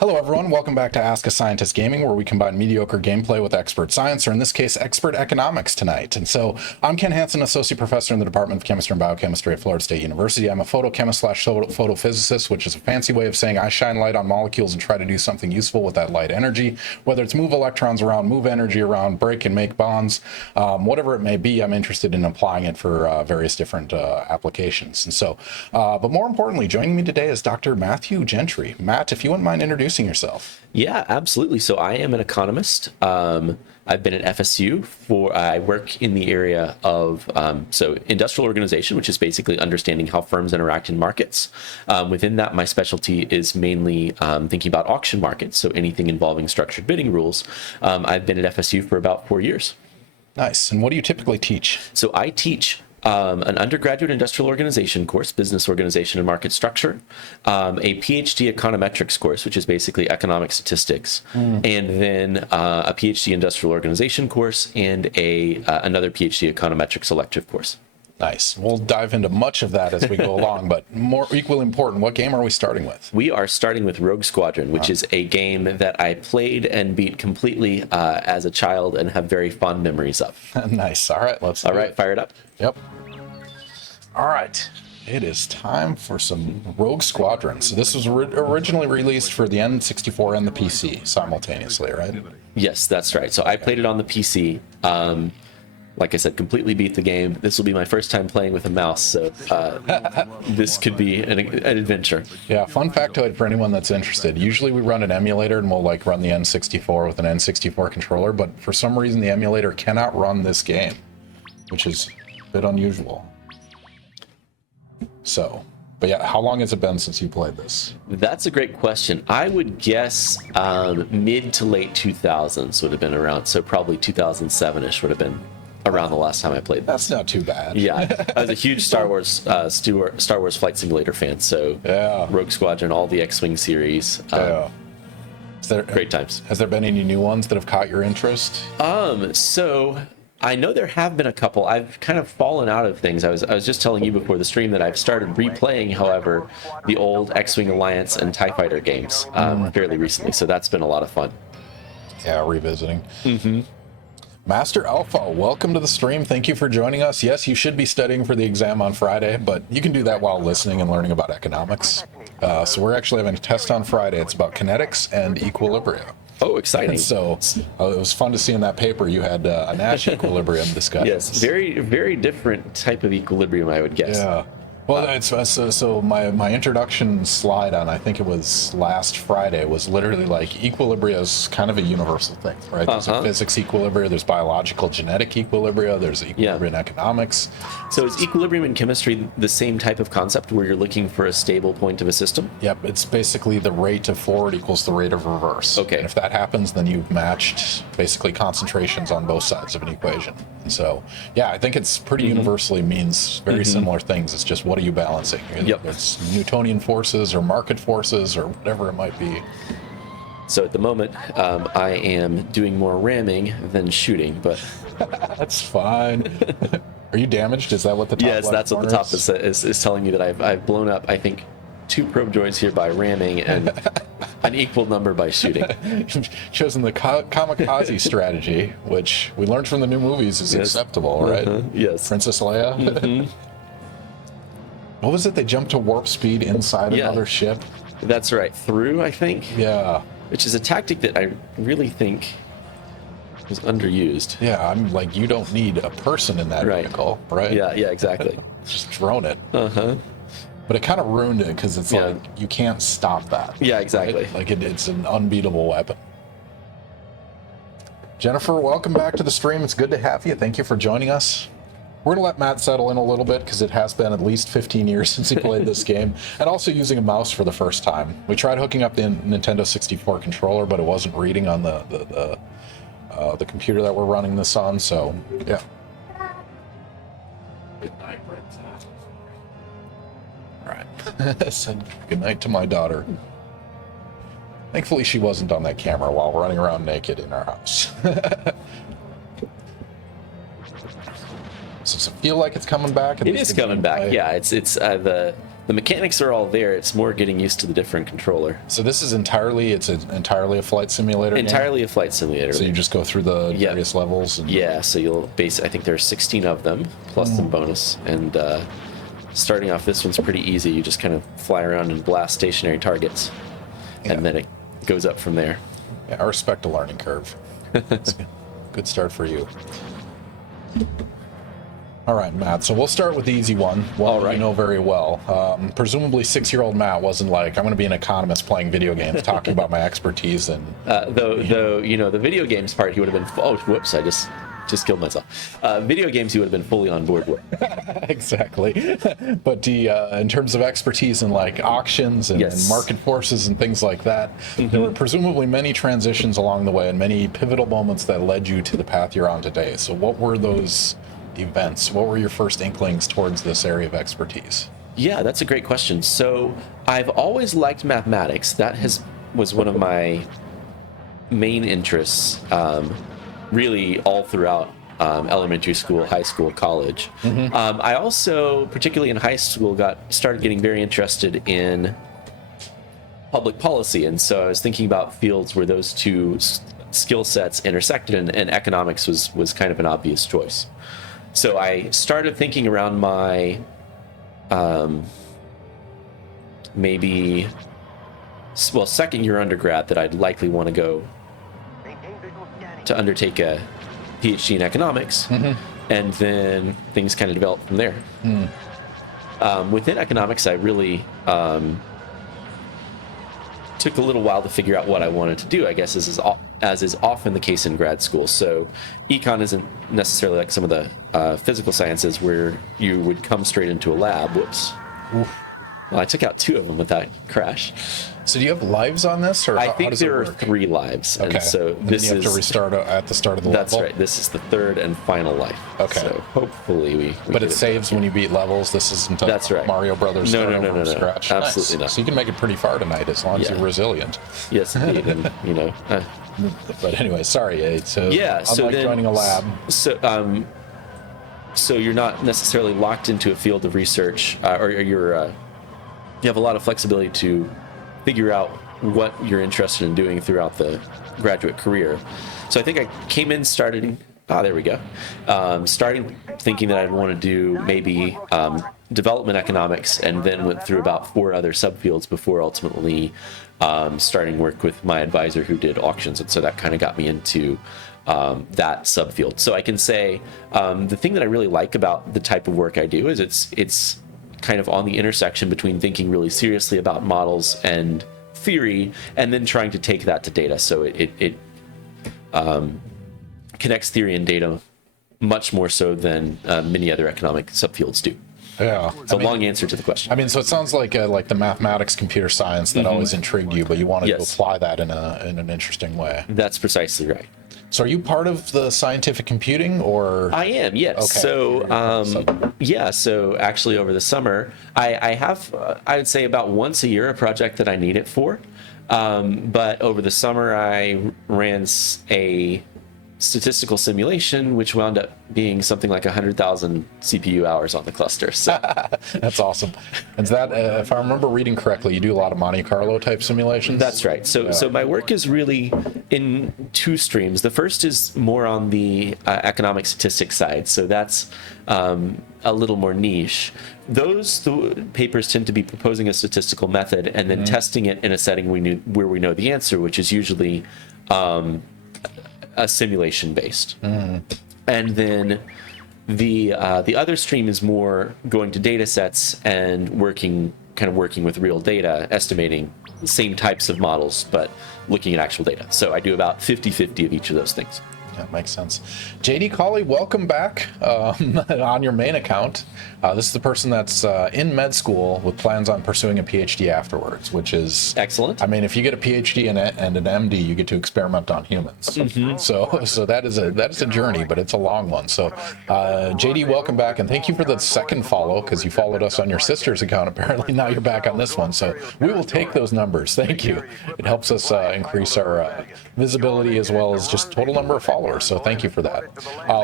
Hello everyone, welcome back to Ask a Scientist Gaming, where we combine mediocre gameplay with expert science, or in this case, expert economics tonight. And so, I'm Ken Hansen, Associate Professor in the Department of Chemistry and Biochemistry at Florida State University. I'm a photochemist/photophysicist, which is a fancy way of saying I shine light on molecules and try to do something useful with that light energy. Whether it's move electrons around, move energy around, break and make bonds, whatever it may be, I'm interested in applying it for various different applications. And so, but more importantly, joining me today is Dr. Matthew Gentry. Matt, if you wouldn't mind introducing yourself. Yeah, absolutely. So I am an economist. I've been at FSU I work in the area of, industrial organization, which is basically understanding how firms interact in markets. Within that, my specialty is mainly thinking about auction markets. So anything involving structured bidding rules. I've been at FSU for about 4 years. Nice. And what do you typically teach? So I teach an undergraduate industrial organization course, business organization and market structure, a PhD econometrics course, which is basically economic statistics, and then a PhD industrial organization course and another PhD econometrics elective course. Nice. We'll dive into much of that as we go along, but more equally important, what game are we starting with? We are starting with Rouge Squadron, which is a game that I played and beat completely as a child and have very fond memories of. Nice. All right, let's do it. Fire it up. Yep. All right. It is time for some Rouge Squadron. So this was originally released for the N64 and the PC simultaneously, right? Yes, that's right. So I played it on the PC. Like I said, completely beat the game. This will be my first time playing with a mouse, so this could be an adventure. Yeah, fun factoid for anyone that's interested. Usually we run an emulator and we'll run the N64 with an N64 controller, but for some reason the emulator cannot run this game, which is a bit unusual. So, but yeah, how long has it been since you played this? That's a great question. I would guess mid to late 2000s would have been around, so probably 2007-ish would have been around the last time I played this. That's not too bad. Yeah, I was a huge Star Wars Flight Simulator fan, so yeah. Rogue Squadron, all the X-Wing series. Yeah. Great times. Has there been any new ones that have caught your interest? So I know there have been a couple. I've kind of fallen out of things. I was just telling you before the stream that I've started replaying, however, the old X-Wing Alliance and TIE Fighter games fairly recently, so that's been a lot of fun. Yeah, revisiting. Master Alpha, welcome to the stream. Thank you for joining us. Yes, you should be studying for the exam on Friday, but you can do that while listening and learning about economics. So we're actually having a test on Friday. It's about kinetics and equilibria. Oh, exciting. And so it was fun to see in that paper you had a Nash equilibrium discussion. Yes, very, very different type of equilibrium, I would guess. Yeah. Well, so my introduction slide on, I think it was last Friday, was literally equilibria is kind of a universal thing, right? There's a physics equilibria, there's biological genetic equilibria, there's equilibrium in economics. So is equilibrium in chemistry the same type of concept where you're looking for a stable point of a system? Yep, it's basically the rate of forward equals the rate of reverse. Okay. And if that happens, then you've matched basically concentrations on both sides of an equation. And so, yeah, I think it's pretty universally means very similar things. It's just what are you balancing? Either it's Newtonian forces or market forces or whatever it might be. So at the moment, I am doing more ramming than shooting, but that's fine. Are you damaged? Is that what the top? Yes, that's what the top is telling me, that I've blown up, I think, 2 probe droids here by ramming and an equal number by shooting. Chosen the kamikaze strategy, which we learned from the new movies is acceptable, right? Yes. Princess Leia. What was it? They jumped to warp speed inside another ship? That's right. Through, I think. Yeah. Which is a tactic that I really think was underused. Yeah, I'm you don't need a person in that vehicle, right? Yeah, exactly. Just drone it. But it kind of ruined it because it's you can't stop that. Yeah, exactly. Right? It's an unbeatable weapon. Jennifer, welcome back to the stream. It's good to have you. Thank you for joining us. We're going to let Matt settle in a little bit because it has been at least 15 years since he played this game, and also using a mouse for the first time. We tried hooking up the Nintendo 64 controller, but it wasn't reading on the computer that we're running this on, so yeah. Good night, Brett. All right. I said good night to my daughter. Thankfully, she wasn't on that camera while running around naked in our house. Does it feel like it's coming back? It is coming back. Yeah, it's The mechanics are all there. It's more getting used to the different controller. So this is entirely a flight simulator game? Entirely a flight simulator. So you just go through the various levels? And... Yeah, so you'll I think there are 16 of them, plus some bonus. And starting off, this one's pretty easy. You just kind of fly around and blast stationary targets. Yeah. And then it goes up from there. Yeah, I respect the learning curve. It's a good start for you. All right, Matt, so we'll start with the easy one that you know very well. Presumably 6-year-old Matt wasn't like, I'm going to be an economist playing video games, talking about my expertise. And though, you know, the video games part, he would have been, oh, whoops, I just killed myself. Video games, he would have been fully on board with. Exactly. But in terms of expertise in like auctions and market forces and things like that, there were presumably many transitions along the way and many pivotal moments that led you to the path you're on today. So what were those events? What were your first inklings towards this area of expertise? Yeah, that's a great question. So I've always liked mathematics. That was one of my main interests, really all throughout elementary school, high school, college. I also, particularly in high school, started getting very interested in public policy, and so I was thinking about fields where those two skill sets intersected, and economics was kind of an obvious choice. So I started thinking around my second year undergrad that I'd likely want to go to undertake a PhD in economics, and then things kind of developed from there. Within economics, I really took a little while to figure out what I wanted to do, I guess, as is often the case in grad school. So econ isn't necessarily like some of the physical sciences where you would come straight into a lab. Whoops. Oof. Well, I took out 2 of them with that crash. So do you have lives on this, or I think there are 3 lives. Okay. And so this you have to restart at the start of the that's level? That's right. This is the 3rd and final life. Okay. So hopefully we but it saves when you beat levels. This isn't that's right. Mario Brothers no, from scratch. Absolutely nice. not. So you can make it pretty far tonight as long as you're resilient. Yes, indeed. And, you know. But anyway, sorry. So yeah. So unlike joining a lab. So you're not necessarily locked into a field of research, or you have a lot of flexibility to figure out what you're interested in doing throughout the graduate career. So I think I came in starting thinking that I'd want to do maybe development economics, and then went through about 4 other subfields before ultimately starting work with my advisor who did auctions. And so that kind of got me into that subfield. So I can say the thing that I really like about the type of work I do is it's kind of on the intersection between thinking really seriously about models and theory, and then trying to take that to data. So it connects theory and data much more so than many other economic subfields do. Yeah, it's a long answer to the question. I mean, so it sounds like the mathematics, computer science that always intrigued you, but you wanted to apply that in an interesting way. That's precisely right. So are you part of the scientific computing, or? I am, yes. Okay. So, so actually over the summer, I have, I would say about once a year, a project that I need it for. But over the summer, I ran a statistical simulation, which wound up being something like 100,000 CPU hours on the cluster. So that's awesome. And that, if I remember reading correctly, you do a lot of Monte Carlo type simulations? That's right. So my work is really in 2 streams. The first is more on the economic statistics side. So that's a little more niche. The papers tend to be proposing a statistical method and then testing it in a setting where we know the answer, which is usually a simulation based. And then the other stream is more going to data sets and working with real data, estimating the same types of models, but looking at actual data. So I do about 50-50 of each of those things. That makes sense. JD Colley, welcome back on your main account. This is the person that's in med school with plans on pursuing a PhD afterwards, which is excellent. I mean, if you get a PhD and an MD, you get to experiment on humans. So that is a journey, but it's a long one. So JD, welcome back, and thank you for the second follow, because you followed us on your sister's account. Apparently now you're back on this one. So we will take those numbers. Thank you. It helps us increase our visibility as well as just total number of followers. So thank you for that.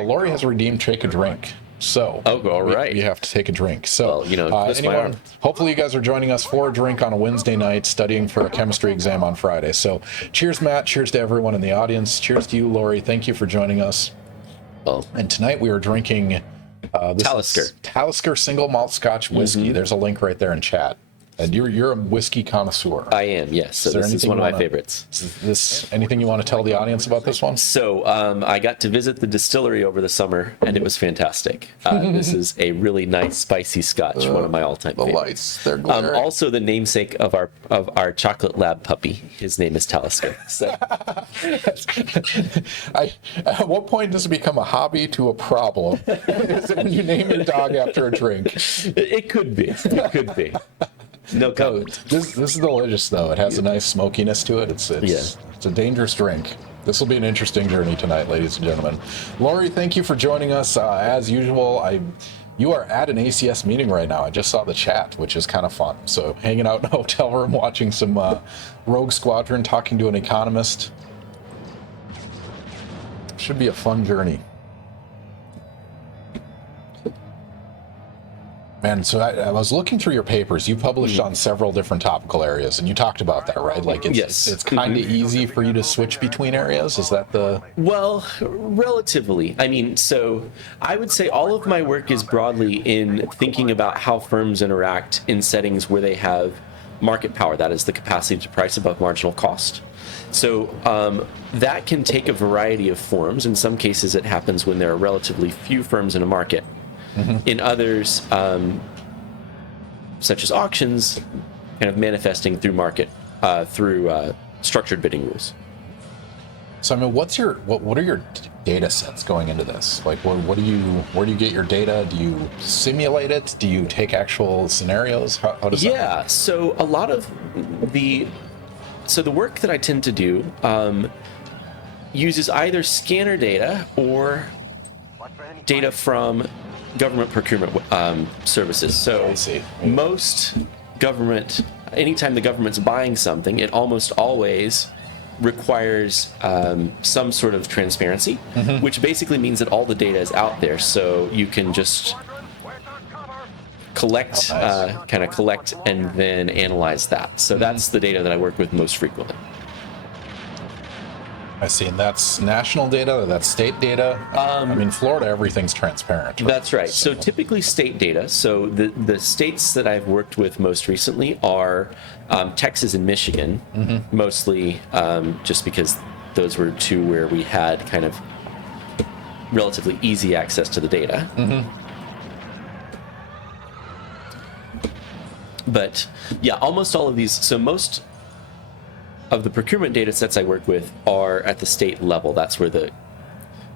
Lori has redeemed Take a Drink. So all right. we have to take a drink. So well, twist my arm. hopefully you guys are joining us for a drink on a Wednesday night, studying for a chemistry exam on Friday. So cheers, Matt. Cheers to everyone in the audience. Cheers to you, Lori. Thank you for joining us. Well, And tonight we are drinking Talisker single malt Scotch whiskey. There's a link right there in chat. And you're a whiskey connoisseur. I am, yes. So this is one of my favorites. Is this anything you want to tell the audience about this one? So I got to visit the distillery over the summer, and it was fantastic. This is a really nice, spicy Scotch, one of my all-time favorites. Lights, they're glaring. Also, the namesake of our chocolate lab puppy. His name is Talisker. So. At what point does it become a hobby to a problem? Is it when you name your dog after a drink? It could be. It could be. No comment. This is delicious, though. It has a nice smokiness to it. It's a dangerous drink. This will be an interesting journey tonight, ladies and gentlemen. Lori, thank you for joining us. As usual, you are at an ACS meeting right now. I just saw the chat, which is kind of fun. So hanging out in a hotel room, watching some Rouge Squadron, talking to an economist. Should be a fun journey. Man, so I was looking through your papers. You published on several different topical areas, and you talked about that, right? Like, it's kind of easy for you to switch between areas. Is that the... Well, relatively. I mean, so I would say all of my work is broadly in thinking about how firms interact in settings where they have market power. That is the capacity to price above marginal cost. So that can take a variety of forms. In some cases, it happens when there are relatively few firms in a market. In others, such as auctions, kind of manifesting through market, through structured bidding rules. So, I mean, what are your data sets going into this? Like, where do you get your data? Do you simulate it? Do you take actual scenarios? How does that work? Yeah, so a lot of the work that I tend to do uses either scanner data or data from government procurement services. So I see. most government, anytime the government's buying something, it almost always requires some sort of transparency, which basically means that all the data is out there, so you can just collect, collect and then analyze that. So that's the data that I work with most frequently. I see, and that's national data, that's state data. I mean, Florida, everything's transparent. Right? That's right. So typically state data. So the states that I've worked with most recently are Texas and Michigan, mostly just because those were two where we had kind of relatively easy access to the data. But yeah, almost all of these, so most of the procurement data sets I work with are at the state level. That's where the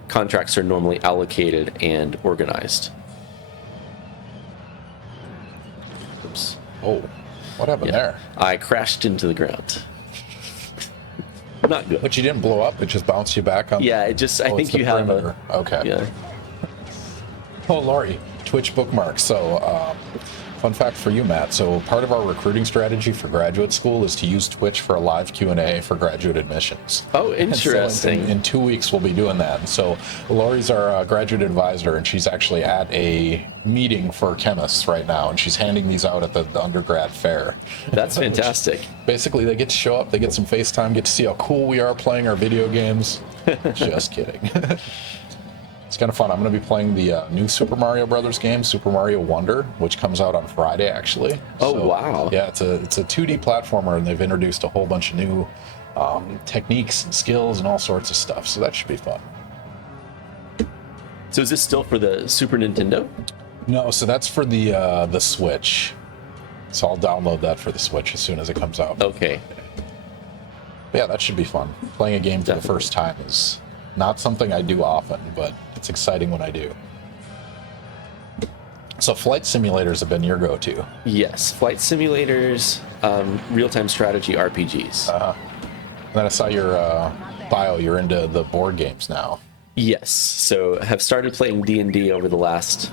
contracts are normally allocated and organized. Oops. Oh, what happened there? I crashed into the ground. Not good. But you didn't blow up, it just bounced you back on. Yeah, it just, I think you have perimeter. Okay. Yeah. Oh, Lori, Twitch bookmark. So, fun fact for you, Matt. So part of our recruiting strategy for graduate school is to use Twitch for a live Q&A for graduate admissions. Oh, interesting. So in 2 weeks, we'll be doing that. And so Lori's our graduate advisor, and she's actually at a meeting for chemists right now, and she's handing these out at the undergrad fair. That's fantastic. Basically, they get to show up, they get some FaceTime, get to see how cool we are playing our video games. Just kidding. It's kind of fun. I'm going to be playing the new Super Mario Brothers game, Super Mario Wonder, which comes out on Friday, actually. Oh, wow. Yeah, it's a 2D platformer, and they've introduced a whole bunch of new techniques and skills and all sorts of stuff, so that should be fun. So is this still for the Super Nintendo? No, so that's for the Switch. So I'll download that for the Switch as soon as it comes out. Okay. But yeah, that should be fun. Playing a game for the first time is not something I do often, but it's exciting when I do. So flight simulators have been your go-to. Yes, flight simulators, real-time strategy RPGs. And then I saw your bio, you're into the board games now. Yes, so have started playing D&D over the last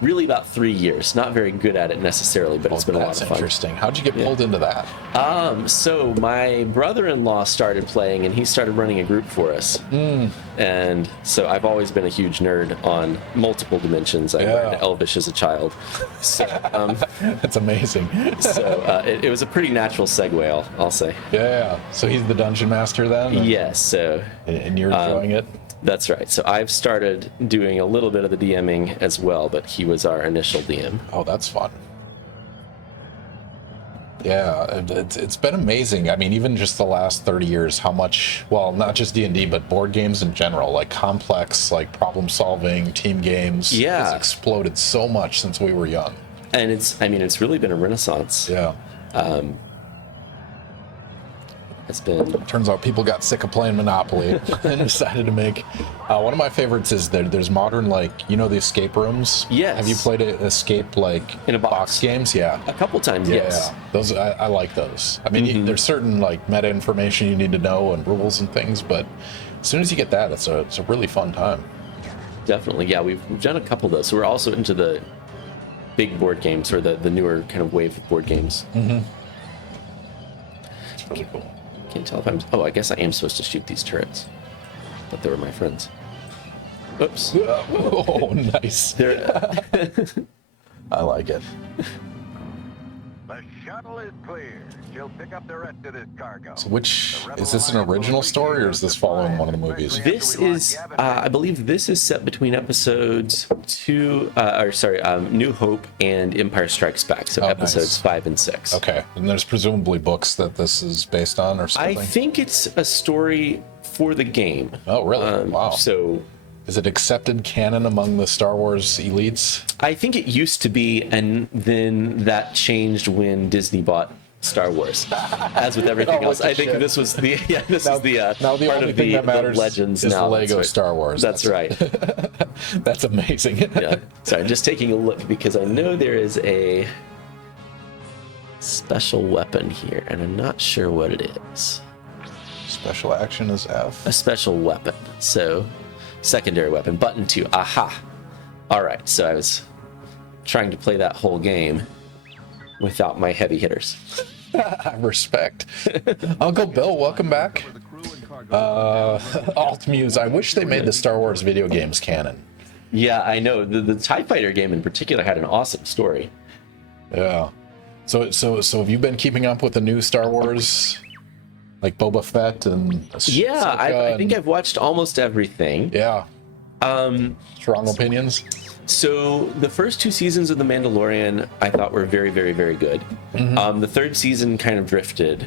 really about 3 years. Not very good at it necessarily, but it's been a lot of fun. That's interesting. How'd you get pulled into that? So my brother-in-law started playing, and he started running a group for us. And so I've always been a huge nerd on multiple dimensions. I learned Elvish as a child. So, That's amazing. it was a pretty natural segue, I'll say. Yeah. So he's the dungeon master then? Yes. So, and you're enjoying it? That's right. So I've started doing a little bit of the DMing as well, but he was our initial DM. Oh, that's fun. Yeah, it's been amazing. I mean, even just the last 30 years, how much, well, not just D&D, but board games in general, like complex, like problem solving, team games, has exploded so much since we were young. And it's really been a renaissance. Yeah. It's been... Turns out people got sick of playing Monopoly and decided to make... one of my favorites is there's modern, like, the escape rooms? Yes. Have you played escape, like, in a box games? Yeah. A couple times, yes. Those, I like those. I mean, there's certain, like, meta information you need to know and rules and things, but as soon as you get that, it's a really fun time. Definitely, yeah. We've done a couple of those. So we're also into the big board games, or the newer kind of wave of board games. Mm-hmm. Can't tell if I'm... Oh, I guess I am supposed to shoot these turrets. But they were my friends. Oops. Oh, nice. I like it. The shuttle is clear. She'll pick up the rest of this cargo. So is this an original story, or is this following one of the movies? This is, I believe this is set between episodes New Hope and Empire Strikes Back. So episodes 5 and 6. Okay. And there's presumably books that this is based on or something? I think it's a story for the game. Oh, really? Wow. So... Is it accepted canon among the Star Wars elites? I think it used to be, and then that changed when Disney bought Star Wars. As with everything else, I think this was the now the part only of thing that matters the legends is now. the Lego Star Wars. That's right. That's amazing. Yeah. Sorry, I'm just taking a look because I know there is a special weapon here, and I'm not sure what it is. Special action is F. A special weapon. So. Secondary weapon, button 2. Aha. All right, so I was trying to play that whole game without my heavy hitters. Respect. Uncle Bill, welcome back. Alt Muse, I wish they made the Star Wars video games canon. Yeah, I know. The TIE Fighter game in particular had an awesome story. Yeah. So have you been keeping up with the new Star Wars? Like Boba Fett and I think I've watched almost everything. Yeah. Strong opinions. So the first 2 seasons of The Mandalorian I thought were very, very, very good. The third season kind of drifted.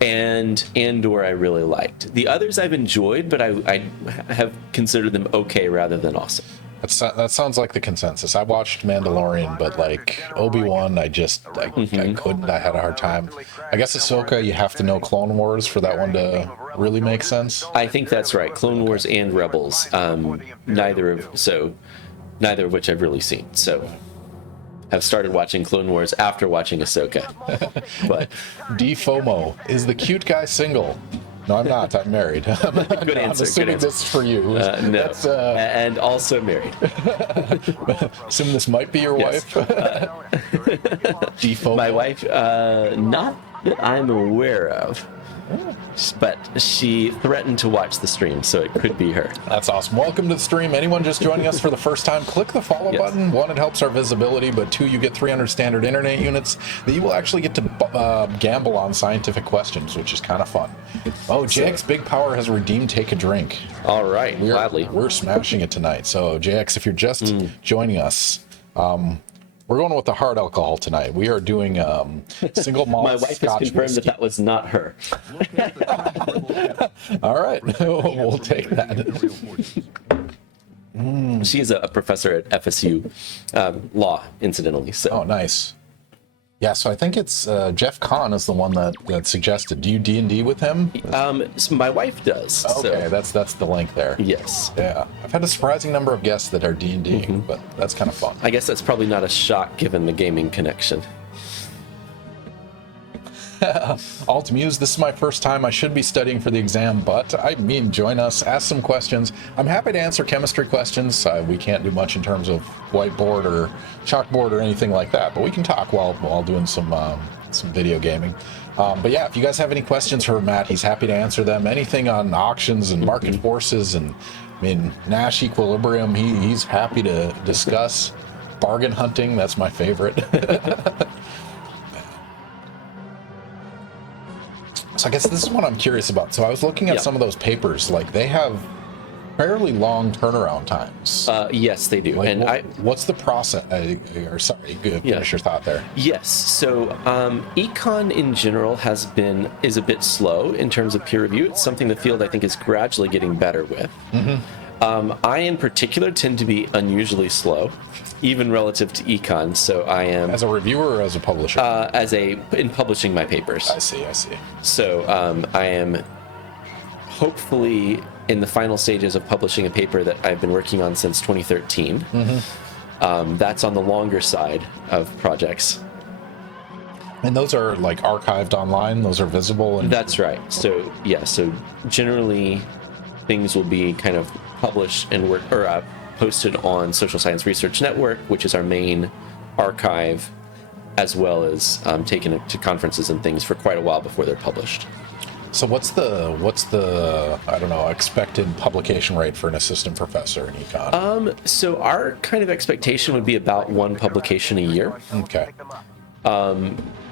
And Andor I really liked. The others I've enjoyed, but I have considered them okay rather than awesome. That sounds like the consensus. I watched Mandalorian, but like Obi-Wan, I couldn't. I had a hard time. I guess Ahsoka, you have to know Clone Wars for that one to really make sense. I think that's right. Clone Wars and Rebels, neither of which I've really seen. So I've started watching Clone Wars after watching Ahsoka. But DFOMO, is the cute guy single? No, I'm not. I'm married. Good answer. I'm assuming this is for you. No, and also married. Assume this might be your wife. DFOMO. My wife, not that I'm aware of. But she threatened to watch the stream, so it could be her. That's awesome. Welcome to the stream. Anyone just joining us for the first time, click the follow button. 1, it helps our visibility, but 2, you get 300 standard internet units that you will actually get to gamble on scientific questions, which is kind of fun. Oh, JX Big Power has redeemed Take a Drink. All right, gladly. We're smashing it tonight. So, JX, if you're just joining us, we're going with the hard alcohol tonight. We are doing single malt My wife Scotch has confirmed whiskey. that was not her. All right, we'll take that. She is a professor at FSU law, incidentally. So. Oh, nice. Yeah, so I think it's Jeff Kahn is the one that suggested. Do you D&D with him? So my wife does. Okay, so. that's the link there. Yes. Yeah, I've had a surprising number of guests that are D&D, but that's kind of fun. I guess that's probably not a shock given the gaming connection. Alt-Muse, this is my first time. I should be studying for the exam, but I mean, join us, ask some questions. I'm happy to answer chemistry questions. We can't do much in terms of whiteboard or chalkboard or anything like that, but we can talk while doing some video gaming. But yeah, if you guys have any questions for Matt, he's happy to answer them. Anything on auctions and market forces and, I mean, Nash equilibrium, he's happy to discuss. Bargain hunting, that's my favorite. So I guess this is what I'm curious about. So I was looking at some of those papers, like they have fairly long turnaround times. Yes, they do. Like, And what's the process? Finish your thought there. Yes. So econ in general is a bit slow in terms of peer review. It's something the field I think is gradually getting better with. I in particular tend to be unusually slow, even relative to econ. So I am as a reviewer or as a publisher. In publishing my papers. I see. So I am hopefully in the final stages of publishing a paper that I've been working on since 2013. That's on the longer side of projects. And those are like archived online. Those are visible. That's right. So yeah. So generally, things will be kind of published and posted on Social Science Research Network, which is our main archive, as well as taken to conferences and things for quite a while before they're published. So what's the I don't know, expected publication rate for an assistant professor in econ? So our kind of expectation would be about one publication a year. Okay.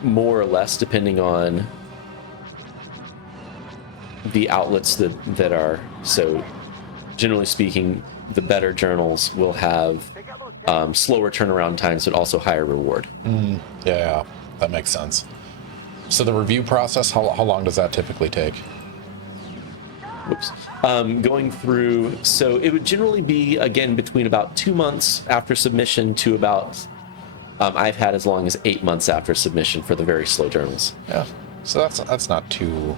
More or less, depending on the outlets that are. So generally speaking, the better journals will have slower turnaround times, but also higher reward. Yeah, that makes sense. So the review process, how long does that typically take? Going through, so it would generally be, again, between about 2 months after submission to about, I've had as long as 8 months after submission for the very slow journals. Yeah, so that's not too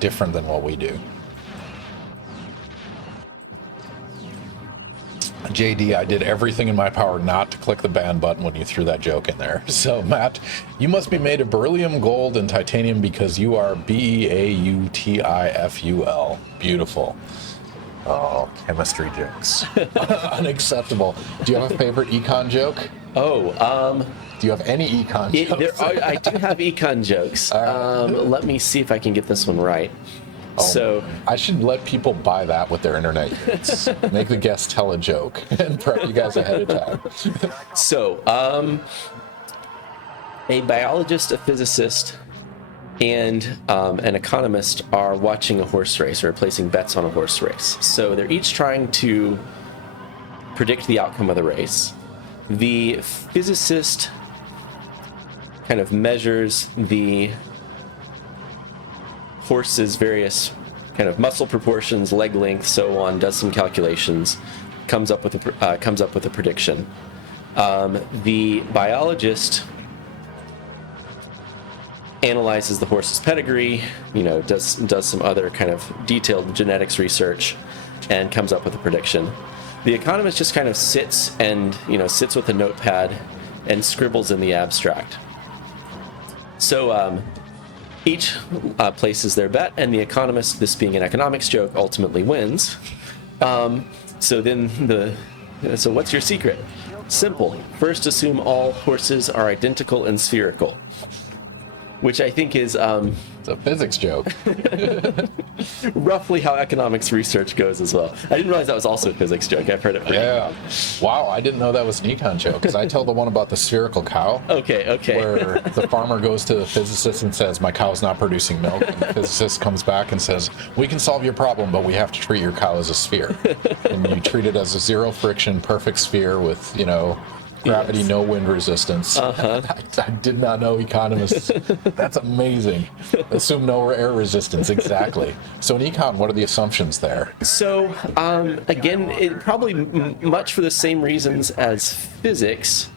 different than what we do. JD, I did everything in my power not to click the ban button when you threw that joke in there. So, Matt, you must be made of beryllium, gold, and titanium because you are BEAUTIFUL. Beautiful. Oh, chemistry jokes. Unacceptable. Do you have a favorite econ joke? Do you have any econ jokes? I do have econ jokes. Let me see if I can get this one right. So I should let people buy that with their internet units. Make the guests tell a joke and prep you guys ahead of time. So, a biologist, a physicist, and an economist are watching a horse race or placing bets on a horse race. So they're each trying to predict the outcome of the race. The physicist kind of measures the horse's various kind of muscle proportions, leg length, so on, does some calculations, comes up with a prediction. The biologist analyzes the horse's pedigree, does some other kind of detailed genetics research, and comes up with a prediction. The economist just kind of sits with a notepad and scribbles in the abstract. So each places their bet, and the economist, this being an economics joke, ultimately wins. So what's your secret? Simple. First, assume all horses are identical and spherical, which I think is it's a physics joke. Roughly how economics research goes as well. I didn't realize that was also a physics joke. I've heard it. Yeah. Wow, I didn't know that was an econ joke, because I tell the one about the spherical cow. Okay. Where the farmer goes to the physicist and says, my cow's not producing milk. And the physicist comes back and says, we can solve your problem, but we have to treat your cow as a sphere. And you treat it as a zero friction, perfect sphere with, gravity, no wind resistance. I did not know economists. That's amazing. Assume no air resistance. Exactly. So in econ, what are the assumptions there? So again, it probably much for the same reasons as physics.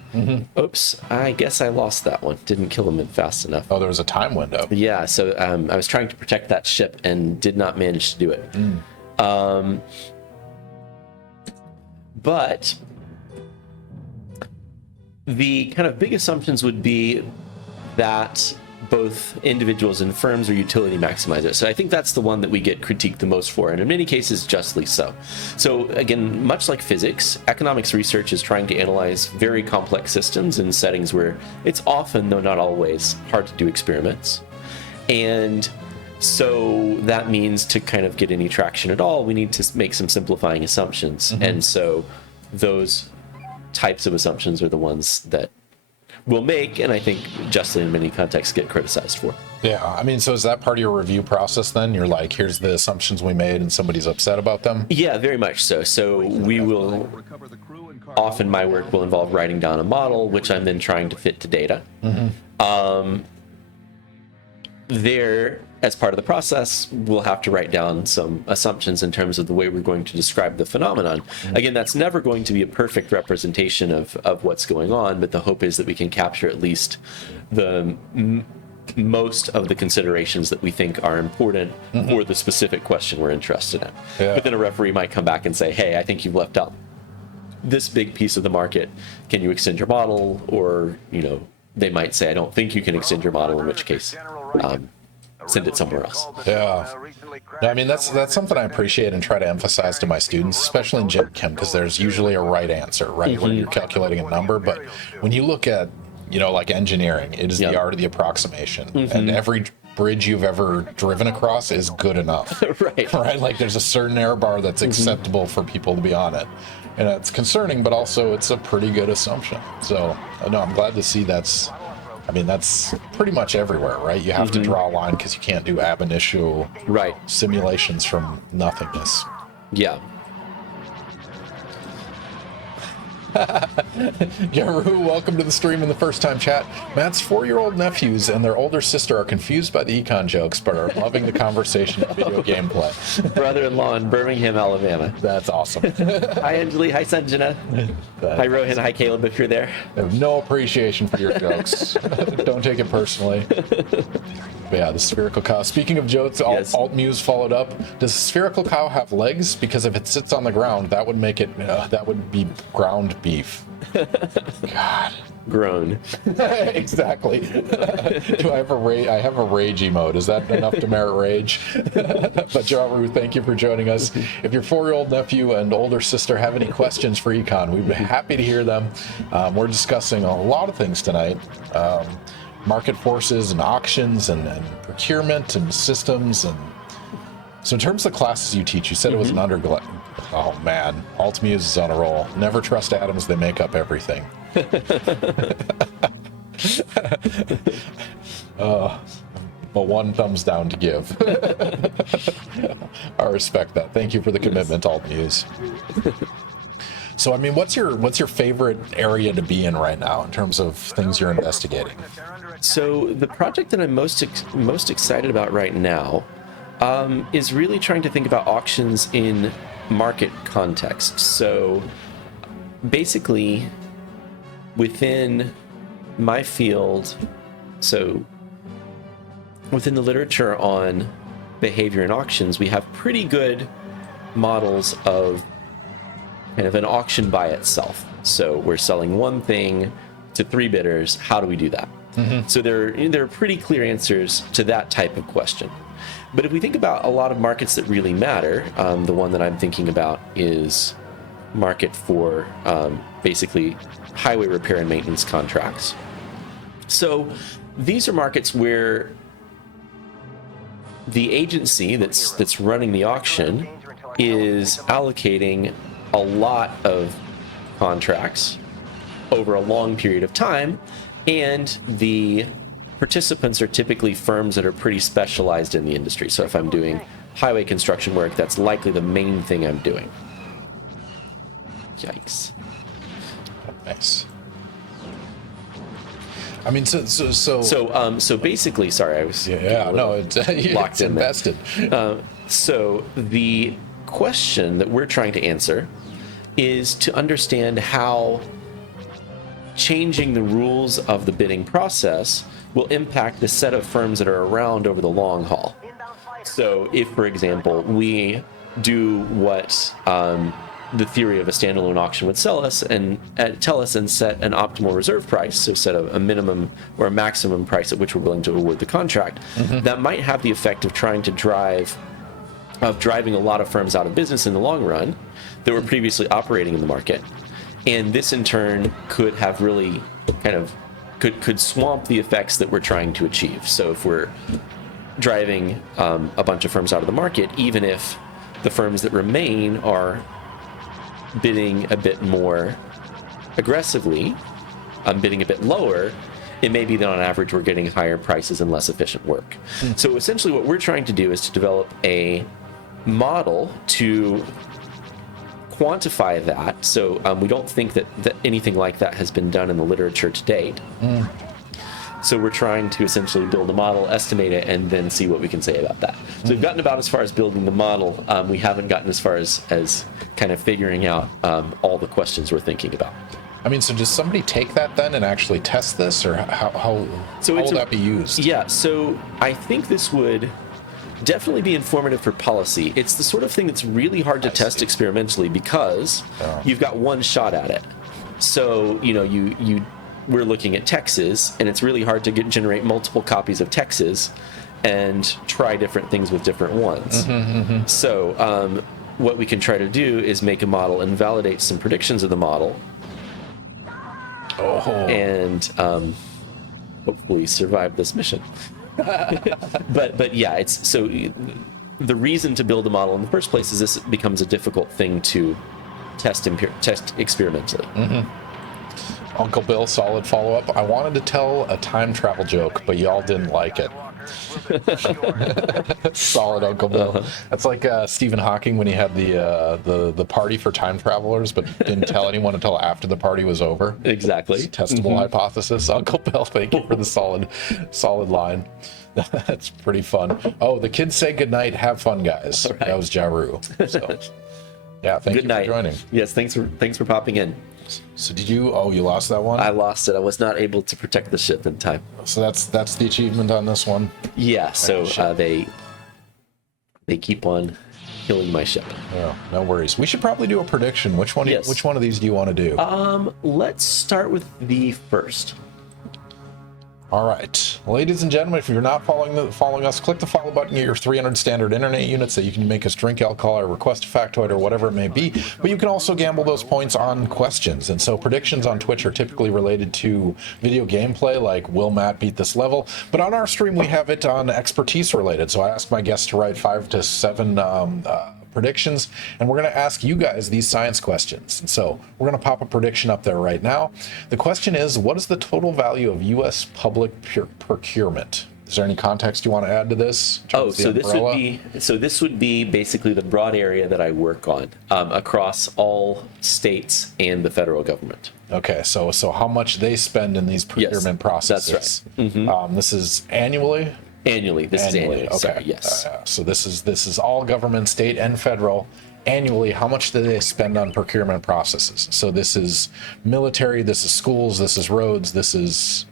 Oops, I guess I lost that one. Didn't kill him fast enough. Oh, there was a time window. Yeah, so I was trying to protect that ship and did not manage to do it. But the kind of big assumptions would be that both individuals and firms or utility maximize it. So I think that's the one that we get critiqued the most for, and in many cases justly so. So again, much like physics, economics research is trying to analyze very complex systems in settings where it's often, though not always, hard to do experiments. And so that means to kind of get any traction at all, we need to make some simplifying assumptions. And so those types of assumptions are the ones that we'll make, and I think justly in many contexts get criticized for. Yeah, I mean, so is that part of your review process then? You're like, here's the assumptions we made and somebody's upset about them? Yeah, very much so. So we will, often my work will involve writing down a model, which I'm then trying to fit to data. There, as part of the process, we'll have to write down some assumptions in terms of the way we're going to describe the phenomenon. Again, that's never going to be a perfect representation of what's going on, but the hope is that we can capture at least the most of the considerations that we think are important for the specific question we're interested in. Yeah. But then a referee might come back and say, hey, I think you've left out this big piece of the market. Can you extend your model? Or, you know, they might say, I don't think you can extend your model, in which case send it somewhere else. Yeah. No, I mean, that's something I appreciate and try to emphasize to my students, especially in Gen Chem, because there's usually a right answer, right? When you're calculating a number. But when you look at, you know, like engineering, it is the art of the approximation. And every bridge you've ever driven across is good enough. Right? Like there's a certain error bar that's acceptable for people to be on it. And it's concerning, but also it's a pretty good assumption. So, no, I'm glad to see that's pretty much everywhere, right? You have to draw a line because you can't do ab initio simulations from nothingness. Yeah. Yaru, welcome to the stream in the first time chat. Matt's 4-year-old nephews and their older sister are confused by the econ jokes, but are loving the conversation and video gameplay. Brother-in-law in Birmingham, Alabama. That's awesome. Hi, Anjali. Hi, Sanjana. Hi, Rohan. Hi, Caleb, if you're there. I have no appreciation for your jokes. Don't take it personally. But yeah, the spherical cow. Speaking of jokes, Alt-Muse followed up. Does a spherical cow have legs? Because if it sits on the ground, that would make it, that would be ground beef. God. Grown. Exactly. Do I have a rage? I have a rage emote. Is that enough to merit rage? But Jaru, thank you for joining us. If your 4-year-old nephew and older sister have any questions for econ, we'd be happy to hear them. We're discussing a lot of things tonight. Market forces and auctions and procurement and systems. And so in terms of the classes you teach, you said it was an undergrad. Oh man, Alt-Muse is on a roll. Never trust atoms, they make up everything. But one thumbs down to give. I respect that. Thank you for the commitment, Alt-Muse. So, I mean, what's your favorite area to be in right now in terms of things you're investigating? So the project that I'm most excited about right now is really trying to think about auctions in market context. So basically, within my field, so within the literature on behavior in auctions, we have pretty good models of kind of an auction by itself. So we're selling one thing to 3 bidders. How do we do that? So there are pretty clear answers to that type of question. But if we think about a lot of markets that really matter, the one that I'm thinking about is market for basically highway repair and maintenance contracts. So these are markets where the agency that's running the auction is allocating a lot of contracts over a long period of time, and the participants are typically firms that are pretty specialized in the industry. So if I'm doing highway construction work, that's likely the main thing I'm doing. Yikes. Nice. I mean, so basically, sorry, I was it's invested. So the question that we're trying to answer is to understand how changing the rules of the bidding process will impact the set of firms that are around over the long haul. So if, for example, we do what the theory of a standalone auction would tell us and set an optimal reserve price, so set a minimum or a maximum price at which we're willing to award the contract. That might have the effect of driving a lot of firms out of business in the long run that were previously operating in the market. And this in turn could have really kind of could swamp the effects that we're trying to achieve. So if we're driving a bunch of firms out of the market, even if the firms that remain are bidding a bit more aggressively, bidding a bit lower, it may be that on average we're getting higher prices and less efficient work. So essentially what we're trying to do is to develop a model to quantify that. So we don't think that anything like that has been done in the literature to date. So we're trying to essentially build a model, estimate it, and then see what we can say about that. So we've gotten about as far as building the model. We haven't gotten as far as kind of figuring out all the questions we're thinking about. I mean, so does somebody take that then and actually test this, or how will that be used? Yeah, so I think this would definitely be informative for policy. It's the sort of thing that's really hard to test experimentally because you've got one shot at it. So, we're looking at Texas, and it's really hard to generate multiple copies of Texas and try different things with different ones. So what we can try to do is make a model and validate some predictions of the model. And hopefully survive this mission. but yeah, it's so the reason to build a model in the first place is this becomes a difficult thing to test experimentally. Uncle Bill, solid follow-up. I wanted to tell a time travel joke, but y'all didn't like it. Solid, Uncle Bill. That's like Stephen Hawking when he had the party for time travelers, but didn't tell anyone until after the party was over. Exactly. It's a testable hypothesis. Uncle Bill, thank you for the solid line. That's pretty fun. Oh, the kids say goodnight. Have fun, guys. Right. That was Jaru. So, yeah, thank you for joining. Yes, thanks for popping in. So did you? Oh, you lost that one? I lost it. I was not able to protect the ship in time. So that's the achievement on this one. Yeah. So they keep on killing my ship. Yeah, no worries. We should probably do a prediction. Which one? Yes. Which one of these do you want to do? Let's start with the first. All right, ladies and gentlemen, if you're not following us, click the follow button. Get your 300 standard internet units that you can make us drink alcohol or request a factoid or whatever it may be. But you can also gamble those points on questions. And so predictions on Twitch are typically related to video gameplay, like will Matt beat this level? But on our stream, we have it on expertise related. So I asked my guests to write 5 to 7 predictions, and we're going to ask you guys these science questions. And so we're going to pop a prediction up there right now. The question is, what is the total value of U.S. public procurement? Is there any context you want to add to this? So this would be basically the broad area that I work on across all states and the federal government. Okay, so how much they spend in these procurement processes? That's right. This is annually. Annually. This is annually. Okay. Sorry, yes. So this is all government, state and federal. Annually, how much do they spend on procurement processes? So this is military, this is schools, this is roads, this is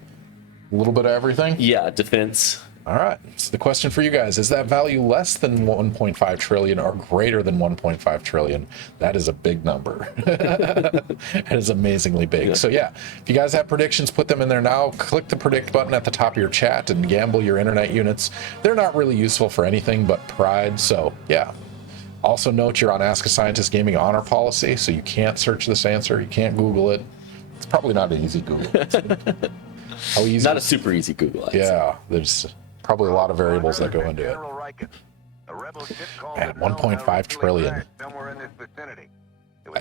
a little bit of everything? Yeah, defense. All right. So the question for you guys, is that value less than 1.5 trillion or greater than 1.5 trillion? That is a big number. It is amazingly big. Yeah. So yeah, if you guys have predictions, put them in there now. Click the predict button at the top of your chat and gamble your internet units. They're not really useful for anything but pride. So yeah. Also note you're on Ask a Scientist Gaming honor policy, so you can't search this answer. You can't Google it. It's probably not an easy Google. How easy? Not a super easy Google. Yeah, there's probably a lot of variables that go into it. At 1.5 trillion.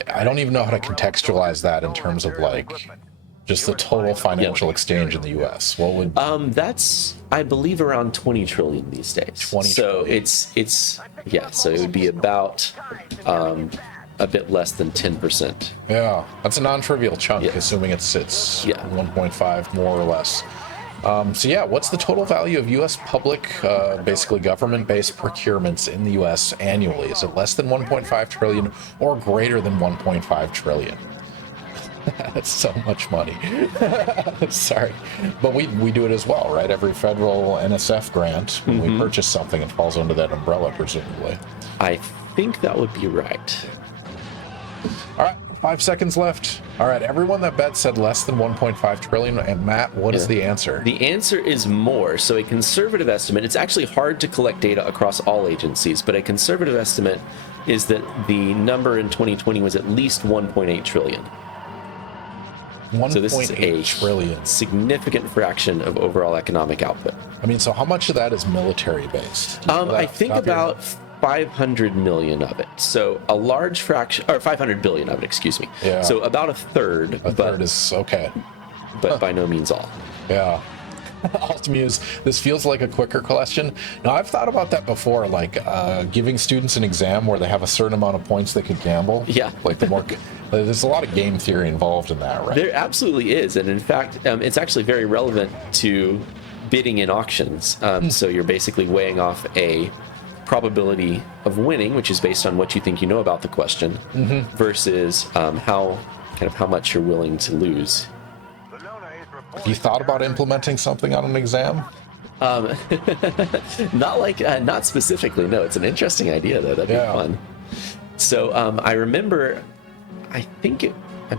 I don't even know how to contextualize that in terms of like just the total financial exchange in the U.S. What would? That's I believe around 20 trillion these days. 20 so trillion. It's yeah. So it would be about a bit less than 10%. Yeah, that's a non-trivial chunk, assuming it's 1.5 more or less. So yeah, what's the total value of U.S. public, basically government-based procurements in the U.S. annually? Is it less than 1.5 trillion or greater than 1.5 trillion? That's so much money. Sorry. But we do it as well, right? Every federal NSF grant, when we purchase something, it falls under that umbrella, presumably. I think that would be right. All right, 5 seconds left. All right, everyone that bet said less than 1.5 trillion. And Matt, what is the answer? The answer is more. So a conservative estimate, it's actually hard to collect data across all agencies, but a conservative estimate is that the number in 2020 was at least 1.8 trillion. 1.8 trillion. Significant fraction of overall economic output. I mean, so how much of that is military based? I think about 500 million of it. So a large fraction, or 500 billion of it, excuse me. Yeah. So about a third. A third is okay. But by no means all. Yeah. Altmuse, this feels like a quicker question. Now, I've thought about that before, like giving students an exam where they have a certain amount of points they could gamble. Yeah. Like the more, there's a lot of game theory involved in that, right? There absolutely is. And in fact, it's actually very relevant to bidding in auctions. So you're basically weighing off a probability of winning, which is based on what you think you know about the question, versus how much you're willing to lose. Have you thought about implementing something on an exam? Not specifically. No, it's an interesting idea though. That'd be fun. So I remember, I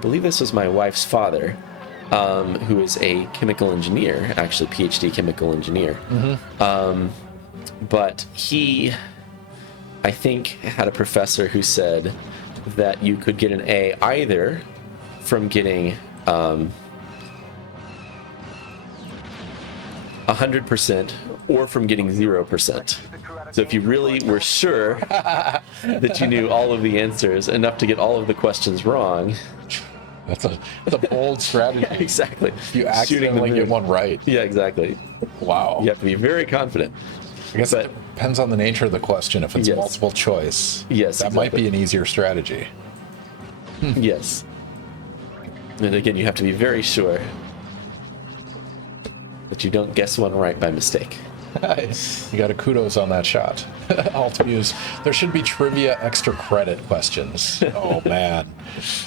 believe this was my wife's father, who is a chemical engineer, actually PhD chemical engineer. But he, I think, had a professor who said that you could get an A either from getting 100% or from getting 0%. So if you really were sure that you knew all of the answers, enough to get all of the questions wrong. That's a bold strategy. Yeah, exactly. You accidentally get one right. Yeah, exactly. Wow. You have to be very confident. I guess it depends on the nature of the question. If it's multiple choice, that might be an easier strategy. Yes. And again, you have to be very sure that you don't guess one right by mistake. You got a kudos on that shot. Altmuse. There should be trivia extra credit questions. Oh man,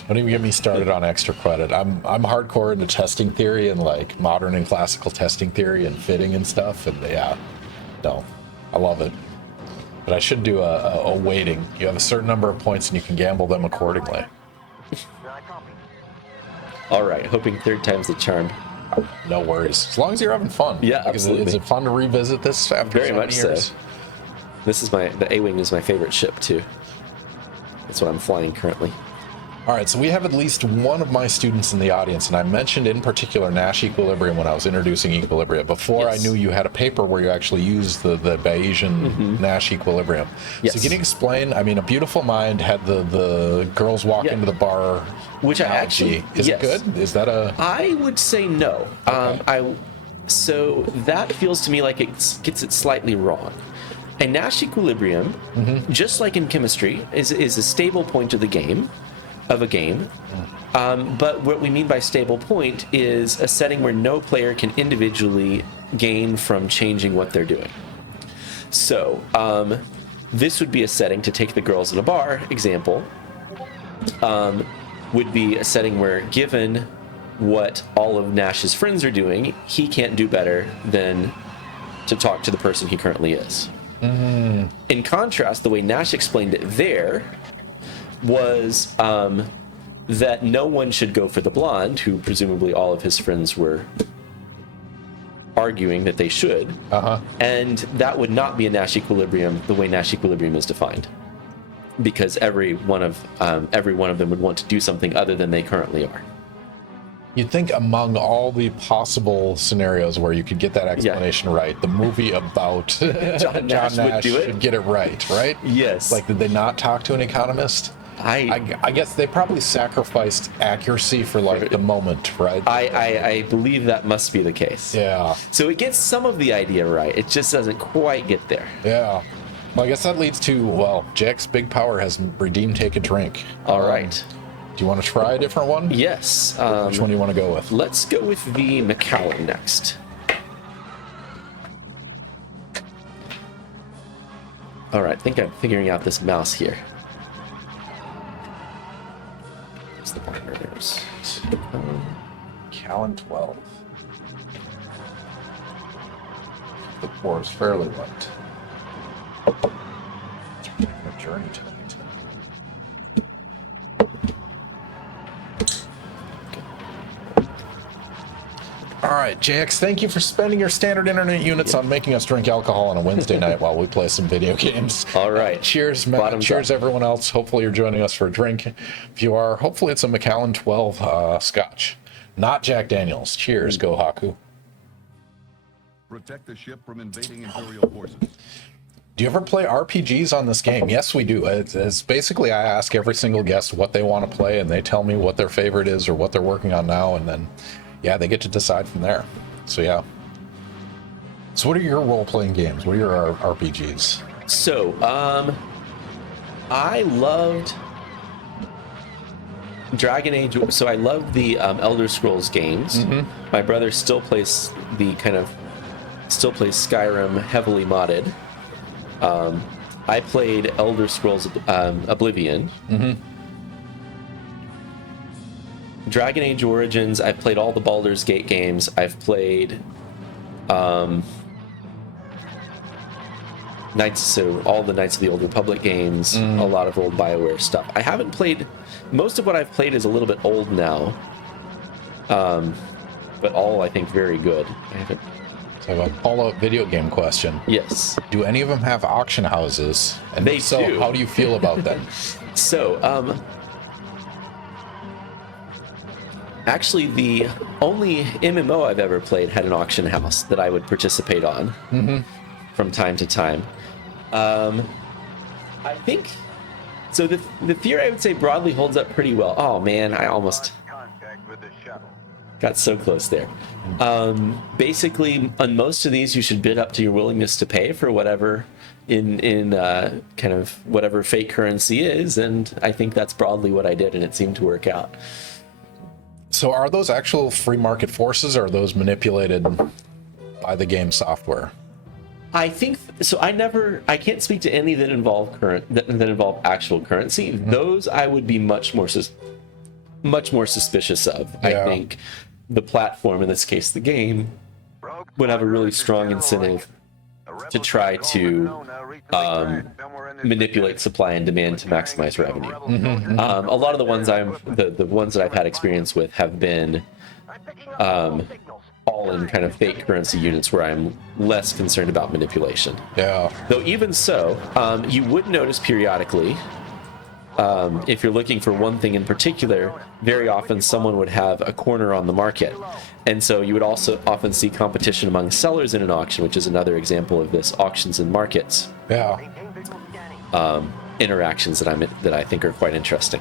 don't even get me started on extra credit. I'm hardcore into testing theory and like modern and classical testing theory and fitting and stuff. And no, I love it. But I should do a weighting. You have a certain number of points and you can gamble them accordingly. All right, hoping third time's the charm. No worries. As long as you're having fun. Yeah, absolutely. Is it fun to revisit this after very much years? So. This is the A-Wing is my favorite ship too. That's what I'm flying currently. All right, so we have at least one of my students in the audience, and I mentioned in particular Nash equilibrium when I was introducing equilibria. Before I knew you had a paper where you actually used the Bayesian Nash equilibrium. Yes. So can you explain? I mean, A Beautiful Mind had the girls walk into the bar. Which I actually... Is it good? Is that a... I would say no. Okay. So that feels to me like it gets it slightly wrong. A Nash equilibrium, just like in chemistry, is a stable point of a game. But what we mean by stable point is a setting where no player can individually gain from changing what they're doing. So this would be a setting, to take the girls in a bar example, would be a setting where, given what all of Nash's friends are doing, he can't do better than to talk to the person he currently is. In contrast, the way Nash explained it there was that no one should go for the blonde, who presumably all of his friends were arguing that they should, and that would not be a Nash equilibrium the way Nash equilibrium is defined, because every one of them would want to do something other than they currently are. You'd think among all the possible scenarios where you could get that explanation right, the movie about John Nash should get it right? Yes. Like, did they not talk to an economist? I guess they probably sacrificed accuracy for like the moment, right? I believe that must be the case. Yeah. So it gets some of the idea right. It just doesn't quite get there. Yeah. Well, I guess that leads to, well, Jack's Big Power has redeemed Take a Drink. All right. Do you want to try a different one? Yes. Which one do you want to go with? Let's go with the Macallan next. All right. I think I'm figuring out this mouse here. What's the partners? Macallan 12. The pour is fairly light. A journey tonight. right, JX, thank you for spending your standard internet units on making us drink alcohol on a Wednesday night while we play some video games. All right. Cheers, Matt. Bottoms Cheers, up. everyone else. Hopefully you're joining us for a drink. If you are, hopefully it's a Macallan 12 Scotch, not Jack Daniels. Cheers, Go Haku. Protect the ship from invading Imperial forces. Do you ever play RPGs on this game? Yes, we do. It's basically I ask every single guest what they want to play, and they tell me what their favorite is or what they're working on now, and then, yeah, they get to decide from there. So, yeah. So what are your role-playing games? What are your RPGs? So, I loved Dragon Age. So I loved the Elder Scrolls games. My brother still plays Skyrim heavily modded. I played Elder Scrolls Oblivion. Dragon Age Origins, I've played all the Baldur's Gate games. I've played all the Knights of the Old Republic games, a lot of old BioWare stuff. I haven't played, most of what I've played is a little bit old now, but all I think very good. I haven't. So I have a follow-up video game question. Yes. Do any of them have auction houses? And They if so, do. how do you feel about them? So, actually, the only MMO I've ever played had an auction house that I would participate on from time to time. I think, so the theory I would say broadly holds up pretty well. Oh man, I almost Contact with the shuttle. got so close there. Basically, on most of these, you should bid up to your willingness to pay for whatever in kind of whatever fake currency is, and I think that's broadly what I did, and it seemed to work out. So are those actual free market forces, or are those manipulated by the game software? I think so. I can't speak to any that involve that involve actual currency. Those I would be much more suspicious of. Yeah. I think the platform, in this case the game, would have a really strong incentive to try to manipulate supply and demand to maximize revenue. A lot of the ones the ones that I've had experience with have been all in kind of fake currency units where I'm less concerned about manipulation. Yeah. Though even so, you would notice periodically, if you're looking for one thing in particular, very often someone would have a corner on the market. And so you would also often see competition among sellers in an auction, which is another example of this auctions and markets Yeah. interactions that I think are quite interesting.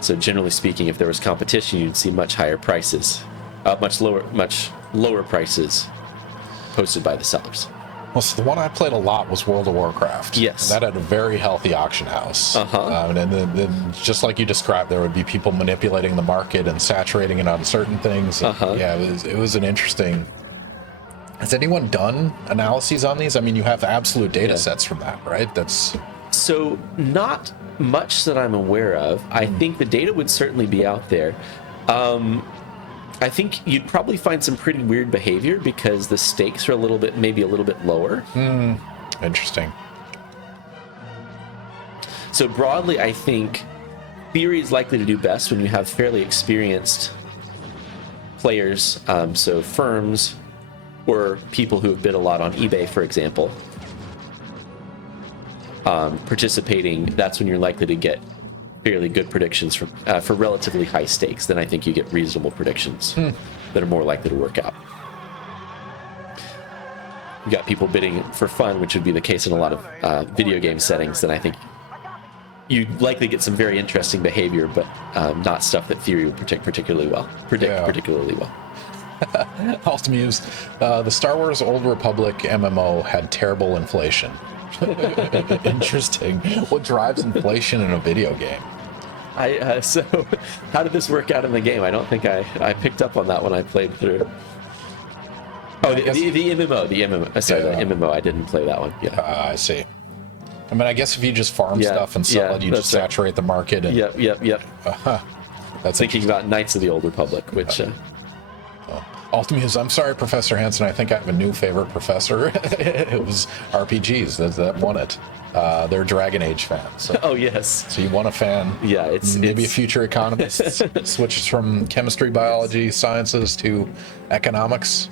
So generally speaking, if there was competition, you'd see much higher prices, much lower prices posted by the sellers. Well, so the one I played a lot was World of Warcraft. Yes. And that had a very healthy auction house. And then just like you described, there would be people manipulating the market and saturating it on certain things. Yeah, it was an interesting... Has anyone done analyses on these? I mean, you have absolute data sets from that, right? That's... So not much that I'm aware of. I think the data would certainly be out there. I think you'd probably find some pretty weird behavior because the stakes are maybe a little bit lower. Interesting. So broadly, I think theory is likely to do best when you have fairly experienced players, so firms or people who have bid a lot on eBay, for example, participating. That's when you're likely to get fairly good predictions for relatively high stakes. Then I think you get reasonable predictions that are more likely to work out. You got people bidding for fun, which would be the case in a lot of video game settings. Then I think you'd likely get some very interesting behavior, but not stuff that theory would predict particularly well. Altamused. The Star Wars Old Republic MMO had terrible inflation. Interesting. What drives inflation in a video game? So how did this work out in the game? I don't think I picked up on that when I played through. Oh, the MMO. Sorry, the MMO. I didn't play that one. Yeah. I see. I mean, I guess if you just farm stuff and sell it, you just saturate the market. And, Yep. That's Thinking about Knights of the Old Republic, which... Altamuse, I'm sorry, Professor Hanson. I think I have a new favorite professor. It was RPGs that won it. They're Dragon Age fans. So, Oh yes. so you want a fan? Yeah, it's Maybe a future economist switches from chemistry, biology, sciences to economics.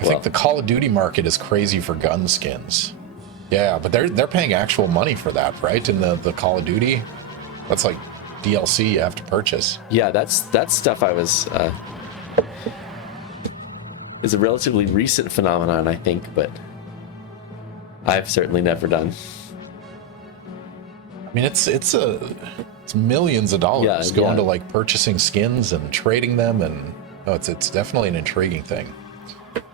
I think the Call of Duty market is crazy for gun skins. Yeah, but they're paying actual money for that, right? In the Call of Duty, that's like DLC you have to purchase. Yeah, that's stuff I was is a relatively recent phenomenon, I think, but I've certainly never done. I mean, it's millions of dollars going to like purchasing skins and trading them, and it's definitely an intriguing thing.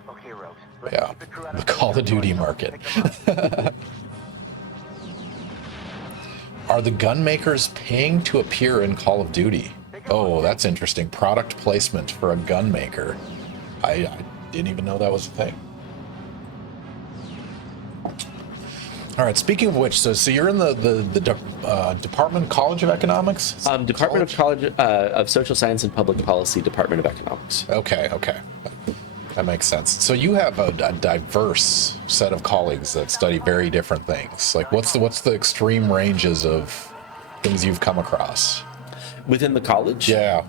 Okay, Rose. Yeah, the Call of Duty market. Are the gun makers paying to appear in Call of Duty? Oh, that's interesting. Product placement for a gun maker. I didn't even know that was a thing. All right. Speaking of which, so you're in the Department College of Economics? Department of Social Science and Public Policy, Department of Economics. Okay. That makes sense. So you have a diverse set of colleagues that study very different things. Like, what's the extreme ranges of things you've come across Within the college? Yeah.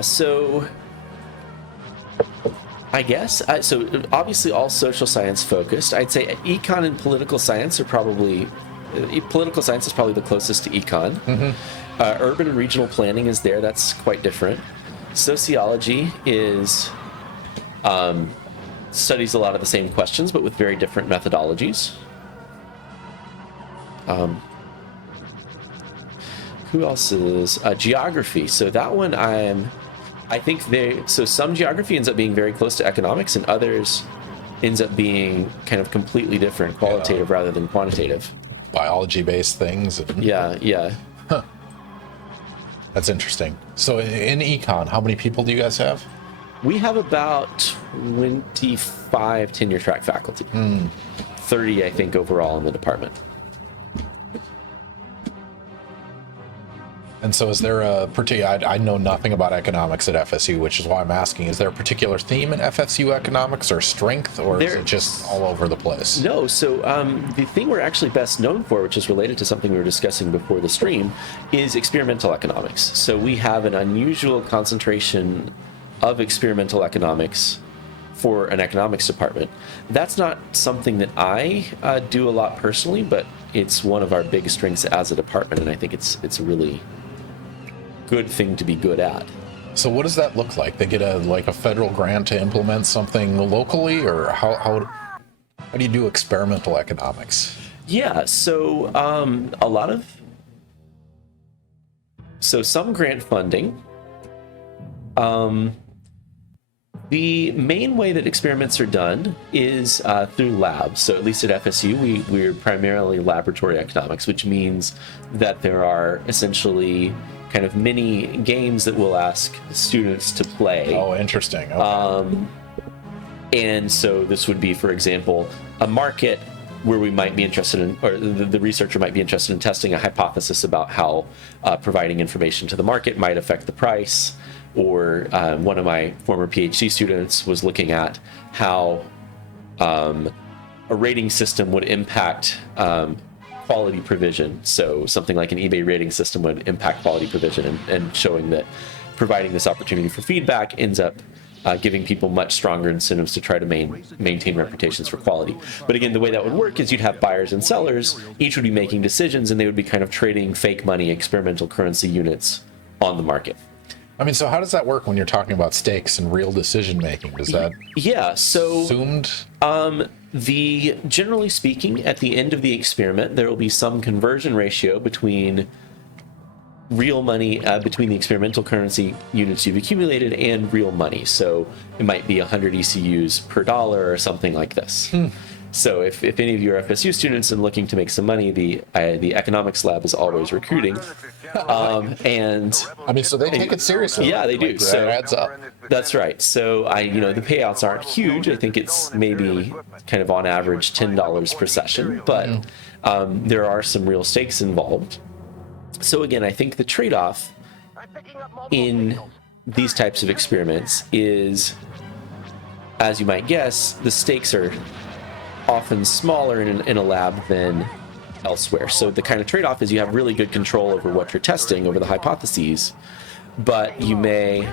So I guess so. Obviously, all social science focused. I'd say econ and political science are probably political science is probably the closest to econ. Mm-hmm. Urban and regional planning is there. That's quite different. Sociology is studies a lot of the same questions, but with very different methodologies. Who else is geography? So that one I think some geography ends up being very close to economics, and others ends up being kind of completely different, qualitative rather than quantitative. Biology-based things. Yeah. Huh. That's interesting. So in econ, how many people do you guys have? We have about 25 tenure track faculty. 30, I think, overall in the department. And so is there a particular, I know nothing about economics at FSU, which is why I'm asking, is there a particular theme in FSU economics or strength, or is it just all over the place? No, so the thing we're actually best known for, which is related to something we were discussing before the stream, is experimental economics. So we have an unusual concentration of experimental economics for an economics department. That's not something that I do a lot personally, but it's one of our big strengths as a department, and I think it's a really good thing to be good at. So what does that look like? They get a federal grant to implement something locally, or how do you do experimental economics? Yeah, so some grant funding. The main way that experiments are done is through labs. So at least at FSU, we're primarily laboratory economics, which means that there are essentially kind of mini games that we'll ask students to play. Oh, interesting. Okay. And so this would be, for example, a market where we might be interested in, or the researcher might be interested in testing a hypothesis about how providing information to the market might affect the price. Or one of my former PhD students was looking at how a rating system would impact quality provision. So something like an eBay rating system would impact quality provision, and showing that providing this opportunity for feedback ends up giving people much stronger incentives to try to maintain reputations for quality. But again, the way that would work is you'd have buyers and sellers. Each would be making decisions, and they would be kind of trading fake money, experimental currency units on the market. I mean, so how does that work when you're talking about stakes and real decision making? Is that assumed? Generally speaking, at the end of the experiment, there will be some conversion ratio between real money, between the experimental currency units you've accumulated and real money. So it might be 100 ECUs per dollar or something like this. So if any of you are FSU students and looking to make some money, the economics lab is always recruiting. And I mean, so they take it seriously. Yeah, they do. So it adds up. That's right. So the payouts aren't huge. I think it's maybe kind of on average $10 per session, but there are some real stakes involved. So again, I think the trade-off in these types of experiments is, as you might guess, the stakes are often smaller in a lab than elsewhere. So the kind of trade-off is you have really good control over what you're testing, over the hypotheses, but you may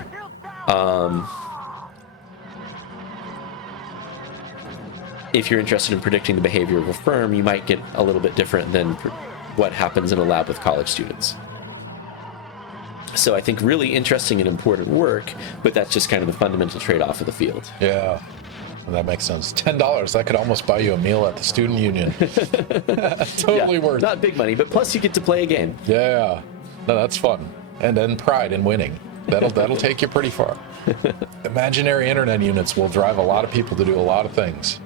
if you're interested in predicting the behavior of a firm, you might get a little bit different than what happens in a lab with college students. So I think really interesting and important work, but that's just kind of the fundamental trade-off of the field. Yeah, that makes sense. $10, that could almost buy you a meal at the student union. Totally worth it. Not big money, but plus you get to play a game. Yeah, no, that's fun. And then pride in winning. That'll take you pretty far. Imaginary internet units will drive a lot of people to do a lot of things.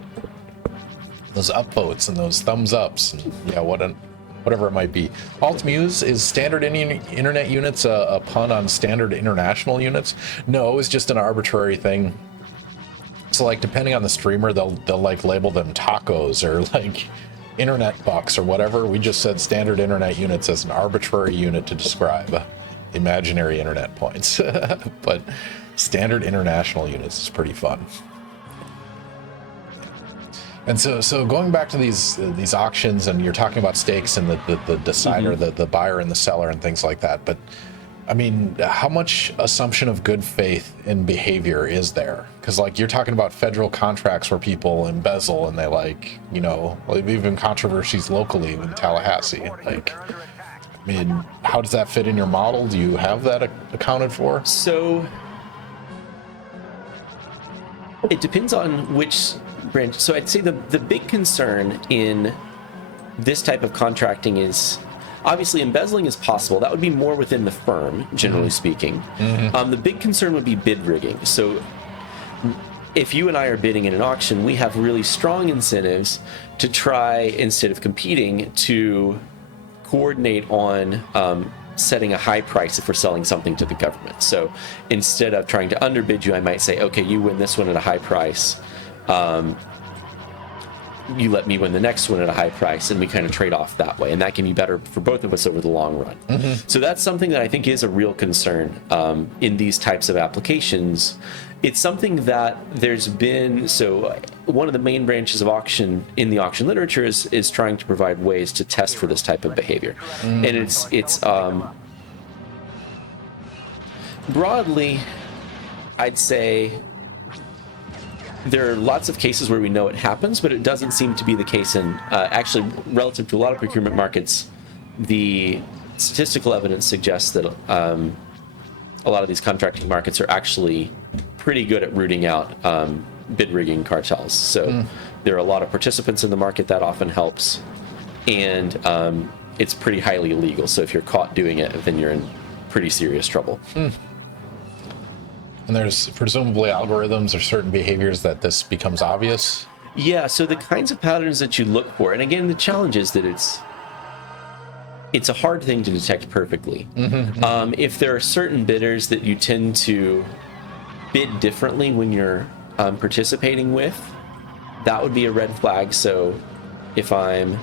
Those upvotes and those thumbs ups, and yeah, whatever it might be. Altmuse, is standard internet units a pun on standard international units? No, it's just an arbitrary thing. So like depending on the streamer, they'll like label them tacos or like internet bucks or whatever. We just said standard internet units as an arbitrary unit to describe imaginary internet points. But standard international units is pretty fun. And so going back to these auctions, and you're talking about stakes and the decider, the buyer and the seller and things like that. But I mean, how much assumption of good faith in behavior is there? Because like you're talking about federal contracts where people embezzle and they like even controversies locally in Tallahassee. Like, I mean, how does that fit in your model? Do you have that accounted for? So it depends on which branch. So I'd say the big concern in this type of contracting is obviously embezzling is possible. That would be more within the firm, generally speaking. The big concern would be bid rigging. So if you and I are bidding in an auction, we have really strong incentives to try, instead of competing, to coordinate on setting a high price if we're selling something to the government. So instead of trying to underbid you, I might say, okay, you win this one at a high price. You let me win the next one at a high price, and we kind of trade off that way, and that can be better for both of us over the long run. So that's something that I think is a real concern in these types of applications. It's something that there's been, so one of the main branches of auction in the auction literature is trying to provide ways to test for this type of behavior. And it's broadly, I'd say there are lots of cases where we know it happens, but it doesn't seem to be the case in, actually, relative to a lot of procurement markets, the statistical evidence suggests that a lot of these contracting markets are actually pretty good at rooting out bid rigging cartels. So there are a lot of participants in the market. That often helps. And it's pretty highly illegal. So if you're caught doing it, then you're in pretty serious trouble. And there's presumably algorithms or certain behaviors that this becomes obvious? Yeah, so the kinds of patterns that you look for, and again, the challenge is that it's a hard thing to detect perfectly. If there are certain bidders that you tend to bid differently when you're participating with, that would be a red flag. So if I'm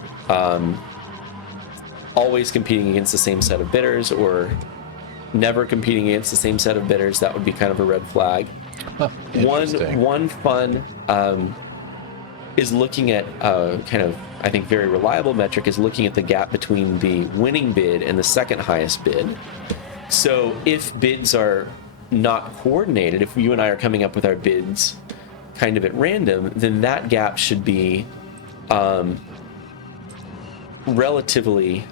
always competing against the same set of bidders, or never competing against the same set of bidders, that would be kind of a red flag. One fun is looking at kind of, I think, very reliable metric is looking at the gap between the winning bid and the second highest bid. So if bids are not coordinated, if you and I are coming up with our bids kind of at random, then that gap should be relatively,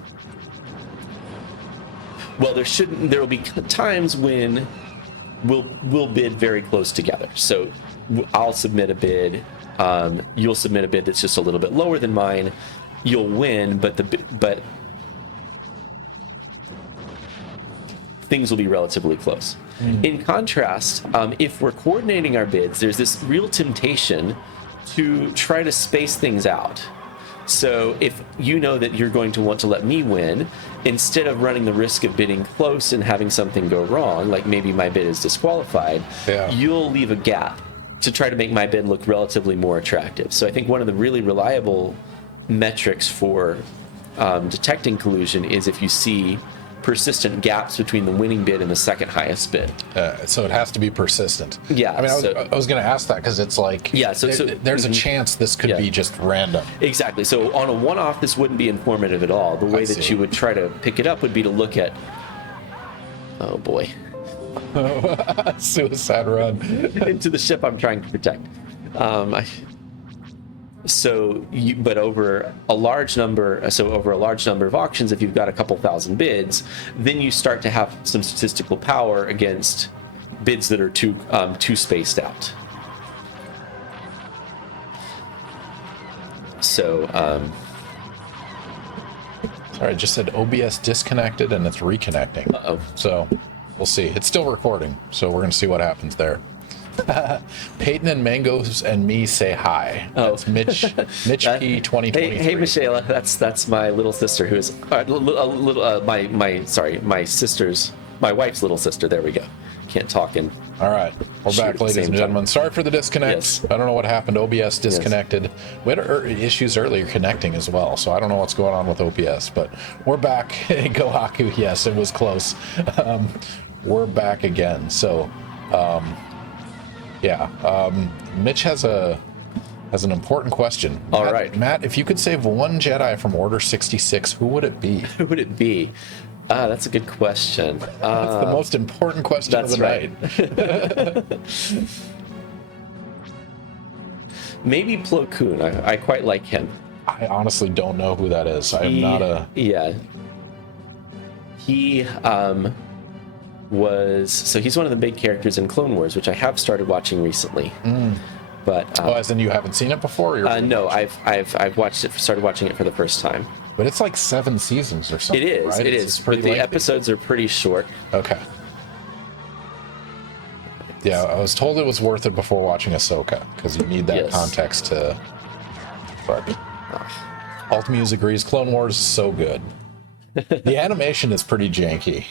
well, there will be times when we'll bid very close together. So I'll submit a bid, you'll submit a bid that's just a little bit lower than mine. You'll win, but things will be relatively close. In contrast, if we're coordinating our bids, there's this real temptation to try to space things out. So if you know that you're going to want to let me win, instead of running the risk of bidding close and having something go wrong, like maybe my bid is disqualified, you'll leave a gap to try to make my bid look relatively more attractive. So I think one of the really reliable metrics for detecting collusion is if you see persistent gaps between the winning bid and the second highest bid. So it has to be persistent. Yeah, I mean, I was going to ask that because it's like, Yeah, so- there's a chance this could be just random. Exactly. So on a one-off, this wouldn't be informative at all. The way that see. you would try to pick it up would be to look at, oh boy, Suicide run. into the ship I'm trying to protect. But over a large number of auctions, if you've got a couple thousand bids, then you start to have some statistical power against bids that are too spaced out. So, Sorry, I just said OBS disconnected and it's reconnecting. uh-oh. So we'll see. It's still recording, so we're going to see what happens there. Peyton and Mangoes and me say hi. Oh. That's Mitch P 2023. Hey, Michaela, that's my little sister, who is my wife's little sister. There we go. Can't talk in. All right, we're Shoot, back, ladies same and time. gentlemen. Sorry for the disconnect. Yes. I don't know what happened. OBS disconnected. We had issues earlier connecting as well, so I don't know what's going on with OBS, but we're back. Go Haku. Yes, it was close. We're back again. So, Mitch has an important question. All right. Matt, if you could save one Jedi from Order 66, who would it be? Who would it be? That's a good question. That's the most important question of the night. Maybe Plo Koon. I quite like him. I honestly don't know who that is. I am not a... Yeah. He he's one of the big characters in Clone Wars, which I have started watching recently. But as in you haven't seen it before? Or you're... no, I've watched it. Started watching it for the first time. But it's like 7 seasons or something. It is. Right? It It's is. pretty But the lengthy. episodes are pretty short. Okay. Yeah, I was told it was worth it before watching Ahsoka because you need that Yes. context to. But Alt Music agrees. Clone Wars is so good. The animation is pretty janky.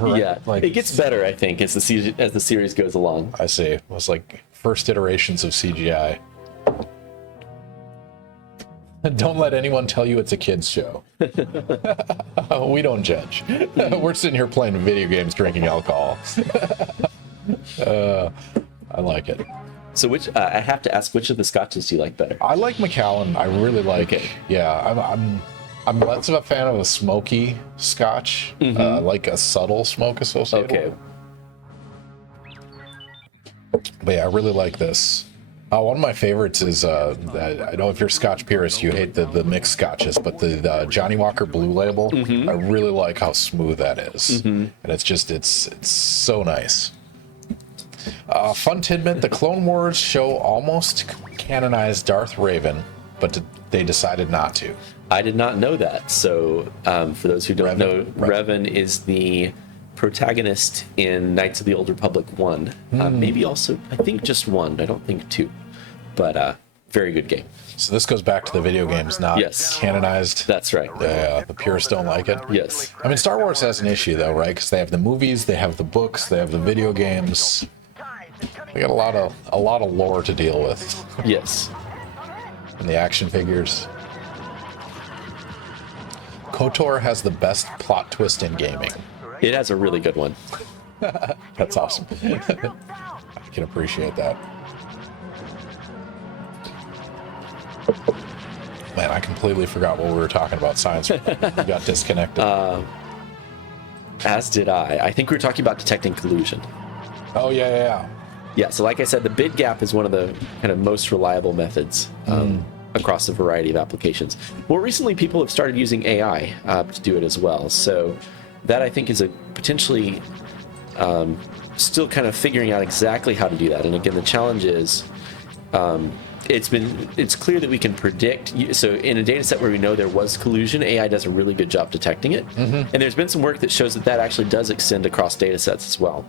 Right? Yeah, it gets better, I think, as the series goes along. I see. It was like first iterations of CGI. Don't let anyone tell you it's a kids show. We don't judge. We're sitting here playing video games, drinking alcohol. I like it. So I have to ask, which of the scotches do you like better? I like Macallan. I really like it. Yeah, I'm less of a fan of a smoky scotch. Like a subtle smoke associated. Okay. with it. But yeah, I really like this. One of my favorites is I know if you're a Scotch purist, you hate the mixed scotches, but the Johnny Walker Blue Label, I really like how smooth that is, and it's so nice. Fun tidbit: the Clone Wars show almost canonized Darth Raven, but they decided not to. I did not know that. So for those who don't know, Revan. Revan is the protagonist in Knights of the Old Republic 1. Maybe also, I think just 1. I don't think 2. But very good game. So this goes back to the video games, not Yes. canonized. That's right. The purists don't like it. Yes. I mean, Star Wars has an issue though, right? Because they have the movies, they have the books, they have the video games. They got a lot of lore to deal with, Yes. and the action figures. KOTOR has the best plot twist in gaming. It has a really good one. That's awesome. I can appreciate that. Man, I completely forgot what we were talking about. Science. We got disconnected. As did I. I think we were talking about detecting collusion. Oh yeah. Yeah, so like I said, the bid gap is one of the kind of most reliable methods across a variety of applications. More recently, people have started using AI to do it as well. So that, I think, is a potentially still kind of figuring out exactly how to do that. And again, the challenge is it's clear that we can predict. So in a data set where we know there was collusion, AI does a really good job detecting it. And there's been some work that shows that actually does extend across data sets as well.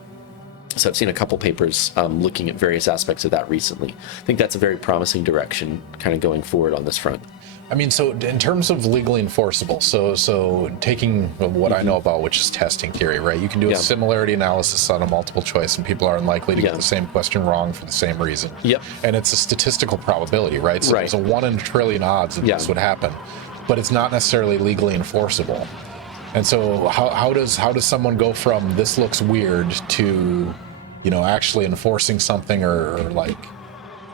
So I've seen a couple papers looking at various aspects of that recently. I think that's a very promising direction kind of going forward on this front. I mean, so in terms of legally enforceable, so taking what I know about, which is testing theory, right? You can do a similarity analysis on a multiple choice, and people are unlikely to get the same question wrong for the same reason. Yep. And it's a statistical probability, right? So there's a 1 in a trillion odds that this would happen, but it's not necessarily legally enforceable. And so how does someone go from this looks weird to, actually enforcing something or like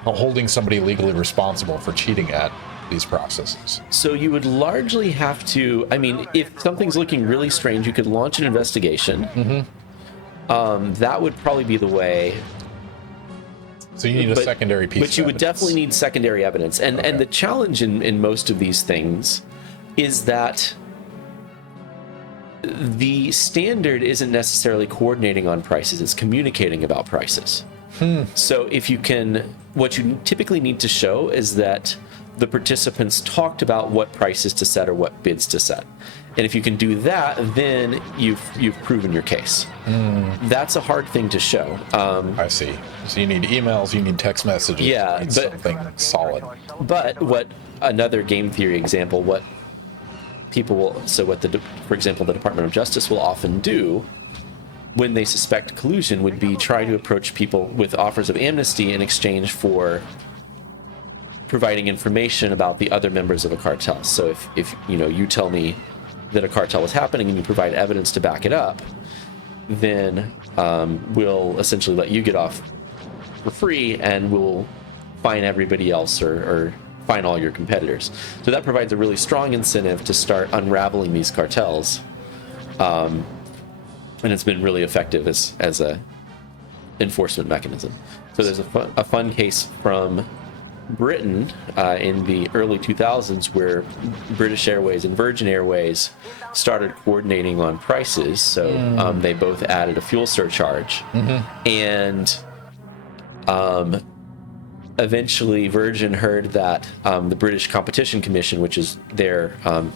holding somebody legally responsible for cheating at these processes? So you would largely have to, if something's looking really strange, you could launch an investigation. That would probably be the way. So you need a secondary piece. But you would definitely need secondary evidence. And the challenge in most of these things is that the standard isn't necessarily coordinating on prices, it's communicating about prices. So what you typically need to show is that the participants talked about what prices to set or what bids to set. And if you can do that, then you've proven your case. That's a hard thing to show. I see. So you need emails, you need text messages, you need something solid. But what another game theory example, for example, the Department of Justice will often do when they suspect collusion would be try to approach people with offers of amnesty in exchange for providing information about the other members of a cartel. So if you tell me that a cartel is happening and you provide evidence to back it up, then we'll essentially let you get off for free and we'll fine everybody else or fine all your competitors. So that provides a really strong incentive to start unraveling these cartels. And it's been really effective as a enforcement mechanism. So there's a fun case from Britain in the early 2000s where British Airways and Virgin Airways started coordinating on prices. So they both added a fuel surcharge. And eventually Virgin heard that the British Competition Commission, which is their kind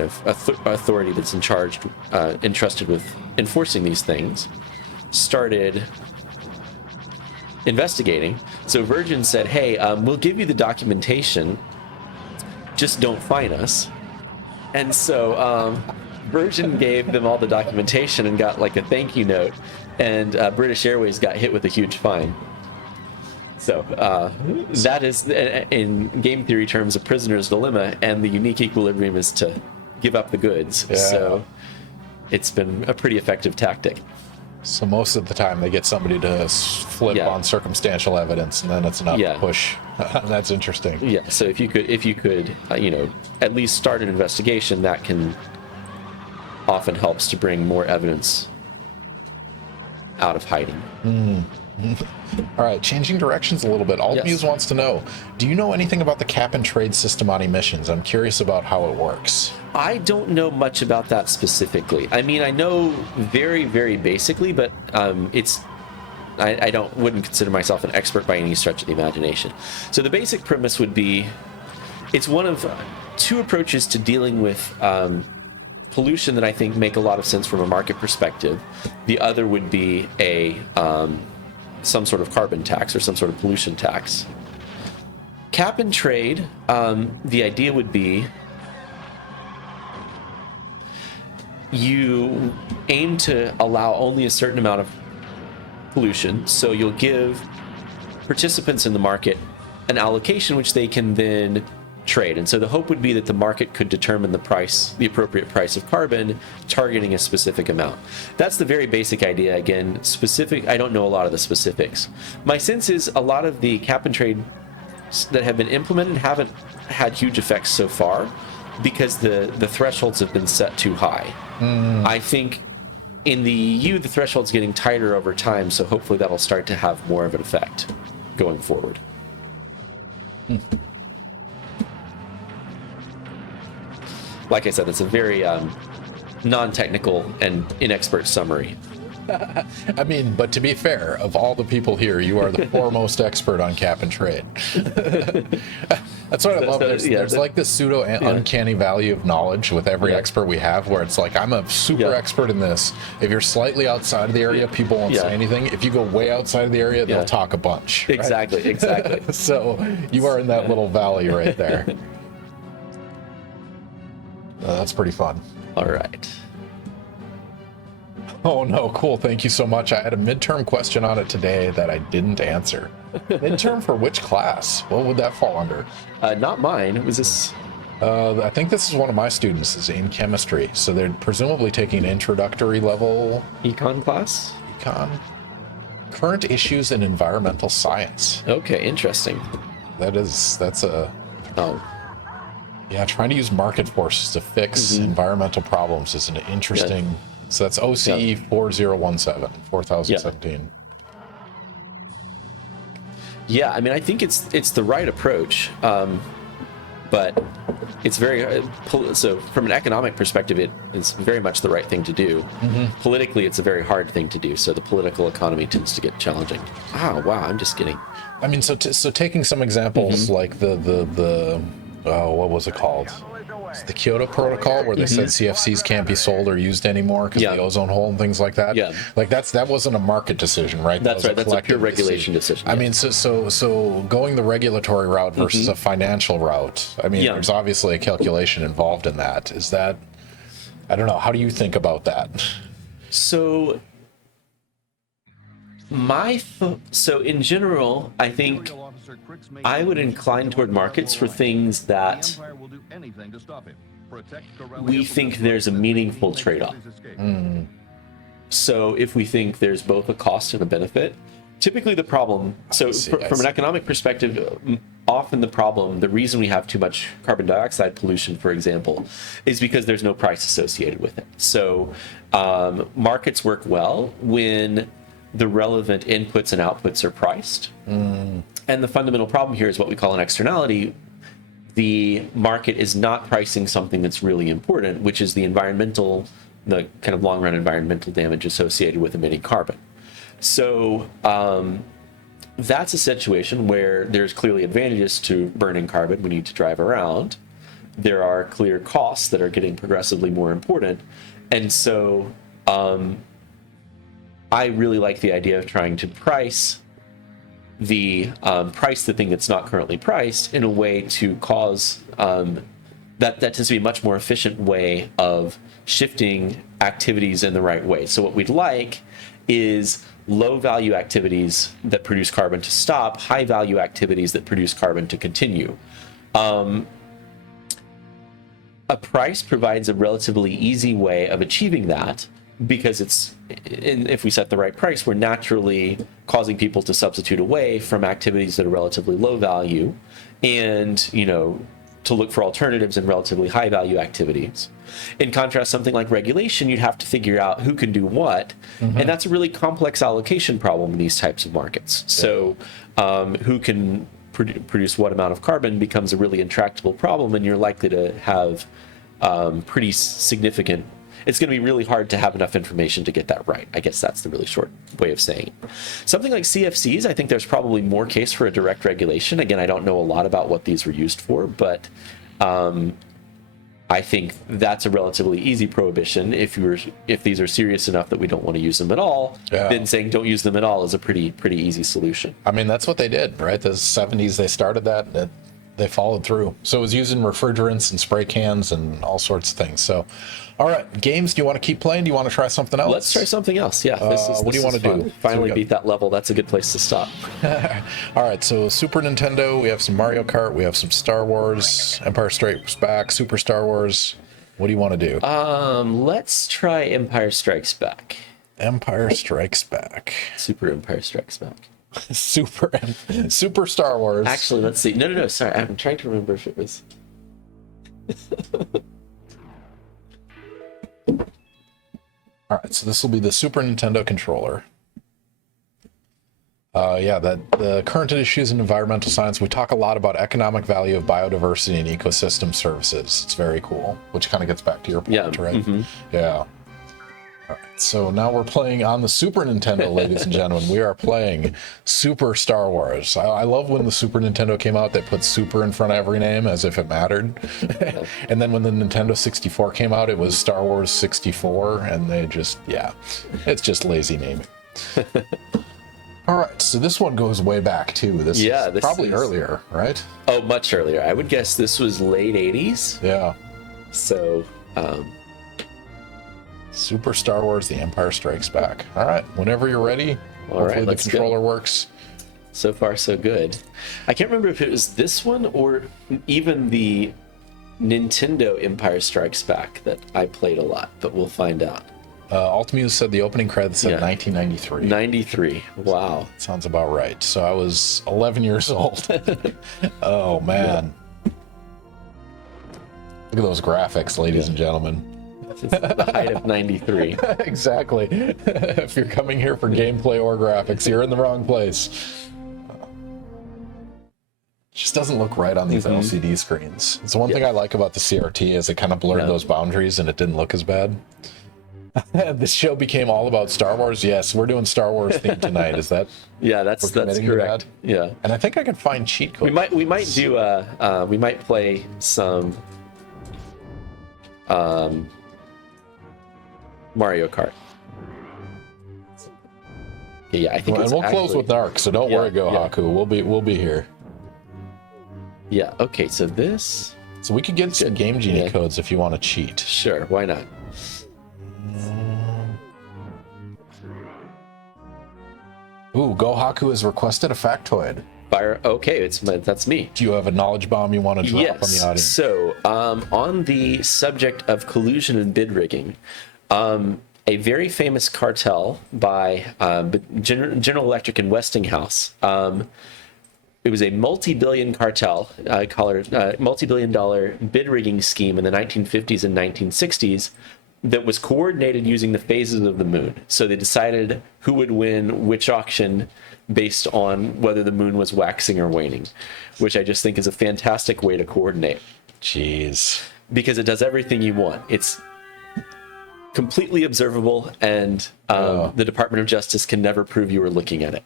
of authority that's entrusted with enforcing these things, started investigating. So Virgin said, hey, we'll give you the documentation, just don't fine us. And so Virgin gave them all the documentation and got like a thank you note, and British Airways got hit with a huge fine. So that is, in game theory terms, a prisoner's dilemma, and the unique equilibrium is to give up the goods. Yeah. So it's been a pretty effective tactic. So most of the time they get somebody to flip on circumstantial evidence, and then it's enough to push. That's interesting. Yeah. So if you could, at least start an investigation, that can often helps to bring more evidence out of hiding. All right, changing directions a little bit. Altmuse wants to know, do you know anything about the cap and trade system on emissions? I'm curious about how it works. I don't know much about that specifically. I know very, very basically, but I wouldn't consider myself an expert by any stretch of the imagination. So the basic premise would be, it's one of two approaches to dealing with pollution that I think make a lot of sense from a market perspective. The other would be some sort of carbon tax or some sort of pollution tax. Cap and trade, the idea would be you aim to allow only a certain amount of pollution, so you'll give participants in the market an allocation which they can then trade. And so the hope would be that the market could determine the appropriate price of carbon, targeting a specific amount. That's the very basic idea. Again, I don't know a lot of the specifics. My sense is a lot of the cap and trade that have been implemented haven't had huge effects so far because the thresholds have been set too high. I think in the EU, the threshold's getting tighter over time, so hopefully that'll start to have more of an effect going forward. Like I said, it's a very non-technical and inexpert summary. I mean, but to be fair, of all the people here, you are the foremost expert on cap and trade. That's what I love. There's like this pseudo uncanny valley of knowledge with every expert we have, where it's like, I'm a super expert in this. If you're slightly outside of the area, people won't say anything. If you go way outside of the area, they'll talk a bunch. Right? Exactly. So you are in that little valley right there. That's pretty fun. All right. Oh no, cool. Thank you so much. I had a midterm question on it today that I didn't answer. Midterm for which class? What would that fall under? Not mine. Was this I think this is one of my students is in chemistry, so they're presumably taking introductory level Econ class? econ. Current issues in environmental science. Okay, interesting. That's a Oh, yeah. Trying to use market forces to fix environmental problems is an interesting. So that's OCE 4017. yeah. I mean, I think it's the right approach, but it's very so from an economic perspective, it's very much the right thing to do. Politically, it's a very hard thing to do. So the political economy tends to get challenging. Oh, wow! I'm just kidding. I mean, so taking some examples like the what was it called? It's the Kyoto Protocol, where they said CFCs can't be sold or used anymore because the ozone hole and things like that. Yeah. Like that wasn't a market decision, right? That's right. That's a pure regulation decision. I mean, so going the regulatory route versus a financial route. I mean, there's obviously a calculation involved in that. Is that? I don't know. How do you think about that? So so in general, I think I would incline toward markets for things that we think there's a meaningful trade-off. So if we think there's both a cost and a benefit, typically the problem, from an economic perspective, often the reason we have too much carbon dioxide pollution, for example, is because there's no price associated with it. So markets work well when the relevant inputs and outputs are priced. And the fundamental problem here is what we call an externality. The market is not pricing something that's really important, which is the kind of long-run environmental damage associated with emitting carbon. So that's a situation where there's clearly advantages to burning carbon. We need to drive around. There are clear costs that are getting progressively more important. And so I really like the idea of trying to price the thing that's not currently priced in a way to cause that tends to be a much more efficient way of shifting activities in the right way. So what we'd like is low value activities that produce carbon to stop, high value activities that produce carbon to continue. A price provides a relatively easy way of achieving that, because if we set the right price, we're naturally causing people to substitute away from activities that are relatively low value and, to look for alternatives in relatively high value activities. In contrast, something like regulation, you'd have to figure out who can do what. And that's a really complex allocation problem in these types of markets. So who can produce what amount of carbon becomes a really intractable problem, and you're likely to have pretty significant. It's going to be really hard to have enough information to get that right. I guess that's the really short way of saying it. Something like CFCs, I think there's probably more case for a direct regulation. Again, I don't know a lot about what these were used for, but I think that's a relatively easy prohibition. If these are serious enough that we don't want to use them at all, then saying don't use them at all is a pretty easy solution. I mean, that's what they did, right? The 70s, they started that. They followed through. So it was using refrigerants and spray cans and all sorts of things. So, all right, games, do you want to keep playing? Do you want to try something else? Let's try something else. Yeah. What do you want to do? Finally beat that level. That's a good place to stop. All right, so Super Nintendo, we have some Mario Kart, we have some Star Wars, Empire Strikes Back, Super Star Wars. What do you want to do? Let's try Empire Strikes Back. Empire Strikes Back. Super Empire Strikes Back. Super Star Wars. Actually, let's see. No. Sorry, I'm trying to remember if it was. All right, so this will be the Super Nintendo controller. The current issues in environmental science. We talk a lot about economic value of biodiversity and ecosystem services. It's very cool, which kind of gets back to your point, right? Yeah. All right, so now we're playing on the Super Nintendo, ladies and gentlemen. We are playing Super Star Wars. I love when the Super Nintendo came out, they put Super in front of every name as if it mattered. And then when the Nintendo 64 came out, it was Star Wars 64, and they just, it's just lazy naming. All right, so this one goes way back, too. This is probably earlier, right? Oh, much earlier. I would guess this was late 80s. Yeah. So, Super Star Wars, The Empire Strikes Back. All right, whenever you're ready. Hopefully the controller works. So far, so good. I can't remember if it was this one or even the Nintendo Empire Strikes Back that I played a lot, but we'll find out. Altamuse said the opening credits said Yeah. 1993. 93. Wow. Sounds about right. So I was 11 years old. Oh, man. Look at those graphics, ladies and gentlemen. This is the height of 93. Exactly. If you're coming here for gameplay or graphics, you're in the wrong place. Just doesn't look right on these LCD screens. It's one thing I like about the CRT is it kind of blurred those boundaries and it didn't look as bad. This show became all about Star Wars. Yes, we're doing Star Wars theme tonight. Is that? Yeah, that's committing to correct. that? Yeah. And I think I can find cheat codes. We might do we might play some Mario Kart. Yeah, I think And it's we'll close with NARC, so don't worry, Haku. We'll be here. Yeah. Okay. So this. So we could get some Game Genie codes if you want to cheat. Sure. Why not? Ooh, Go Haku has requested a factoid. Fire. Okay. That's me. Do you have a knowledge bomb you want to drop on the audience? So, on the subject of collusion and bid rigging, a very famous cartel by General Electric and Westinghouse. It was a multi-billion cartel, multi-billion-dollar bid rigging scheme in the 1950s and 1960s that was coordinated using the phases of the moon. So they decided who would win which auction based on whether the moon was waxing or waning, which I just think is a fantastic way to coordinate. Jeez. Because it does everything you want. It's completely observable, and the Department of Justice can never prove you were looking at it.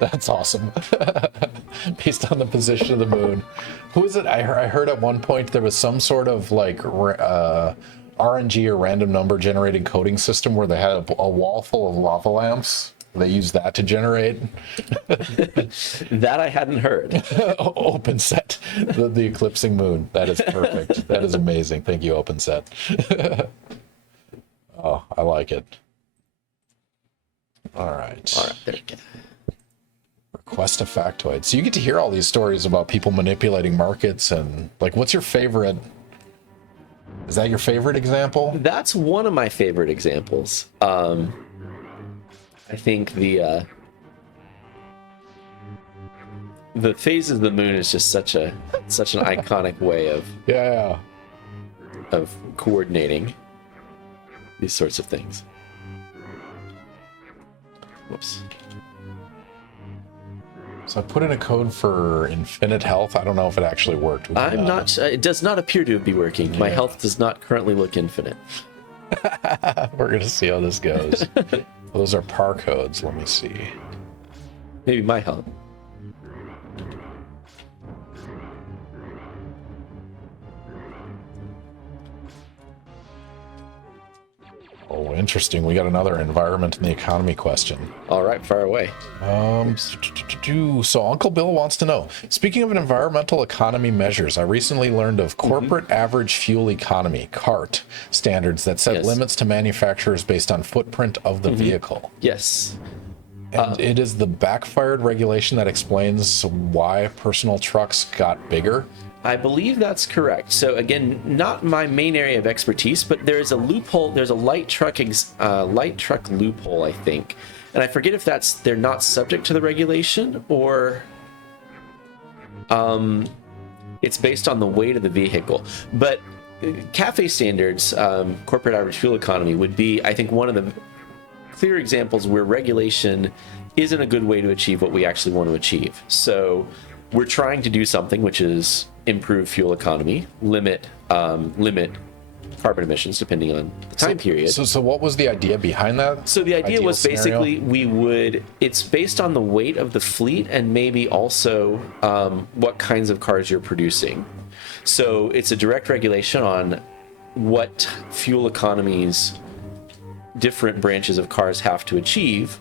That's awesome. Based on the position of the moon. Who is it? I heard at one point there was some sort of like RNG or random number generating coding system where they had a wall full of lava lamps. They used that to generate. That I hadn't heard. Open set, the eclipsing moon. That is perfect. That is amazing. Thank you, Open Set. Oh, I like it. All right. All right, there you go. Request a factoid. So you get to hear all these stories about people manipulating markets and like, what's your favorite? Is that your favorite example? That's one of my favorite examples. I think the phases of the moon is just such an iconic way of coordinating these sorts of things. Whoops. So I put in a code for infinite health. I don't know if it actually worked. I'm not. It does not appear to be working. My health does not currently look infinite. We're gonna see how this goes. Those are par codes. Let me see. Maybe my health. Oh, interesting. We got another environment and the economy question. All right, far away. So Uncle Bill wants to know, speaking of environmental economy measures, I recently learned of corporate average fuel economy, CART, standards that set limits to manufacturers based on footprint of the vehicle. Yes. And it is the backfired regulation that explains why personal trucks got bigger. I believe that's correct. So again, not my main area of expertise, but there is a loophole. There's a light truck loophole, I think, and I forget if they're not subject to the regulation or it's based on the weight of the vehicle. But CAFE standards, corporate average fuel economy, would be, I think, one of the clear examples where regulation isn't a good way to achieve what we actually want to achieve. So we're trying to do something which is improve fuel economy, limit carbon emissions depending on the time period. So what was the idea behind that? So the idea was basically it's based on the weight of the fleet and maybe also what kinds of cars you're producing. So it's a direct regulation on what fuel economies different branches of cars have to achieve,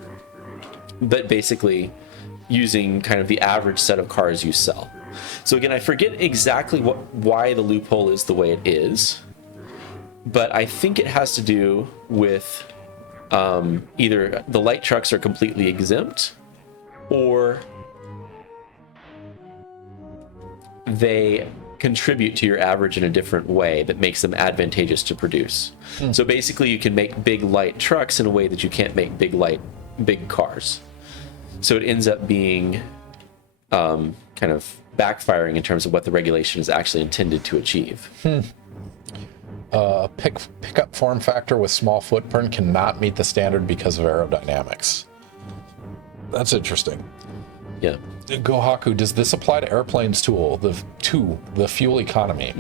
but basically using kind of the average set of cars you sell. So again, I forget exactly why the loophole is the way it is, but I think it has to do with either the light trucks are completely exempt, or they contribute to your average in a different way that makes them advantageous to produce. So basically you can make big light trucks in a way that you can't make big cars. So it ends up being kind of backfiring in terms of what the regulation is actually intended to achieve. Pickup form factor with small footprint cannot meet the standard because of aerodynamics. That's interesting. Yeah. Gohaku, does this apply to airplanes too? The fuel economy.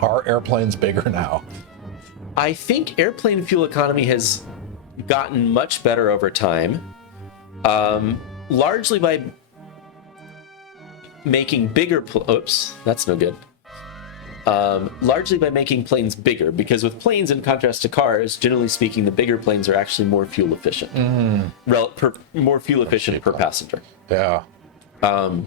Are airplanes bigger now? I think airplane fuel economy has gotten much better over time, largely by making bigger. Oops, that's no good. Largely by making planes bigger, because with planes, in contrast to cars, generally speaking, the bigger planes are actually more fuel efficient. More fuel efficient per passenger. Yeah. And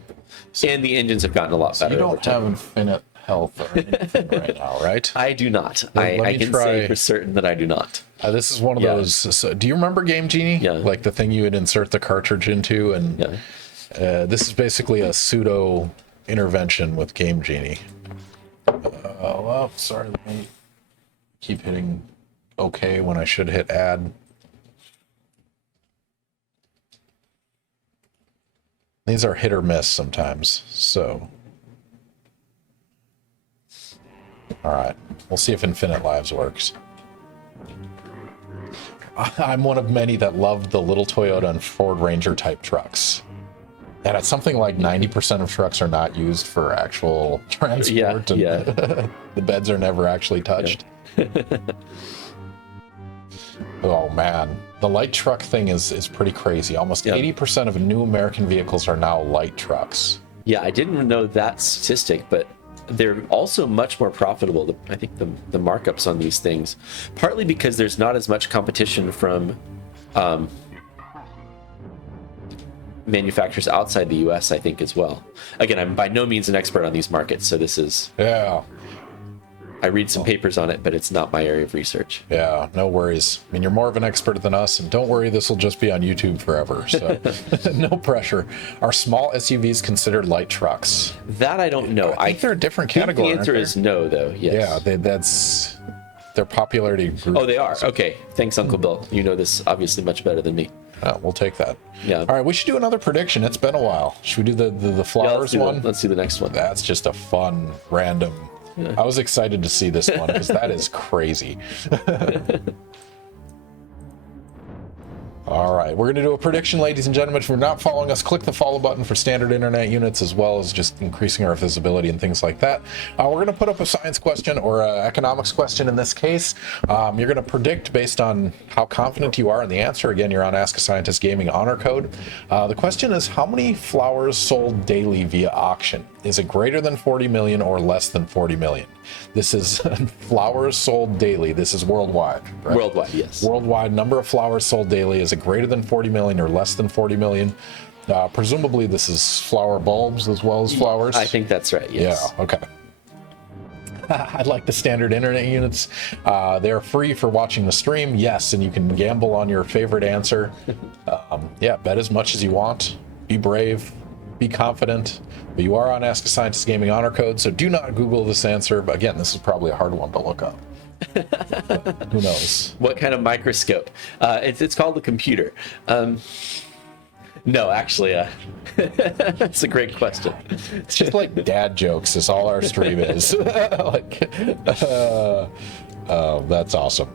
the engines have gotten a lot better. You over don't time. have infinite health or anything right now, right? I do not. Let I me can try. say for certain that I do not. This is one of those. So, do you remember Game Genie? Yeah. Like the thing you would insert the cartridge into, and this is basically a pseudo intervention with Game Genie. Oh, sorry. Let me keep hitting OK when I should hit add. These are hit or miss sometimes. So, all right, we'll see if Infinite Lives works. I'm one of many that loved the little Toyota and Ford Ranger type trucks. And it's something like 90% of trucks are not used for actual transport. And the beds are never actually touched. Oh, man. The light truck thing is pretty crazy. Almost 80% of new American vehicles are now light trucks. Yeah, I didn't know that statistic, but they're also much more profitable. I think the markups on these things, partly because there's not as much competition from manufacturers outside the US, I think, as well. Again, I'm by no means an expert on these markets, so this is... Yeah. I read some papers on it, but it's not my area of research. Yeah, no worries. I mean, you're more of an expert than us, and don't worry, this will just be on YouTube forever, so no pressure. Are small SUVs considered light trucks? That I don't know. I think they're a different category. The answer is no, though. Yes. Yeah, that's their popularity group. Oh, they are? Okay. Thanks, Uncle Bill. You know this obviously much better than me. We'll take that. Yeah. All right, we should do another prediction. It's been a while. Should we do the flowers one? Let's do the next one. That's just a fun, random... I was excited to see this one because that is crazy. All right, we're going to do a prediction, ladies and gentlemen. If you're not following us, click the follow button for standard internet units, as well as just increasing our visibility and things like that. We're going to put up a science question or an economics question in this case. You're going to predict based on how confident you are in the answer. Again, you're on Ask a Scientist Gaming Honor Code. The question is, how many flowers sold daily via auction? Is it greater than 40 million or less than 40 million? This is flowers sold daily. This is worldwide, right? Worldwide, yes. Worldwide number of flowers sold daily. Is it greater than 40 million or less than 40 million? Presumably this is flower bulbs as well as flowers. I think that's right, yes. Yeah, okay. I like the standard internet units. They're free for watching the stream, yes, and you can gamble on your favorite answer. Bet as much as you want. Be brave. Be confident. But you are on Ask a Scientist Gaming Honor Code, so do not Google this answer. But again, this is probably a hard one to look up. Who knows? What kind of microscope? It's called a computer. No, actually, that's a great question. It's just like dad jokes. Is all our stream is. That's awesome.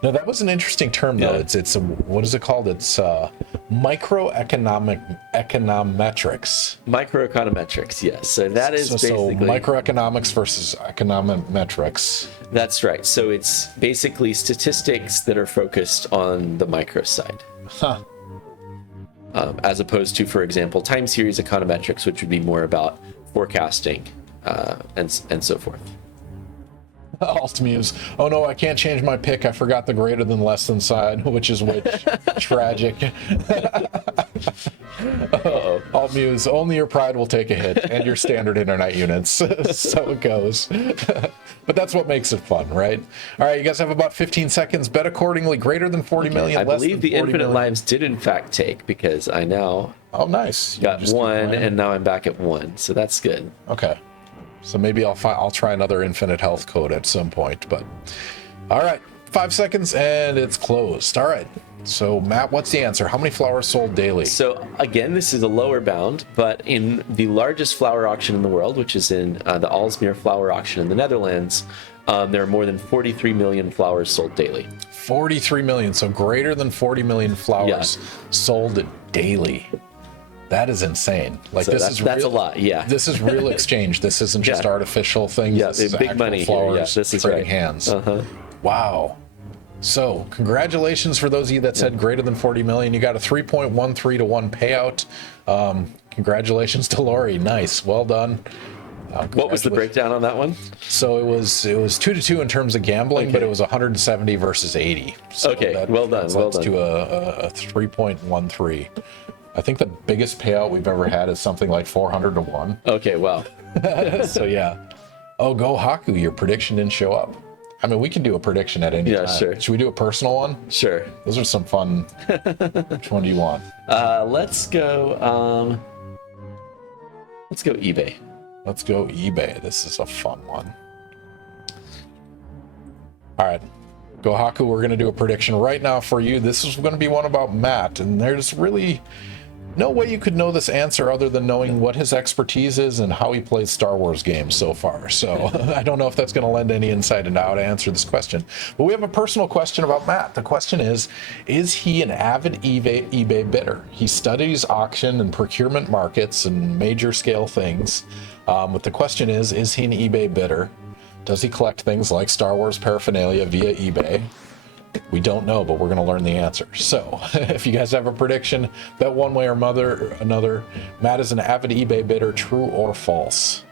No, that was an interesting term though. Yeah. It's what is it called? It's microeconometrics. Microeconometrics, yes. So that is basically microeconomics versus econometrics. That's right. So it's basically statistics that are focused on the micro side. Huh. As opposed to, for example, time series econometrics, which would be more about forecasting and so forth. Altmuse. Oh no, I can't change my pick. I forgot the greater than less than sign, which is which. Tragic. Uh-oh. I'll muse. Only your pride will take a hit, and your standard internet units. So it goes. But that's what makes it fun, right? All right, you guys have about 15 seconds. Bet accordingly. Greater than 40 million. I less believe than the 40 infinite million. lives did in fact take, because I now Oh, nice. You got just keep 1, playing? and now I'm back at 1. So that's good. Okay. So maybe I'll try another infinite health code at some point. But all right, 5 seconds, and it's closed. All right. So Matt, what's the answer? How many flowers sold daily? So again, this is a lower bound, but in the largest flower auction in the world, which is in the Aalsmeer flower auction in the Netherlands, there are more than 43 million flowers sold daily. 43 million. So greater than 40 million flowers sold daily. That is insane. Like So this that's, is that's a real, lot. Yeah. This is real exchange. This isn't just Yeah. artificial things. Yeah, This is big actual money here. flowers Yeah, this is trading right. hands. Uh-huh. Wow. So congratulations for those of you that said greater than 40 million. You got a 3.13 to 1 payout. Congratulations to Lori. Nice. Well done. What was the breakdown on that one? So it was 2-2 in terms of gambling, but it was 170 versus 80. So Okay, that well done, well translates done. to a 3.13. I think the biggest payout we've ever had is something like 400 to 1. Okay, wow. So yeah. Oh, go Haku, your prediction didn't show up. I mean, we can do a prediction at any Yeah, time. sure. Should we do a personal one? Sure. Those are some fun. Which one do you want? Let's go eBay. Let's go eBay. This is a fun one. All right. Go Haku, we're going to do a prediction right now for you. This is going to be one about Matt, and there's really no way you could know this answer other than knowing what his expertise is and how he plays Star Wars games so far. So I don't know if that's going to lend any insight into how to answer this question. But we have a personal question about Matt. The question is he an avid eBay bidder? He studies auction and procurement markets and major scale things. But the question is he an eBay bidder? Does he collect things like Star Wars paraphernalia via eBay? We don't know, but we're going to learn the answer. So if you guys have a prediction, bet one way or another, Matt is an avid eBay bidder, true or false?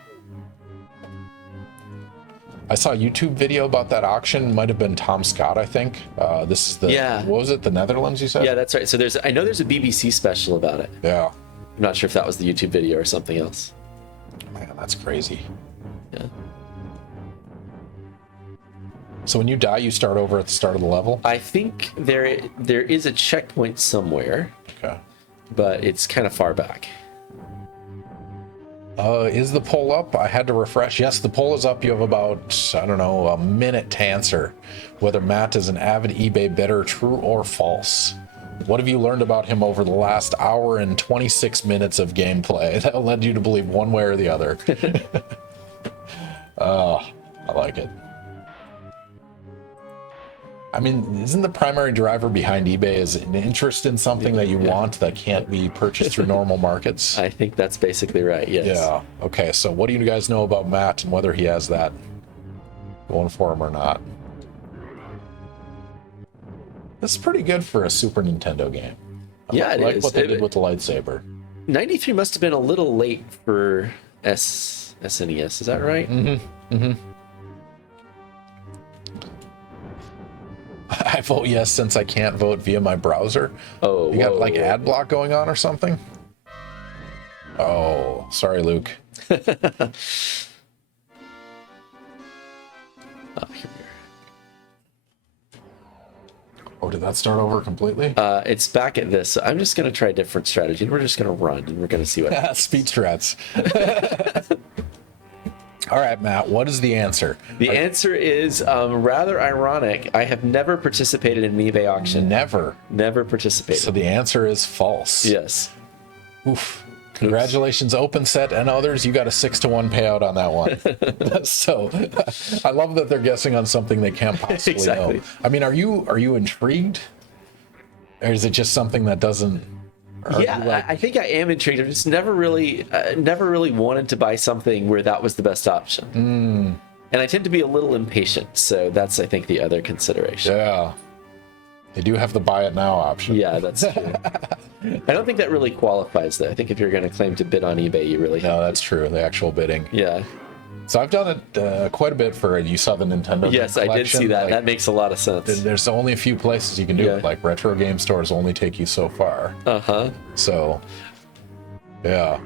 I saw a YouTube video about that auction. Might have been Tom Scott, I think. This is what was it? The Netherlands, you said? Yeah, that's right. So I know there's a BBC special about it. Yeah. I'm not sure if that was the YouTube video or something else. Man, that's crazy. Yeah. So when you die, you start over at the start of the level? I think there is a checkpoint somewhere, Okay. but it's kind of far back. Is the poll up? I had to refresh. Yes, the poll is up. You have about, I don't know, a minute to answer whether Matt is an avid eBay bidder, true or false. What have you learned about him over the last hour and 26 minutes of gameplay that led you to believe one way or the other? I like it. I mean, isn't the primary driver behind eBay is an interest in something that you want that can't be purchased through normal markets? I think that's basically right, yes. Yeah. Okay, so what do you guys know about Matt and whether he has that going for him or not? This is pretty good for a Super Nintendo game. I like what they did with the lightsaber. 93 must have been a little late for SNES, is that right? Mm-hmm. Mm-hmm. I vote yes since I can't vote via my browser. Oh, you got like ad block going on or something? Oh, sorry, Luke. Oh, here we Oh, did that start over completely? are. It's back at this. So I'm just going to try a different strategy, and we're just going to run, and we're going to see what happens. Speed strats. All right, Matt, what is the answer? The answer is rather ironic. I have never participated in an eBay auction. Never. Never participated. So the answer is false. Yes. Oof. Congratulations, Open Set and others. You got a 6-1 payout on that one. So I love that they're guessing on something they can't possibly Exactly. know. I mean, are you intrigued? Or is it just something that doesn't... Yeah, I think I am intrigued. I've just never really wanted to buy something where that was the best option. And I tend to be a little impatient, so that's, I think, the other consideration. Yeah. They do have the buy it now option. Yeah, that's true. I don't think that really qualifies, though. I think if you're going to claim to bid on eBay, you really have No, that's true. The actual bidding. Yeah. So I've done it quite a bit for, you saw the Nintendo Yes, I did see that. Like, That makes a lot of sense. there's only a few places you can do Yeah. it. Like retro game stores only take you so far. Uh-huh. So Yeah.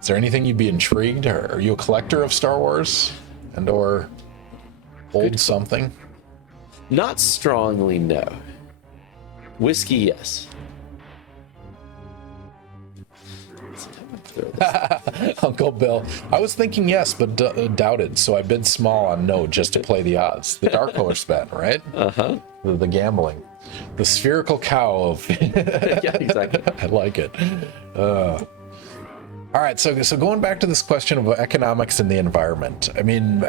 Is there anything you'd be intrigued? Or are you a collector of Star Wars and/or old something? Not strongly, no. Whiskey, yes. Uncle Bill. I was thinking yes, but doubted, so I bid small on no just to play the odds. The dark horse bet, right? Uh-huh. The gambling. The spherical cow of... Yeah, exactly. I like it. All right, so going back to this question of economics and the environment, I mean,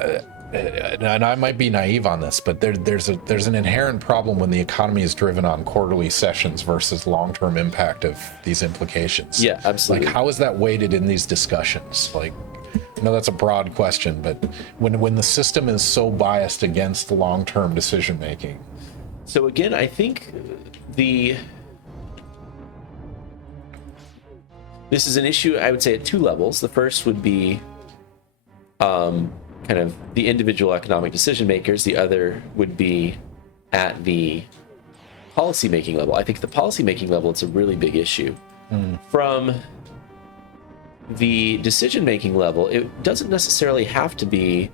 and I might be naive on this, but there's an inherent problem when the economy is driven on quarterly sessions versus long-term impact of these implications. Yeah, absolutely. Like, how is that weighted in these discussions? Like, I know that's a broad question, but when the system is so biased against long-term decision making. So again, I think this is an issue, I would say, at two levels. The first would be kind of the individual economic decision makers. The other would be at the policy-making level. I think at the policy-making level, it's a really big issue. From the decision-making level, it doesn't necessarily have to be...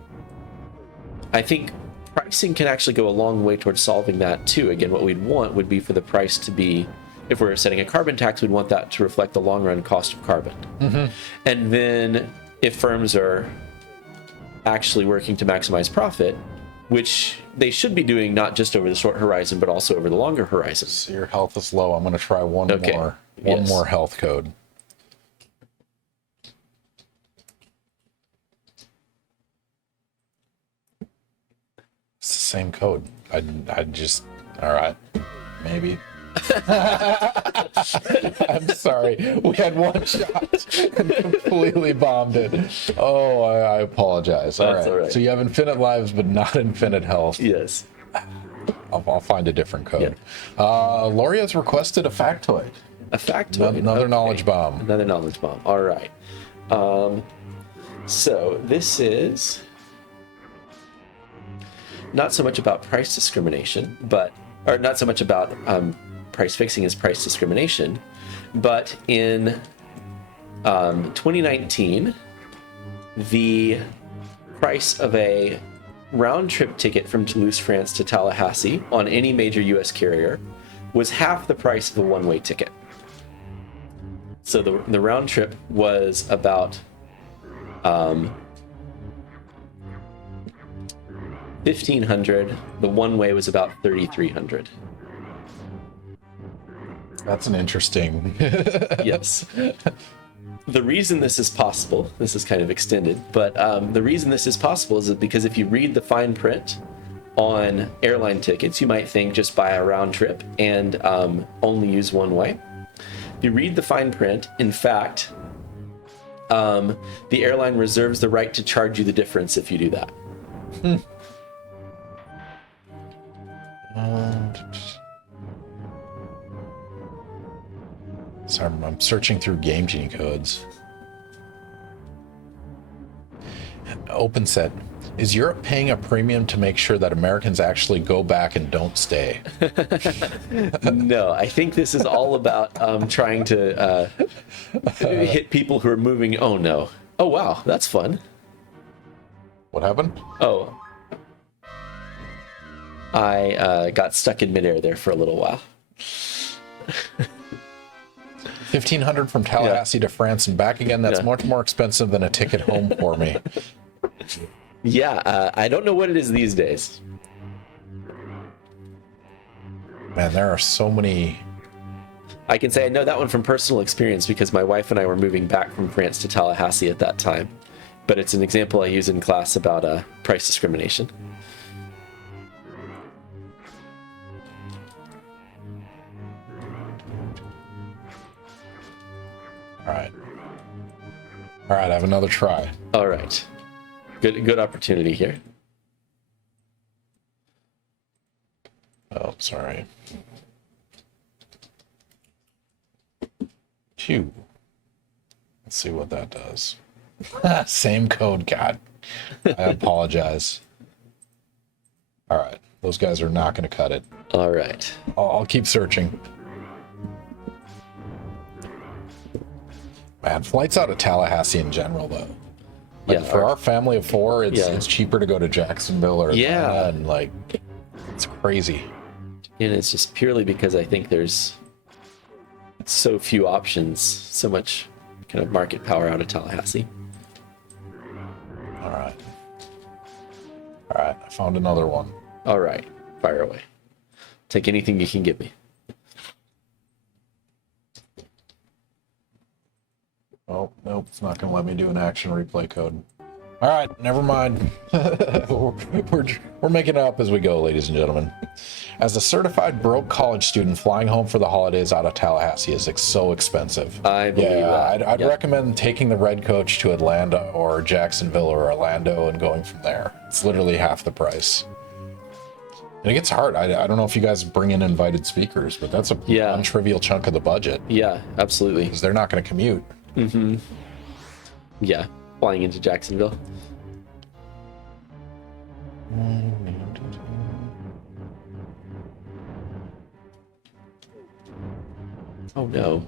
I think pricing can actually go a long way towards solving that, too. Again, what we'd want would be for the price to be... If we're setting a carbon tax, we'd want that to reflect the long-run cost of carbon. And then if firms are actually working to maximize profit, which they should be doing not just over the short horizon, but also over the longer horizon. So your health is low. I'm going to try one Yes. more health code. It's the same code. I just, all right, maybe. I'm sorry. We had one shot and completely bombed it. Oh, I apologize. All right. So you have infinite lives, but not infinite health. Yes. I'll find a different code. Yeah. Loria's requested a factoid. A factoid. Another knowledge bomb. Another knowledge bomb. All right. So this is not so much about price discrimination, or not so much about price fixing as price discrimination, but in 2019, the price of a round-trip ticket from Toulouse, France to Tallahassee on any major U.S. carrier was half the price of a one-way ticket. So the round trip was about $1,500. The one-way was about $3,300. That's an interesting... Yes. The reason this is possible, this is kind of extended, but the reason this is possible is because if you read the fine print on airline tickets, you might think just buy a round trip and only use one way. If you read the fine print, in fact, the airline reserves the right to charge you the difference if you do that. So I'm searching through Game Genie codes. Open set. Is Europe paying a premium to make sure that Americans actually go back and don't stay? No, I think this is all about trying to hit people who are moving. Oh, no. Oh, wow. That's fun. What happened? Oh. I got stuck in midair there for a little while. 1,500 from Tallahassee to France and back again. That's much more expensive than a ticket home for me. Yeah, I don't know what it is these days. Man, there are so many. I can say I know that one from personal experience because my wife and I were moving back from France to Tallahassee at that time. But it's an example I use in class about price discrimination. All right, I have another try. All right. Good opportunity here. Oh, sorry. Phew. Let's see what that does. Same code, God. I apologize. All right, those guys are not going to cut it. All right. I'll keep searching. Man, flights out of Tallahassee in general, though. Like, Yeah, for our family of four, Yeah. it's cheaper to go to Jacksonville or Yeah. Atlanta, and like, it's crazy. And it's just purely because I think there's so few options, so much kind of market power out of Tallahassee. All right. All right, I found another one. All right, fire away. Take anything you can give me. Oh, nope, it's not going to let me do an action replay code. All right, never mind. we're making it up as we go, ladies and gentlemen. As a certified broke college student, flying home for the holidays out of Tallahassee is so expensive. I believe that. I'd Yeah. recommend taking the red coach to Atlanta or Jacksonville or Orlando and going from there. It's literally half the price. And it gets hard. I don't know if you guys bring in invited speakers, but that's a non-trivial chunk of the budget Yeah, absolutely. because they're not going to commute. Yeah, flying into Jacksonville. Oh no.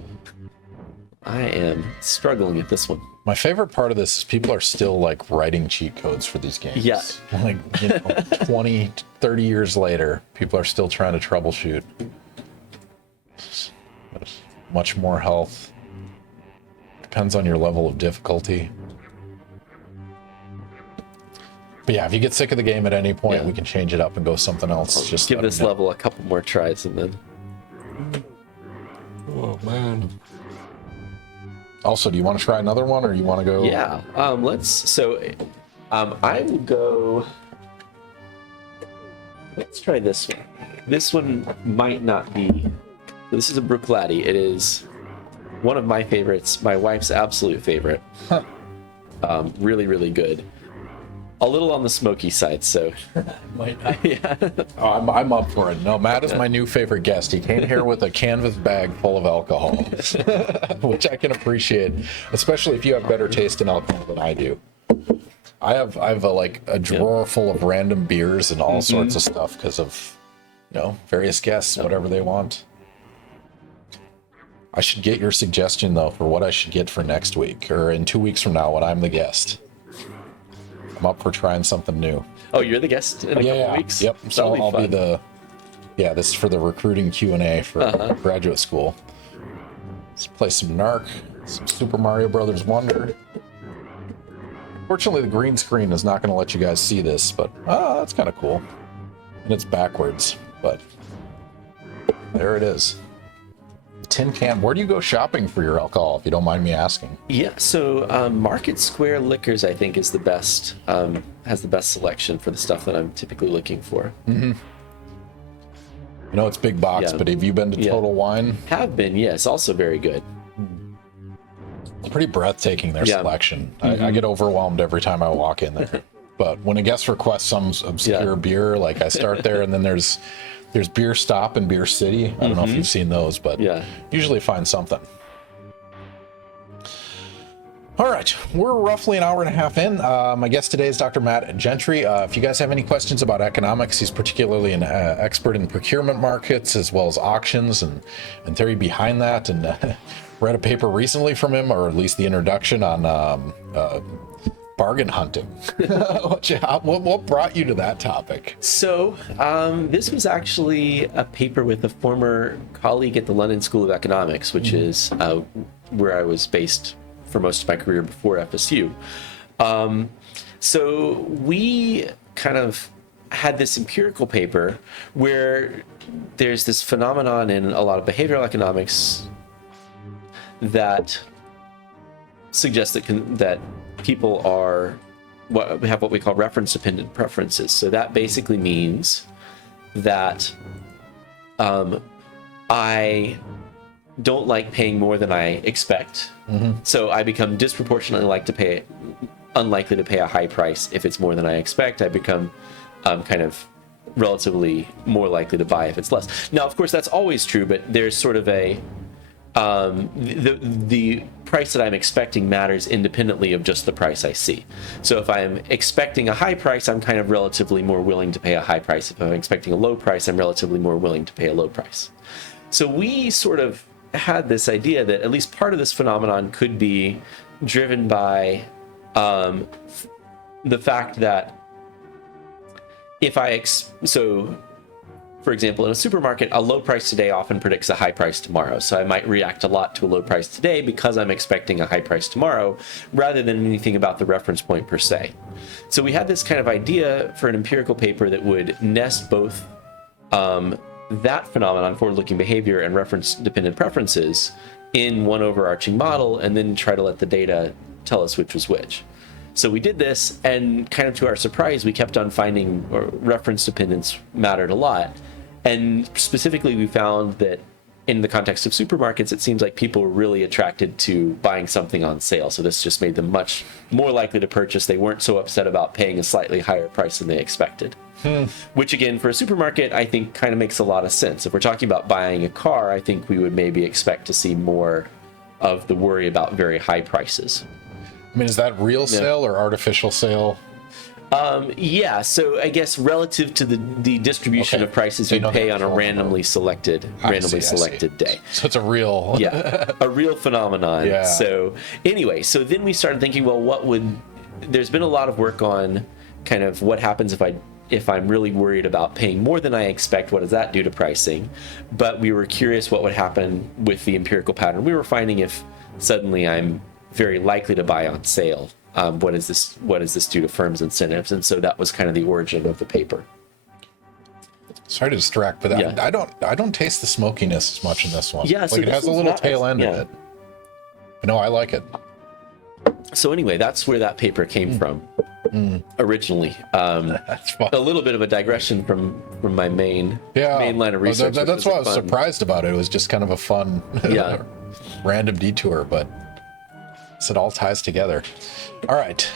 I am struggling at this one. My favorite part of this is people are still like writing cheat codes for these games. Yeah. Like, 20, 30 years later, people are still trying to troubleshoot. There's much more health. Depends on your level of difficulty. But yeah, if you get sick of the game at any point, we can change it up and go something else. Just Give let me this know. level a couple more tries and then. Oh man. Also, do you want to try another one, or you want to go? Yeah. Let's. So, I will go. Let's try this one. This one might not be. This is a Brook-Laddie. It is one of my favorites. My wife's absolute favorite. Huh. Really, really good. A little on the smoky side, so. Yeah. Oh, I'm up for it. No, Matt is my new favorite guest. He came here with a canvas bag full of alcohol, which I can appreciate, especially if you have better taste in alcohol than I do. I have a drawer full of random beers and all sorts of stuff because of, various guests, whatever they want. I should get your suggestion though for what I should get for next week or in 2 weeks from now when I'm the guest. I'm up for trying something new. Oh, you're the guest in a couple of weeks? Yep. So That'll be I'll fun. be this is for the recruiting Q&A for graduate school. Let's play some NARC, some Super Mario Brothers Wonder. Fortunately, the green screen is not going to let you guys see this, but that's kind of cool. And it's backwards, but there it is. Tin can. Where do you go shopping for your alcohol, if you don't mind me asking? Yeah, so Market Square Liquors, I think, is the best, has the best selection for the stuff that I'm typically looking for. I know it's big box, Yeah. but have you been to Total Wine? Have been, yes, also very good. It's pretty breathtaking, their Yeah. selection. I get overwhelmed every time I walk in there. But when a guest requests some obscure beer, like I start there, and then there's Beer Stop and Beer City. I don't know if you've seen those, but usually find something. All right, we're roughly an hour and a half in. My guest today is Dr. Matt Gentry. If you guys have any questions about economics, he's particularly an expert in procurement markets as well as auctions and theory behind that. And read a paper recently from him, or at least the introduction on bargain hunting. What brought you to that topic? So this was actually a paper with a former colleague at the London School of Economics, which is where I was based for most of my career before FSU. So we kind of had this empirical paper where there's this phenomenon in a lot of behavioral economics that suggests that people have what we call reference dependent preferences. So that basically means that I don't like paying more than I expect. So I become disproportionately unlikely to pay a high price if it's more than I expect. I become kind of relatively more likely to buy if it's less. Now, of course, that's always true, but there's sort of the price that I'm expecting matters independently of just the price I see. So if I'm expecting a high price, I'm kind of relatively more willing to pay a high price. If I'm expecting a low price, I'm relatively more willing to pay a low price. So we sort of had this idea that at least part of this phenomenon could be driven by the fact that for example, in a supermarket, a low price today often predicts a high price tomorrow. So I might react a lot to a low price today because I'm expecting a high price tomorrow, rather than anything about the reference point per se. So we had this kind of idea for an empirical paper that would nest both that phenomenon, forward-looking behavior, and reference-dependent preferences in one overarching model, and then try to let the data tell us which was which. So we did this, and kind of to our surprise, we kept on finding reference dependence mattered a lot. And specifically, we found that in the context of supermarkets, it seems like people were really attracted to buying something on sale. So this just made them much more likely to purchase. They weren't so upset about paying a slightly higher price than they expected. Which, again, for a supermarket, I think kind of makes a lot of sense. If we're talking about buying a car, I think we would maybe expect to see more of the worry about very high prices. I mean, is that real sale or artificial sale? Yeah, so I guess relative to the distribution of prices you pay on a randomly selected day. So it's a real a real phenomenon. Yeah. So anyway, so then we started thinking, well, there's been a lot of work on kind of what happens if I'm really worried about paying more than I expect. What does that do to pricing? But we were curious what would happen with the empirical pattern. We were finding if suddenly I'm very likely to buy on sale, what does this do to firms' incentives? And so that was kind of the origin of the paper. Sorry to distract, but I don't taste the smokiness as much in this one. Yeah, like so it has a little tail end of it. No, I like it. So anyway, that's where that paper came from originally. That's fun. A little bit of a digression from my main line of research. That's why I was surprised about it. It was just kind of a fun random detour, but it all ties together. All right.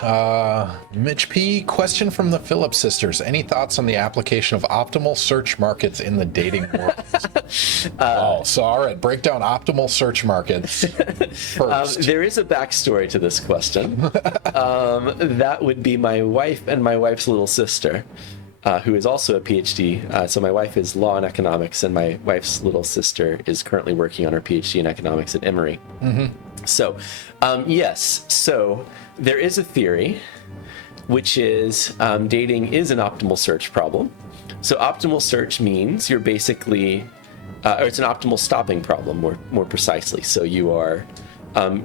Mitch P., question from the Phillips sisters. Any thoughts on the application of optimal search markets in the dating world? All right. Break down optimal search markets first. There is a backstory to this question. That would be my wife and my wife's little sister, who is also a PhD. So my wife is law and economics, and my wife's little sister is currently working on her PhD in economics at Emory. So, yes. So there is a theory, which is dating is an optimal search problem. So optimal search means you're basically, or it's an optimal stopping problem, more precisely. So you are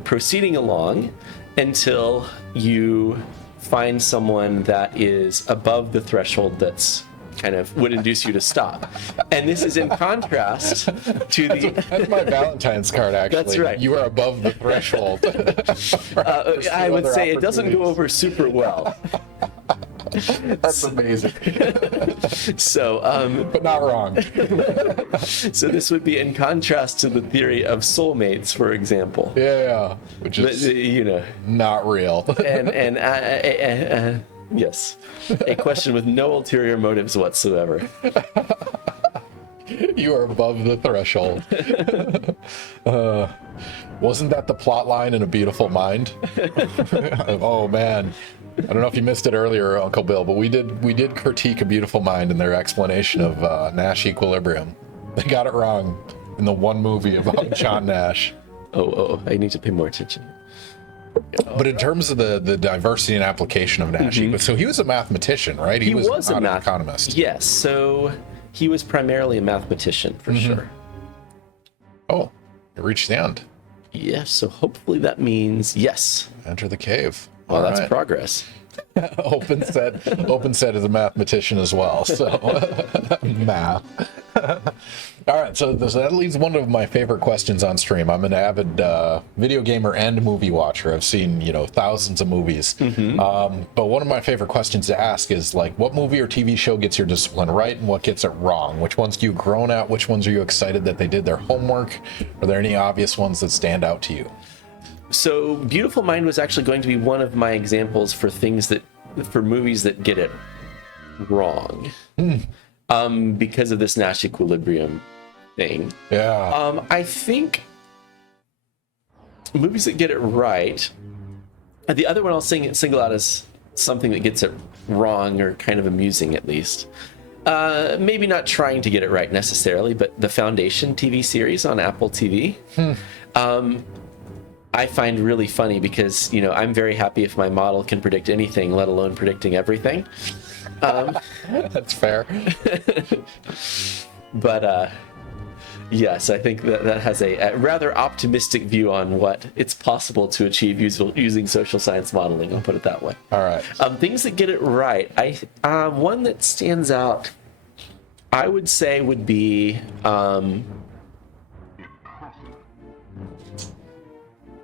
proceeding along until you find someone that is above the threshold that's kind of would induce you to stop. And this is in contrast to that's my Valentine's card, actually. That's right. You are above the threshold. I would say it doesn't go over super well. That's amazing. So, but not wrong. So this would be in contrast to the theory of soulmates, for example. Yeah, which is not real. and yes, a question with no ulterior motives whatsoever. You are above the threshold. Wasn't that the plot line in A Beautiful Mind? Oh man, I don't know if you missed it earlier, Uncle Bill, but we did critique A Beautiful Mind in their explanation of Nash equilibrium. They got it wrong in the one movie about John Nash. Oh, I need to pay more attention. But in terms of the diversity and application of Nash, so he was a mathematician, right? He was not an economist. Yes, so he was primarily a mathematician, for sure. Oh, you reached the end. Yes, so hopefully that means yes. Enter the cave. Well, that's progress. Open set is a mathematician as well, so math. All right, so that leads one of my favorite questions on stream. I'm an avid video gamer and movie watcher. I've seen thousands of movies, but one of my favorite questions to ask is like, what movie or TV show gets your discipline right and what gets it wrong? Which ones do you groan at? Which ones are you excited that they did their homework? Are there any obvious ones that stand out to you? So Beautiful Mind was actually going to be one of my examples for movies that get it wrong. Because of this Nash equilibrium thing. Yeah. I think movies that get it right. The other one I'll single out as something that gets it wrong, or kind of amusing at least, Maybe not trying to get it right necessarily, but the Foundation TV series on Apple TV, I find really funny because, I'm very happy if my model can predict anything, let alone predicting everything. That's fair. But yes, I think that has a rather optimistic view on what it's possible to achieve using social science modeling. I'll put it that way. All right. Things that get it right. One that stands out, I would say, would be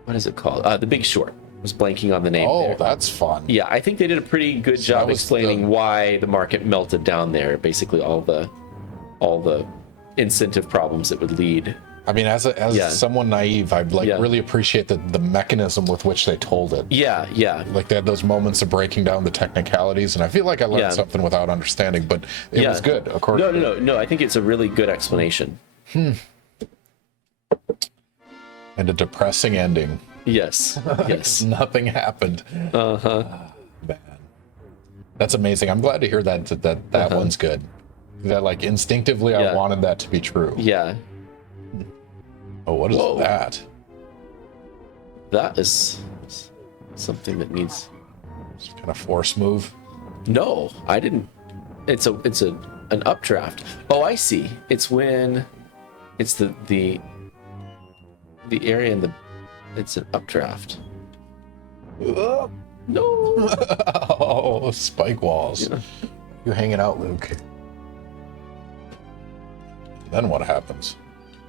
what is it called? The Big Short. I was blanking on the name. Oh, there. that's fun. Yeah, I think they did a pretty good job explaining why the market melted down there. Basically, all the incentive problems that would lead. I mean, as someone naive, I really appreciate the mechanism with which they told it. Yeah. Like they had those moments of breaking down the technicalities, and I feel like I learned something without understanding, but it was good. No. I think it's a really good explanation. And a depressing ending. Yes. Yes. Nothing happened. Man, that's amazing. I'm glad to hear that one's good. That instinctively I wanted that to be true. Yeah. Oh, what is that? That is something that needs It's kind of force move. No, I didn't. It's an updraft. Oh, I see. It's when it's the area in the it's an updraft. No. Oh, spike walls. Yeah. You hanging out, Luke. Then what happens?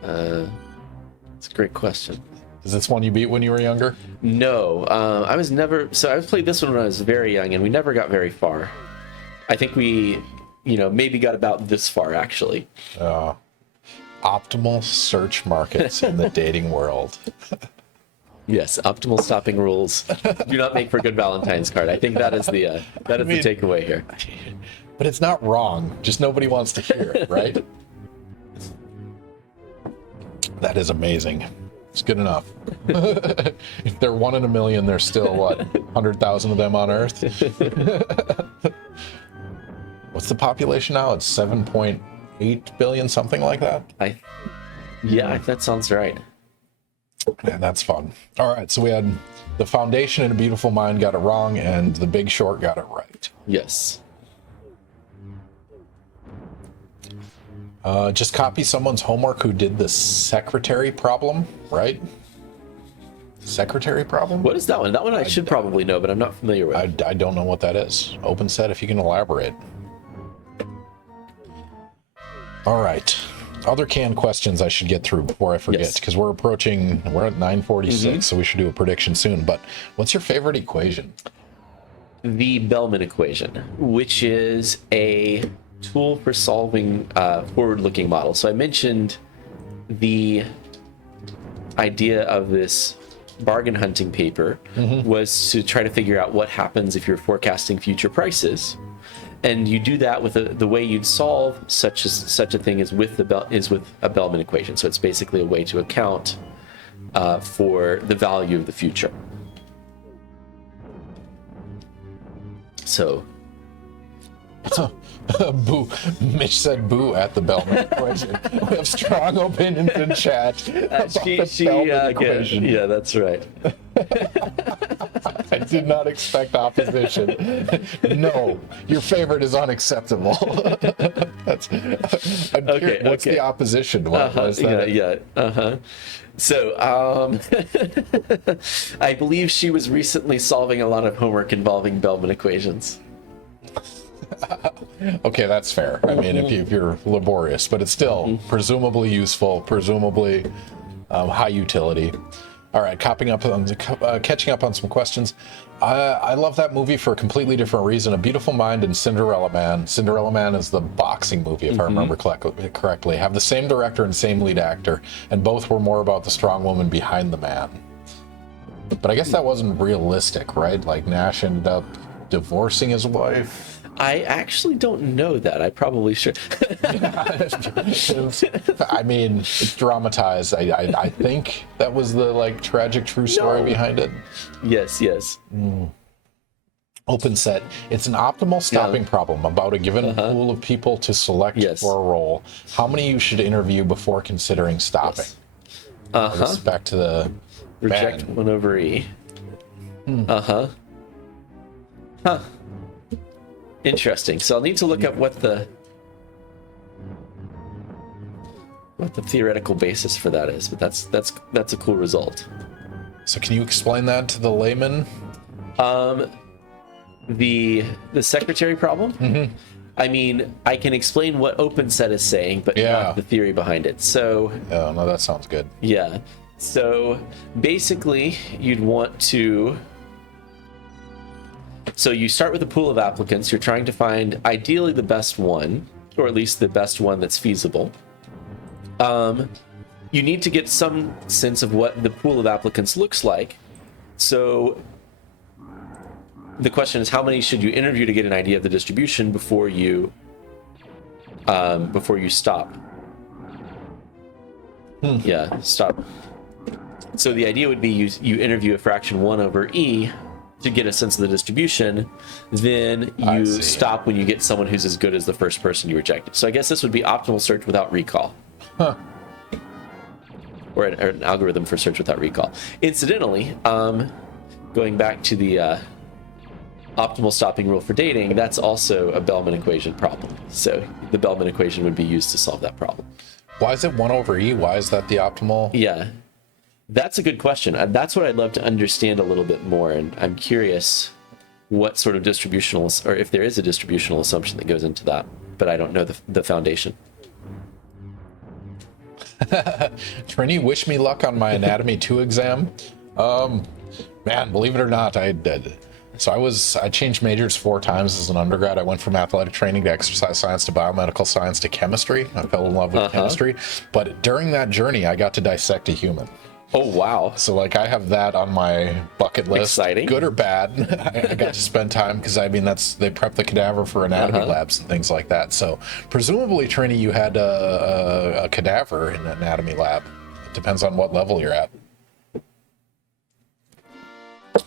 It's a great question. Is this one you beat when you were younger? No, I was never. So I played this one when I was very young, and we never got very far. I think we, maybe got about this far actually. Optimal search markets in the dating world. Yes, optimal stopping rules do not make for a good Valentine's card. I think that is the the takeaway here. But it's not wrong. Just nobody wants to hear it, right? That is amazing. It's good enough. If they're 1 in a million, there's still, 100,000 of them on Earth? What's the population now? It's 7.8 billion, something like that? That sounds right. Man, that's fun. All right, so we had The Foundation and A Beautiful Mind got it wrong, and The Big Short got it right. Yes. Just copy someone's homework who did the secretary problem, right? Secretary problem? What is that one? That one I should probably know, but I'm not familiar with. I don't know what that is. Open set, if you can elaborate. All right. Other canned questions I should get through before I forget, because we're at 9:46, so we should do a prediction soon. But what's your favorite equation? The Bellman equation, which is a tool for solving forward-looking models. So I mentioned the idea of this bargain hunting paper was to try to figure out what happens if you're forecasting future prices, and you do that with the way you'd solve such a thing is with a Bellman equation. So it's basically a way to account for the value of the future. So. Boo. Mitch said boo at the Bellman equation. We have strong opinions in chat about the Bellman equation. Yeah, that's right. I did not expect opposition. No, your favorite is unacceptable. What's the opposition? What is that? So, I believe she was recently solving a lot of homework involving Bellman equations. Okay, that's fair. I mean, if you're laborious, but it's still presumably useful, presumably high utility. All right, catching up on some questions. I love that movie for a completely different reason. A Beautiful Mind and Cinderella Man. Cinderella Man is the boxing movie, if I remember correctly. Have the same director and same lead actor, and both were more about the strong woman behind the man. But I guess that wasn't realistic, right? Like Nash ended up divorcing his wife. I actually don't know that. I probably should. I mean, it's dramatized. I think that was the tragic true story behind it. Yes. Open set. It's an optimal stopping problem about a given pool of people to select for a role. How many you should interview before considering stopping? This is back to the reject 1 over E. Huh. Interesting. So I'll need to look up what the theoretical basis for that is, but that's a cool result. So can you explain that to the layman? The secretary problem? I mean, I can explain what open set is saying, but not the theory behind it. So oh no, that sounds good. Yeah. So basically you'd want to, so you start with a pool of applicants. You're trying to find ideally the best one, or at least the best one that's feasible. You need to get some sense of what the pool of applicants looks like. So the question is, how many should you interview to get an idea of the distribution before you stop? Yeah, stop. So the idea would be you interview a fraction 1 over E to get a sense of the distribution, then you stop when you get someone who's as good as the first person you rejected. So I guess this would be optimal search without recall. Or an algorithm for search without recall. Incidentally, going back to the optimal stopping rule for dating, that's also a Bellman equation problem. So the Bellman equation would be used to solve that problem. Why is it 1 over E? Why is that the optimal? Yeah, that's a good question. That's what I'd love to understand a little bit more. And I'm curious what sort of distributional, or if there is a distributional assumption that goes into that, but I don't know the foundation. Trini, wish me luck on my Anatomy 2 exam. Man, believe it or not, I did. So I changed majors 4 times as an undergrad. I went from athletic training to exercise science to biomedical science to chemistry. I fell in love with chemistry. But during that journey, I got to dissect a human. Oh, wow. So, like, I have that on my bucket list. Exciting. Good or bad. I got to spend time because, I mean, they prep the cadaver for anatomy labs and things like that. So, presumably, Trini, you had a cadaver in an anatomy lab. It depends on what level you're at.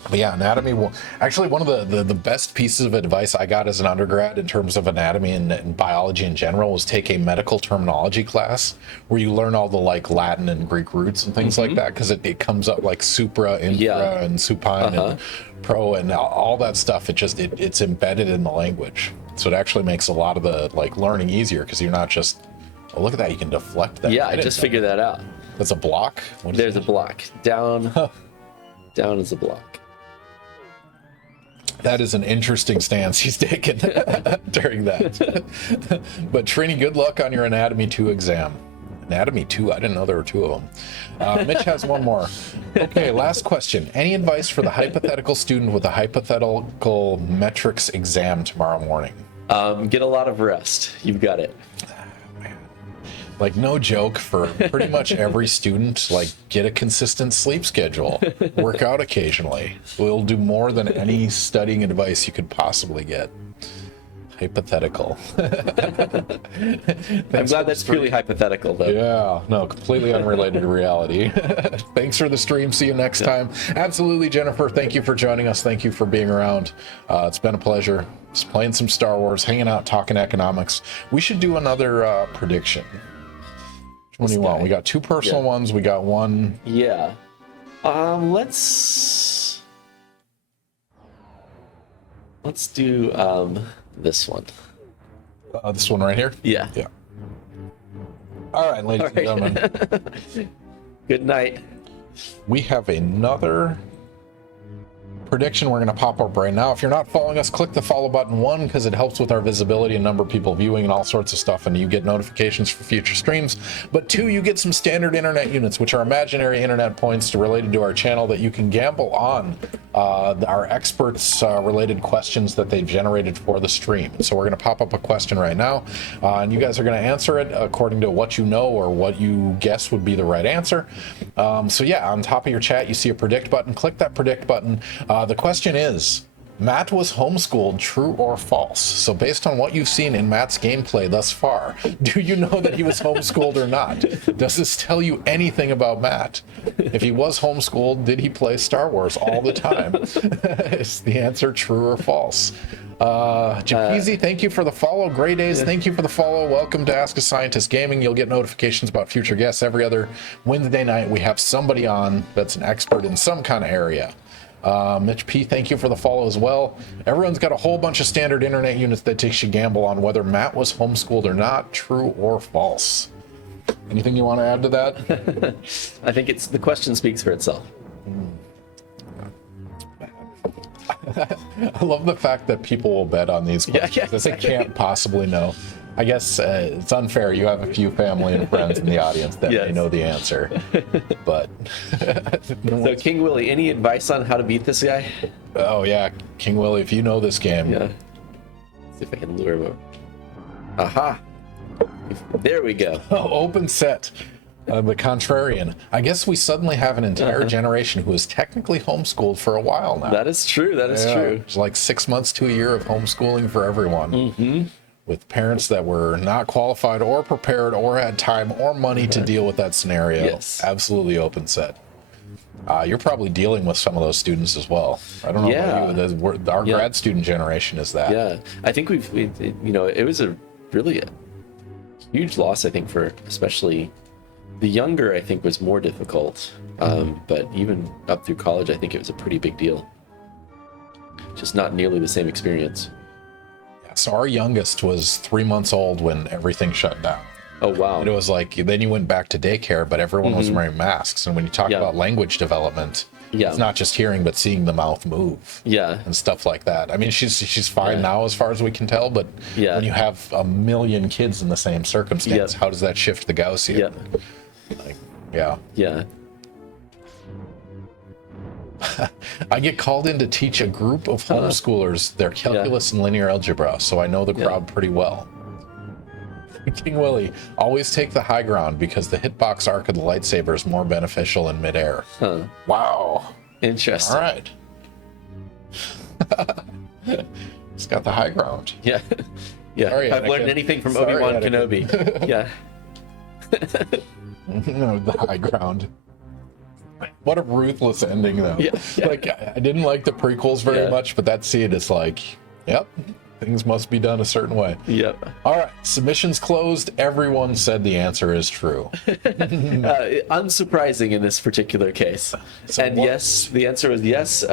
But yeah, anatomy, actually one of the best pieces of advice I got as an undergrad in terms of anatomy and biology in general was take a medical terminology class where you learn all the like Latin and Greek roots and things like that, because it comes up like supra, infra, and supine and pro and all that stuff. It's embedded in the language. So it actually makes a lot of the like learning easier because you're not just, oh, look at that, you can deflect that. Yeah, I just figured that out. That's a block? There's a block. Down is a block. That is an interesting stance he's taken during that. But Trini, good luck on your Anatomy 2 exam. Anatomy 2? I didn't know there were 2 of them. Mitch has one more. Okay, last question. Any advice for the hypothetical student with a hypothetical metrics exam tomorrow morning? Get a lot of rest. You've got it. Like, no joke, for pretty much every student, like, get a consistent sleep schedule. Work out occasionally. We'll do more than any studying advice you could possibly get. Hypothetical. I'm glad that's purely hypothetical, though. Yeah, no, completely unrelated to reality. Thanks for the stream. See you next time. Absolutely, Jennifer. Thank you for joining us. Thank you for being around. It's been a pleasure. Just playing some Star Wars, hanging out, talking economics. We should do another prediction. What do you want? We got 2 personal ones. We got one. Yeah. Let's do this one. This one right here? Yeah. Yeah. All right, ladies and gentlemen. Good night. We have another prediction we're going to pop up right now. If you're not following us, click the follow button, 1, because it helps with our visibility and number of people viewing and all sorts of stuff, and you get notifications for future streams. But 2, you get some standard internet units, which are imaginary internet points related to our channel that you can gamble on our experts related questions that they've generated for the stream. So we're going to pop up a question right now, and you guys are going to answer it according to what you know or what you guess would be the right answer. So yeah, on top of your chat, you see a predict button. Click that predict button. The question is, Matt was homeschooled, true or false? So based on what you've seen in Matt's gameplay thus far, do you know that he was homeschooled or not? Does this tell you anything about Matt? If he was homeschooled, did he play Star Wars all the time? Is the answer true or false? Japeezy, thank you for the follow. Gray Days, thank you for the follow. Welcome to Ask a Scientist Gaming. You'll get notifications about future guests every other Wednesday night. We have somebody on that's an expert in some kind of area. Mitch P, thank you for the follow as well. Everyone's got a whole bunch of standard internet units that takes you gamble on whether Matt was homeschooled or not, true or false. Anything you want to add to that? I think the question speaks for itself. I love the fact that people will bet on these questions because they can't possibly know. I guess it's unfair. You have a few family and friends in the audience that may know the answer. But so, King Willie, any advice on how to beat this guy? Oh yeah, King Willie, if you know this game. Yeah. Let's see if I can lure him over. Aha! There we go. Oh, open set. The contrarian. I guess we suddenly have an entire generation who is technically homeschooled for a while now. That is true. That is true. It's like 6 months to a year of homeschooling for everyone. Mm-hmm. With parents that were not qualified or prepared or had time or money to deal with that scenario. Yes. Absolutely open set. You're probably dealing with some of those students as well. I don't know about you. Our grad student generation is that. Yeah. I think it was a really huge loss, I think, for especially the younger, I think, was more difficult. But even up through college, I think it was a pretty big deal. Just not nearly the same experience. So our youngest was 3 months old when everything shut down. Oh, wow. And it was like, then you went back to daycare, but everyone was wearing masks. And when you talk about language development, it's not just hearing, but seeing the mouth move. Yeah. And stuff like that. I mean, she's fine now as far as we can tell, but when you have a million kids in the same circumstance, how does that shift the Gaussian? Yeah. I get called in to teach a group of homeschoolers their calculus and linear algebra, so I know the crowd pretty well. King Willie, always take the high ground because the hitbox arc of the lightsaber is more beneficial in midair. Huh. Wow. Interesting. All right. It's got the high ground. Yeah. Yeah. Sorry, I've learned anything from Obi-Wan Kenobi. Yeah. No, the high ground. What a ruthless ending, though. Like, I didn't like the prequels very much, but that scene is like, yep, things must be done a certain way. Yep. All right, submissions closed. Everyone said the answer is true. Unsurprising in this particular case. So and yes, the answer was yes,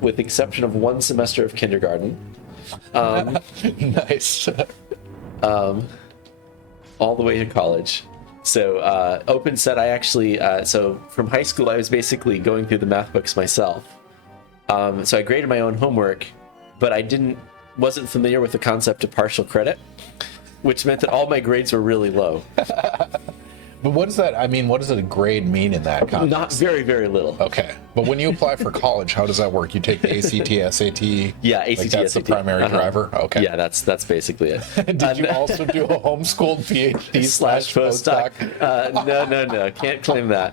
with the exception of one semester of kindergarten. Nice. All the way to college. So open set, I actually, so from high school, I was basically going through the math books myself. So I graded my own homework, but I wasn't familiar with the concept of partial credit, which meant that all my grades were really low. But what does that, I mean, what does a grade mean in that context? Not very, very little. Okay. But when you apply for college, how does that work? You take the ACT, SAT? Yeah, ACT, like that's SAT. The primary driver? Okay. Yeah, that's basically it. Did you also do a homeschooled PhD / postdoc? No. Can't claim that.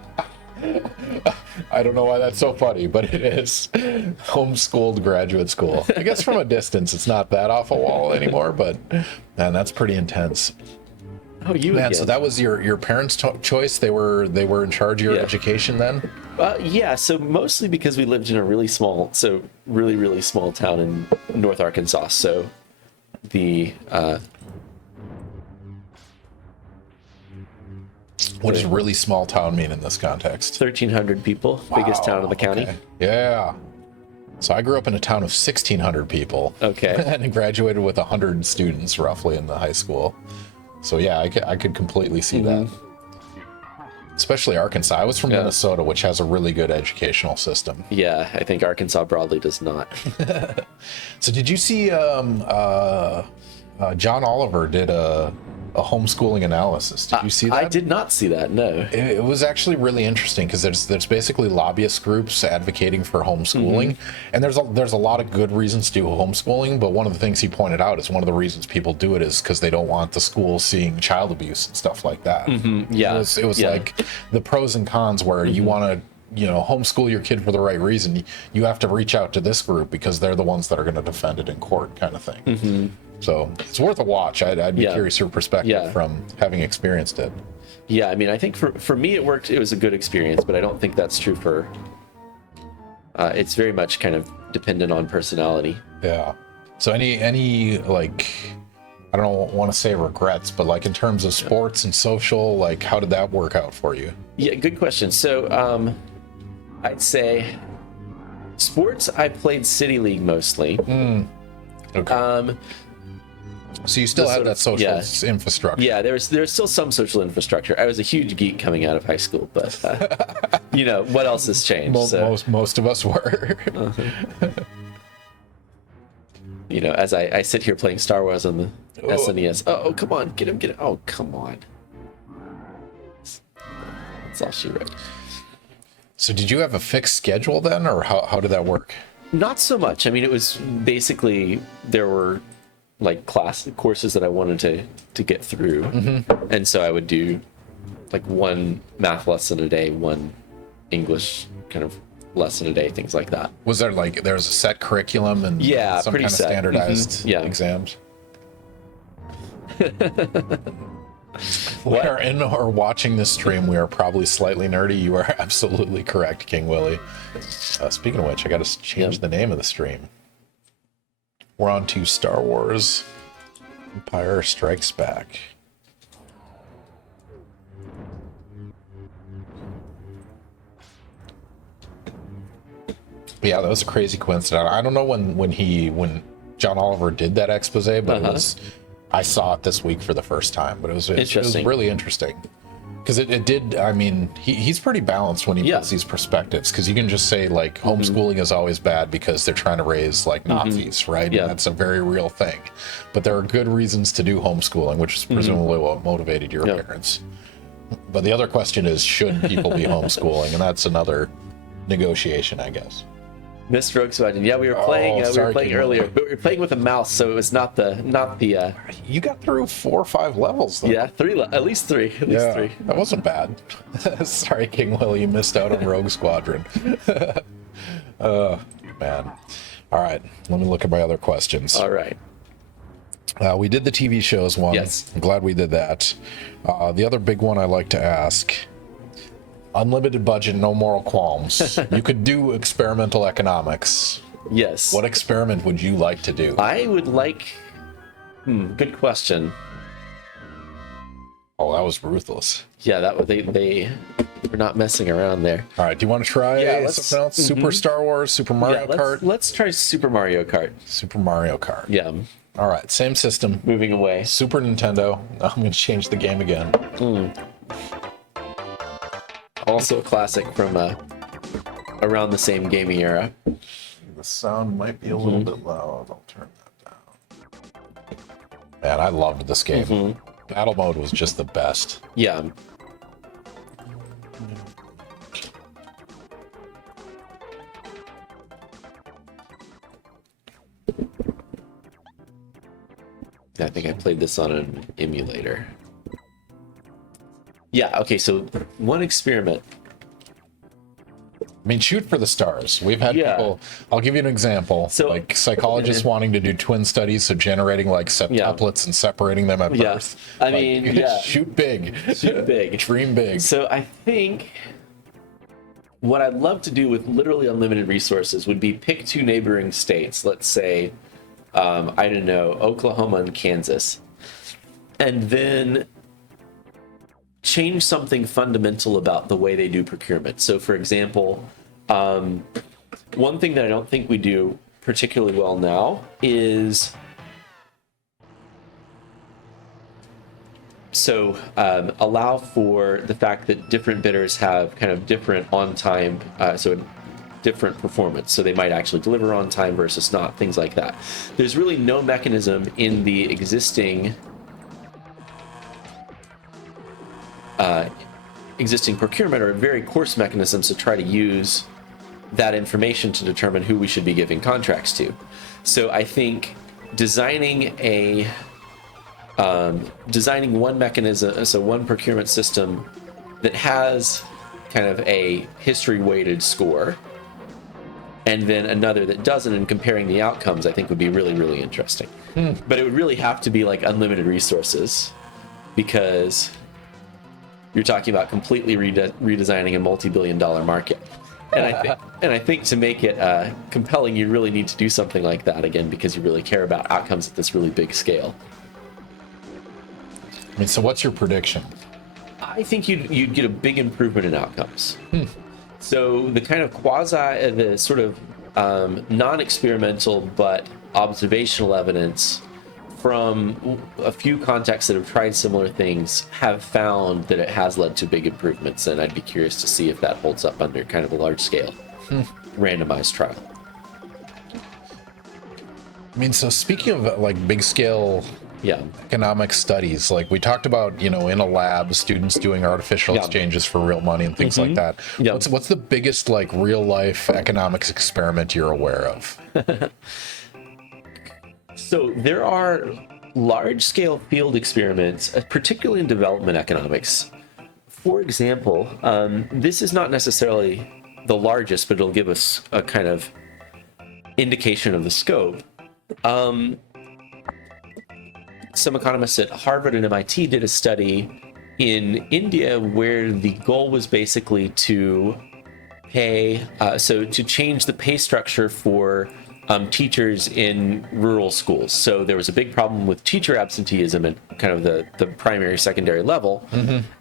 I don't know why that's so funny, but it is. Homeschooled graduate school. I guess from a distance, it's not that off a wall anymore, but man, that's pretty intense. Oh, you man! So that was your parents' choice. They were in charge of your education then. Yeah. So mostly because we lived in a really small town in North Arkansas. So the what does really small town mean in this context? 1,300 people, biggest town in the county. Okay. Yeah. So I grew up in a town of 1,600 people. Okay. And graduated with 100 students roughly in the high school. So yeah, I could completely see that. Especially Arkansas. I was from Minnesota, which has a really good educational system. Yeah, I think Arkansas broadly does not. So did you see John Oliver did a homeschooling analysis? Did you see that? I did not see that, no. It was actually really interesting because there's basically lobbyist groups advocating for homeschooling, and there's a lot of good reasons to do homeschooling, but one of the things he pointed out is one of the reasons people do it is because they don't want the school seeing child abuse and stuff like that. Yeah. It was like the pros and cons where you want to homeschool your kid for the right reason, you have to reach out to this group because they're the ones that are going to defend it in court, kind of thing. Mm-hmm. So it's worth a watch. I'd be curious your perspective from having experienced it. Yeah, I mean, I think for me it worked. It was a good experience, but I don't think that's true for. It's very much kind of dependent on personality. Yeah. So any like, I don't want to say regrets, but like in terms of sports and social, like how did that work out for you? Yeah, good question. So I'd say sports. I played City League mostly. Okay. So you still had that social infrastructure. Yeah, there's still some social infrastructure. I was a huge geek coming out of high school, but what else has changed? Most of us were. As I sit here playing Star Wars on the SNES. Oh, come on, get him. Oh, come on. That's all she wrote. So did you have a fixed schedule then, or how did that work? Not so much. I mean, it was basically there were like courses that I wanted to get through, and so I would do like one math lesson a day, one English kind of lesson a day, things like that. Was there a set curriculum and some pretty kind of set. standardized exams? We are in or watching this stream. We are probably slightly nerdy. You are absolutely correct, King Willie. Speaking of which, I got to change the name of the stream. We're on to Star Wars Empire Strikes Back. But yeah, that was a crazy coincidence. I don't know when John Oliver did that expose, but I saw it this week for the first time. But it was really interesting because it did. I mean, he's pretty balanced when he puts these perspectives, because you can just say like homeschooling is always bad because they're trying to raise like Nazis, right? Yeah. And that's a very real thing. But there are good reasons to do homeschooling, which is presumably what motivated your parents. But the other question is, should people be homeschooling? And that's another negotiation, I guess. Missed Rouge Squadron. Yeah, we were playing. We were playing earlier, but we were playing with a mouse, so it was not the. You got through 4 or 5 levels, though. Yeah, at least three. That wasn't bad. Sorry, King Willie, you missed out on Rouge Squadron. Man. All right, let me look at my other questions. All right. We did the TV shows one. Yes. I'm glad we did that. The other big one I like to ask. Unlimited budget, no moral qualms. You could do experimental economics. Yes. What experiment would you like to do? I would like. Good question. Oh, that was ruthless. Yeah, they were not messing around there. All right, do you want to try something else? Super Star Wars, Super Mario Kart? Let's try Super Mario Kart. Super Mario Kart. Yeah. All right, same system. Moving away. Super Nintendo. I'm going to change the game again. Also a classic from around the same gaming era. The sound might be a little bit loud. I'll turn that down. Man, I loved this game. Battle mode was just the best. Yeah. I think I played this on an emulator. Yeah, okay, so one experiment. I mean, shoot for the stars. We've had people, I'll give you an example. So, like psychologists wanting to do twin studies, so generating like septuplets and separating them at birth. I mean, shoot big. Shoot big. Dream big. So I think what I'd love to do with literally unlimited resources would be pick 2 neighboring states. Let's say, I don't know, Oklahoma and Kansas. And then change something fundamental about the way they do procurement. So for example, one thing that I don't think we do particularly well now is allow for the fact that different bidders have kind of different on-time, different performance. So they might actually deliver on time versus not, things like that. There's really no mechanism in the existing procurement, or very coarse mechanisms to try to use that information to determine who we should be giving contracts to. So I think designing one mechanism, so one procurement system that has kind of a history-weighted score, and then another that doesn't, and comparing the outcomes, I think would be really, really interesting. But it would really have to be like unlimited resources, because you're talking about completely redesigning a multi-billion-dollar market. And I think to make it compelling, you really need to do something like that again, because you really care about outcomes at this really big scale. I mean, so what's your prediction? I think you'd get a big improvement in outcomes. So the kind of the sort of non-experimental but observational evidence from a few contexts that have tried similar things have found that it has led to big improvements, and I'd be curious to see if that holds up under kind of a large scale randomized trial. I mean, so speaking of like big scale economic studies, like we talked about, in a lab, students doing artificial exchanges for real money and things like that. What's the biggest like real life economics experiment you're aware of? So there are large-scale field experiments, particularly in development economics. For example, this is not necessarily the largest, but it'll give us a kind of indication of the scope. Some economists at Harvard and MIT did a study in India where the goal was basically to to change the pay structure for teachers in rural schools. So there was a big problem with teacher absenteeism at kind of the primary, secondary level.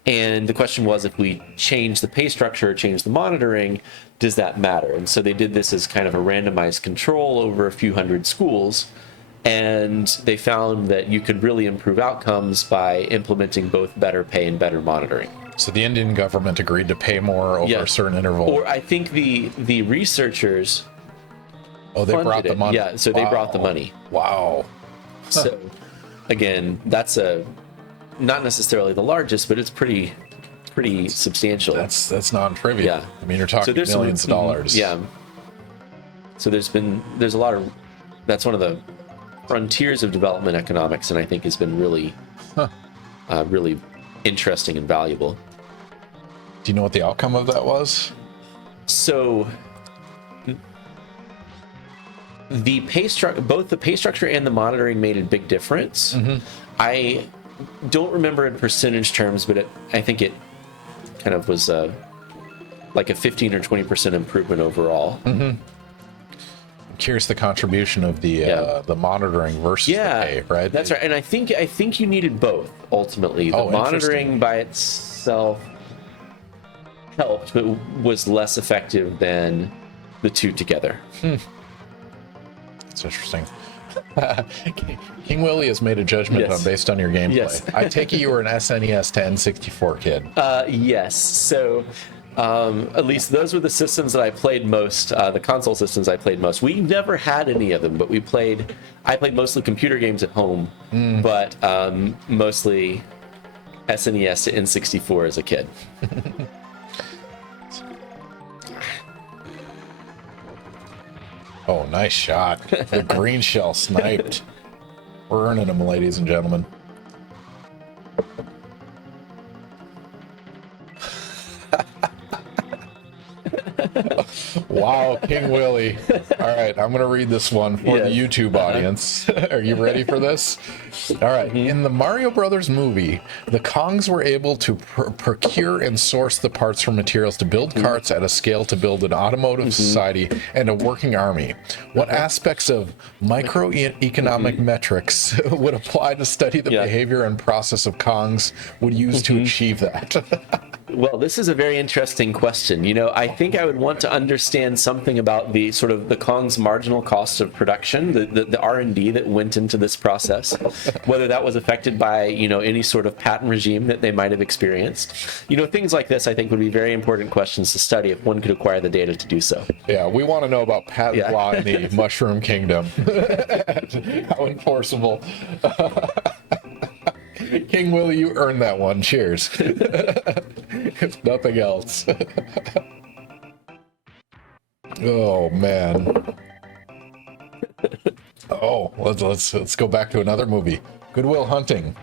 And the question was, if we change the pay structure, change the monitoring, does that matter? And so they did this as kind of a randomized control over a few hundred schools. And they found that you could really improve outcomes by implementing both better pay and better monitoring. So the Indian government agreed to pay more over a certain interval. Or I think the researchers... Oh, they brought the money. Yeah, so they brought the money. Wow. So, again, that's not necessarily the largest, but it's pretty substantial. That's non-trivial. Yeah. I mean, you're talking millions of dollars. Yeah. So there's a lot of... That's one of the frontiers of development economics, and I think has been really, really interesting and valuable. Do you know what the outcome of that was? So... The pay structure, both the pay structure and the monitoring made a big difference. I don't remember in percentage terms, but I think it kind of was like a 15 or 20% improvement overall. I'm curious the contribution of the monitoring versus the pay, right? That's right. And I think you needed both ultimately. The monitoring by itself helped, but was less effective than the two together. It's interesting. King Willie has made a judgment based on your gameplay. Yes. I take it you were an SNES to N64 kid. Yes. So at least those were the systems that I played most, the console systems I played most. We never had any of them, but I played mostly computer games at home, but mostly SNES to N64 as a kid. Oh, nice shot. The green shell sniped. We're earning them, ladies and gentlemen. Wow, King Willie. All right, I'm going to read this one for the YouTube audience. Are you ready for this? All right. In the Mario Brothers movie, the Kongs were able to procure and source the parts for materials to build carts at a scale to build an automotive society and a working army. What aspects of microeconomic metrics would apply to study the behavior and process of Kongs would use to achieve that? Well, this is a very interesting question. I think I would want to understand something about the sort of the Kong's marginal cost of production, the R&D that went into this process, whether that was affected by, any sort of patent regime that they might have experienced. Things like this, I think, would be very important questions to study if one could acquire the data to do so. Yeah, we want to know about patent law in the Mushroom Kingdom. How enforceable. King Willie, you earned that one. Cheers. If nothing else. Oh man. Oh, let's go back to another movie. Good Will Hunting.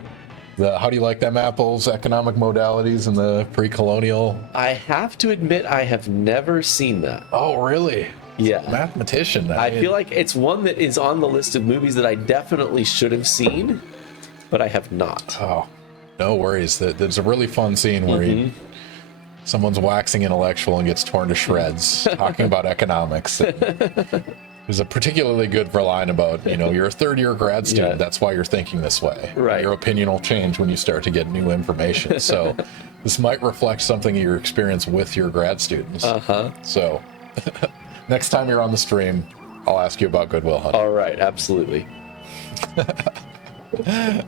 How do you like them apples, economic modalities in the pre-colonial? I have to admit, I have never seen that. Oh, really? Yeah. Mathematician. I feel like it's one that is on the list of movies that I definitely should have seen, but I have not. Oh, no worries. There's a really fun scene where someone's waxing intellectual and gets torn to shreds talking about economics. There's a particularly good line about, you're a third-year grad student. Yeah. That's why you're thinking this way. Right. Your opinion will change when you start to get new information. So this might reflect something of your experience with your grad students. So next time you're on the stream, I'll ask you about Good Will Hunting. All right, absolutely.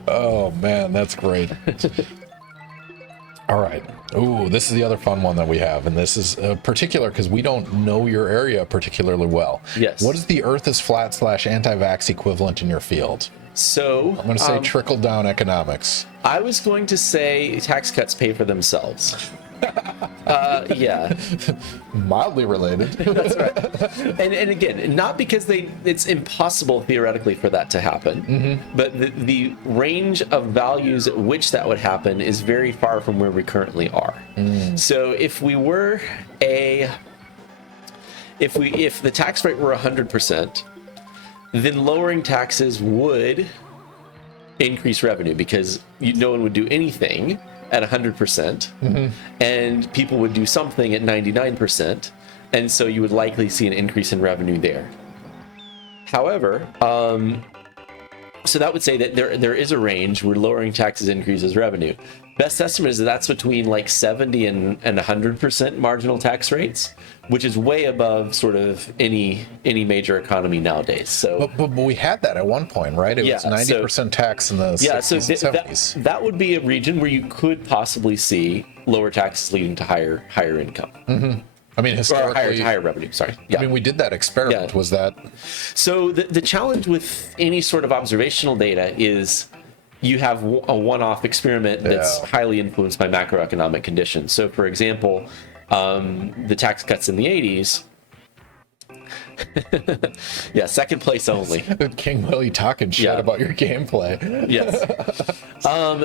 Oh, man, that's great. All right. Ooh, this is the other fun one that we have, and this is particular because we don't know your area particularly well. Yes. What is the Earth is flat / anti-vax equivalent in your field? So I'm going to say trickle-down economics. I was going to say tax cuts pay for themselves. Yeah. Mildly related. That's right. And again, not because it's impossible theoretically for that to happen, but the range of values at which that would happen is very far from where we currently are. So if the tax rate were 100%, then lowering taxes would increase revenue because no one would do anything at 100%, and people would do something at 99%, and so you would likely see an increase in revenue there. However, so that would say that there is a range where lowering taxes increases revenue. Best estimate is that's between like 70 and 100% marginal tax rates, which is way above sort of any major economy nowadays. So, but we had that at one point, right? It was 90% tax in the 60s and 70s. That would be a region where you could possibly see lower taxes leading to higher income. I mean, historically, higher revenue. Sorry. Yeah. I mean, we did that experiment. Yeah. Was that? So the challenge with any sort of observational data is you have a one-off experiment that's highly influenced by macroeconomic conditions. So, for example, the tax cuts in the 80s. Yeah, second place only. King Willie talking shit about your gameplay. Yes.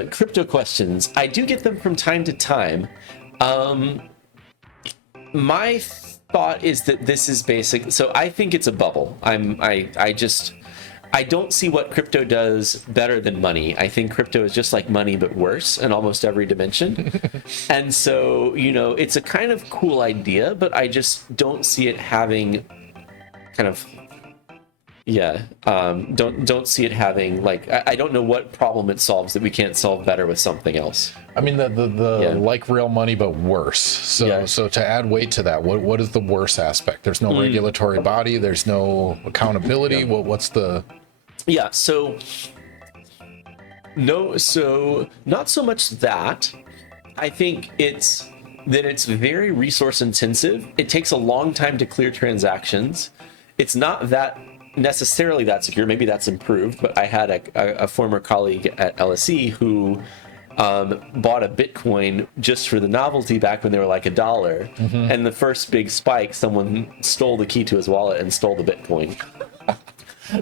Crypto questions. I do get them from time to time. My thought is that this is basic. So I think it's a bubble. I don't see what crypto does better than money. I think crypto is just like money, but worse in almost every dimension. And so, it's a kind of cool idea, but I just don't see it having don't see it having I don't know what problem it solves that we can't solve better with something else. I mean, like real money, but worse. So to add weight to that, what is the worse aspect? There's no regulatory body. There's no accountability. What's the... Yeah. So not so much that. I think it's very resource intensive. It takes a long time to clear transactions. It's not that necessarily that secure. Maybe that's improved, but I had a former colleague at LSE who bought a Bitcoin just for the novelty back when they were like $1. And the first big spike, someone stole the key to his wallet and stole the Bitcoin.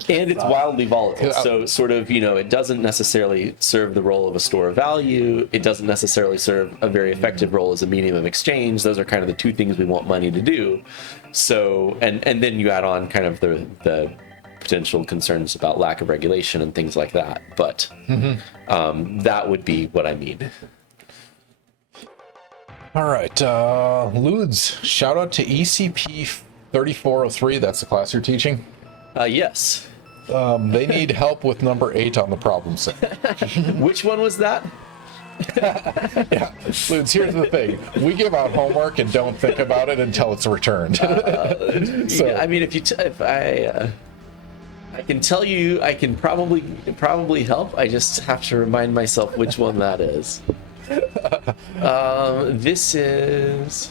And it's wildly volatile. So sort of, it doesn't necessarily serve the role of a store of value. It doesn't necessarily serve a very effective role as a medium of exchange. Those are kind of the two things we want money to do. So, and then you add on kind of the potential concerns about lack of regulation and things like that. But that would be what I mean. All right. Ludes, shout out to ECP 3403. That's the class you're teaching? Yes. They need help with number 8 on the problem set. Which one was that? Yeah, Ludes, here's the thing. We give out homework and don't think about it until it's returned. Yeah, I mean, if I can tell you, I can probably help. I just have to remind myself which one that is. This is...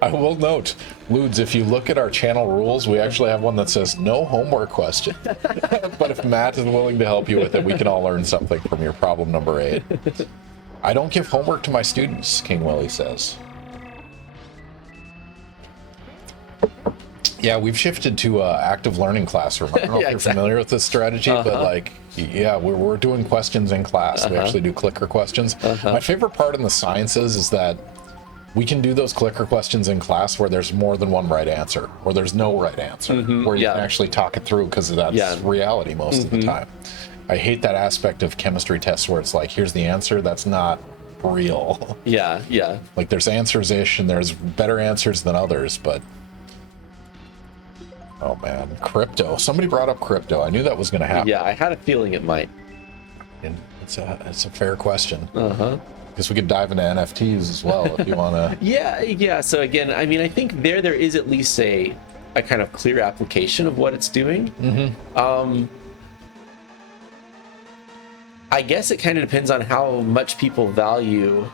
I will note, Ludes, if you look at our channel rules, we actually have one that says no homework question. But if Matt is willing to help you with it, we can all learn something from your problem number 8. I don't give homework to my students, King Willie says. Yeah, we've shifted to active learning classroom. I don't know Yeah, if you're exactly. familiar with this strategy, but like, yeah, we're doing questions in class. We actually do clicker questions. My favorite part in the sciences is that we can do those clicker questions in class where there's more than one right answer, or there's no right answer, where you Yeah. can actually talk it through because that's Yeah. reality most of the time. I hate that aspect of chemistry tests where it's like, here's the answer. That's not real. Yeah, yeah. Like there's answers-ish and there's better answers than others, but oh man, crypto. Somebody brought up crypto. I knew that was going to happen. Yeah, I had a feeling it might. And it's a fair question. Uh-huh. Guess we could dive into NFTs as well if you want to. Yeah. So again, I mean, I think there is at least a kind of clear application of what it's doing. I guess it kind of depends on how much people value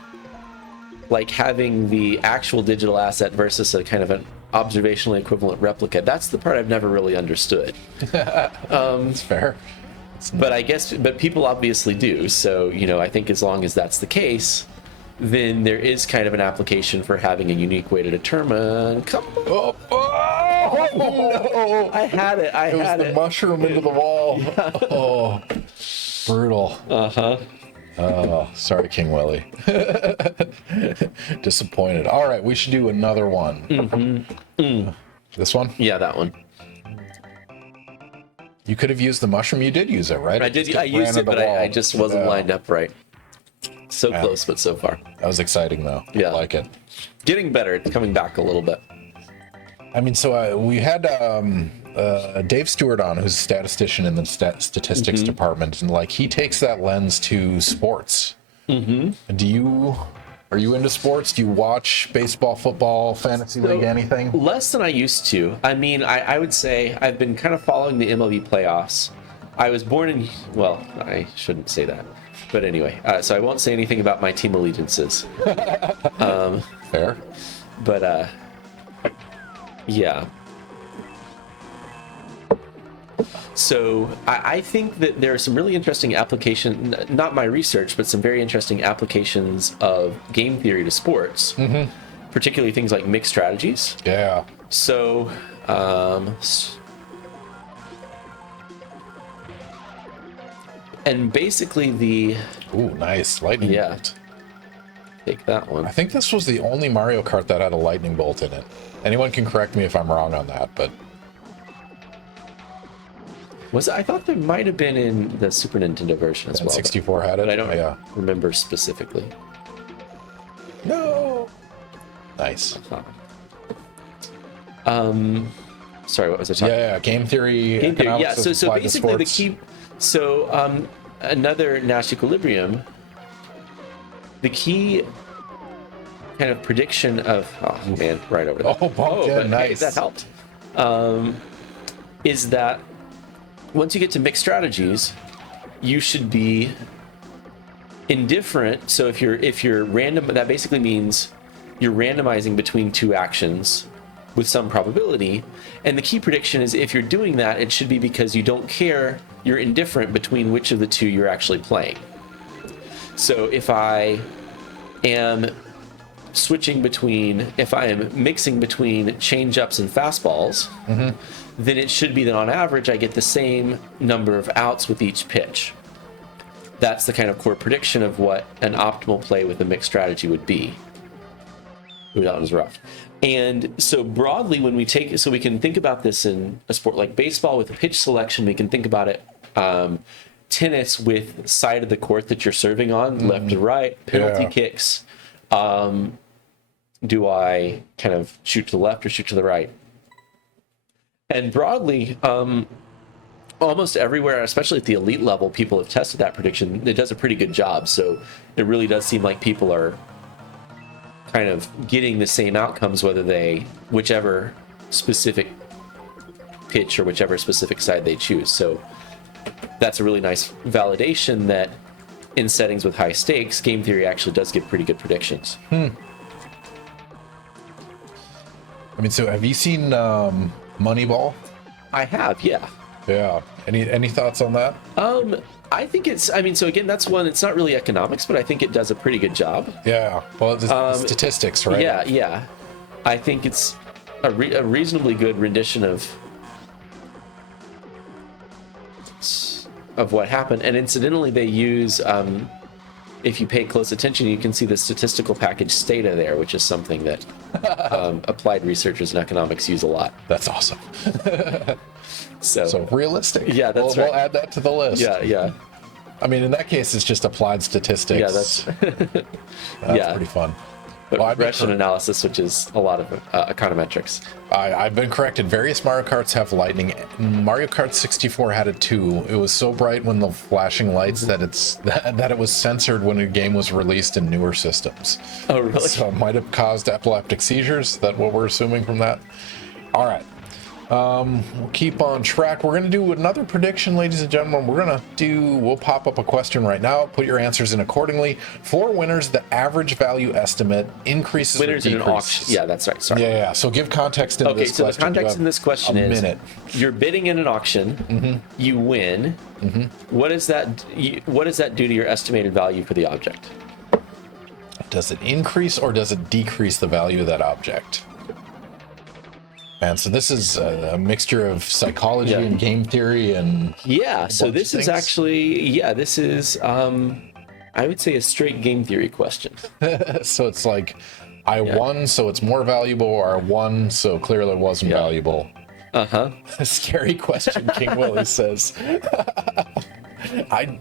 like having the actual digital asset versus a kind of an observationally equivalent replica. That's the part I've never really understood. It's fair. But people obviously do. So, you know, I think as long as that's the case, then there is kind of an application for having a unique way to determine. Come on. No! I had it. It was the mushroom into the wall. Oh, brutal. Oh, sorry, King Willie. Disappointed. All right, we should do another one. This one? Yeah, that one. You could have used the mushroom. You did use it, right? I did. I used it, but I just wasn't lined up right. So close, but so far. That was exciting, though. Yeah. I like it. Getting better. It's coming back a little bit. I mean, so we had Dave Stewart on, who's a statistician in the statistics department, and like he takes that lens to sports. Are you into sports? Do you watch baseball, football, fantasy league, anything? Less than I used to. I mean, I would say I've been kind of following the MLB playoffs. I was born in, well, I shouldn't say that. But anyway, so I won't say anything about my team allegiances. Fair. But, yeah. So I think that there are some really interesting applications, not my research, but some very interesting applications of game theory to sports, particularly things like mixed strategies. Yeah. So, and basically Ooh, nice. Lightning bolt. Take that one. I think this was the only Mario Kart that had a lightning bolt in it. Anyone can correct me if I'm wrong on that, but... I thought there might have been in the Super Nintendo version as well. 64 had it? But I don't remember specifically. No! Nice. Sorry, what was I talking about? Yeah, game theory. Game theory, yeah. economics So applied to basically the sports. key. So another Nash equilibrium. The key kind of prediction of right over there. Oh, bumped in, but, nice. Hey, that helped. Is that once you get to mixed strategies, you should be indifferent. So if you're random, that basically means you're randomizing between two actions with some probability. And the key prediction is if you're doing that, it should be because you don't care, you're indifferent between which of the two you're actually playing. So if I am mixing between change-ups and fastballs, then it should be that on average I get the same number of outs with each pitch. That's the kind of core prediction of what an optimal play with a mixed strategy would be. Ooh, that one's rough. And so broadly, when we can think about this in a sport like baseball with pitch selection, we can think about it tennis with side of the court that you're serving on, left to right, penalty kicks. Do I kind of shoot to the left or shoot to the right? And broadly, almost everywhere, especially at the elite level, people have tested that prediction. It does a pretty good job. So it really does seem like people are kind of getting the same outcomes, whichever specific pitch or whichever specific side they choose. So that's a really nice validation that in settings with high stakes, game theory actually does give pretty good predictions. I mean, so have you seen Moneyball? I have, yeah. Yeah. Any thoughts on that? I think so again, that's one, it's not really economics, but I think it does a pretty good job. Yeah. Well, it's statistics, right? Yeah. I think it's a reasonably good rendition of what happened. And incidentally, they use, if you pay close attention, you can see the statistical package Stata there, which is something that applied researchers in economics use a lot. That's awesome. So realistic. Yeah, that's we'll right. add that to the list. Yeah. I mean, in that case, it's just applied statistics. Yeah, that's yeah. pretty fun. But Well, regression analysis, which is a lot of econometrics. I've been corrected. Various Mario Karts have lightning. Mario Kart 64 had it too. It was so bright when the flashing lights that it was censored when a game was released in newer systems. Oh, really? So it might have caused epileptic seizures. Is that what we're assuming from that? All right. We'll keep on track. We're going to do another prediction, ladies and gentlemen. We'll pop up a question right now. Put your answers in accordingly. For winners, the average value estimate increases Winners or in an decreases. auction. Yeah, that's right. Sorry. Yeah. So give context in this question. Okay, so the context in this question a is minute. you're bidding in an auction, you win. What does that do to your estimated value for the object? Does it increase or does it decrease the value of that object? Man, so this is a mixture of psychology and game theory and So this is actually I would say a straight game theory question. so it's like I won, so it's more valuable, or I won, so clearly it wasn't valuable. A scary question, King Willie says. I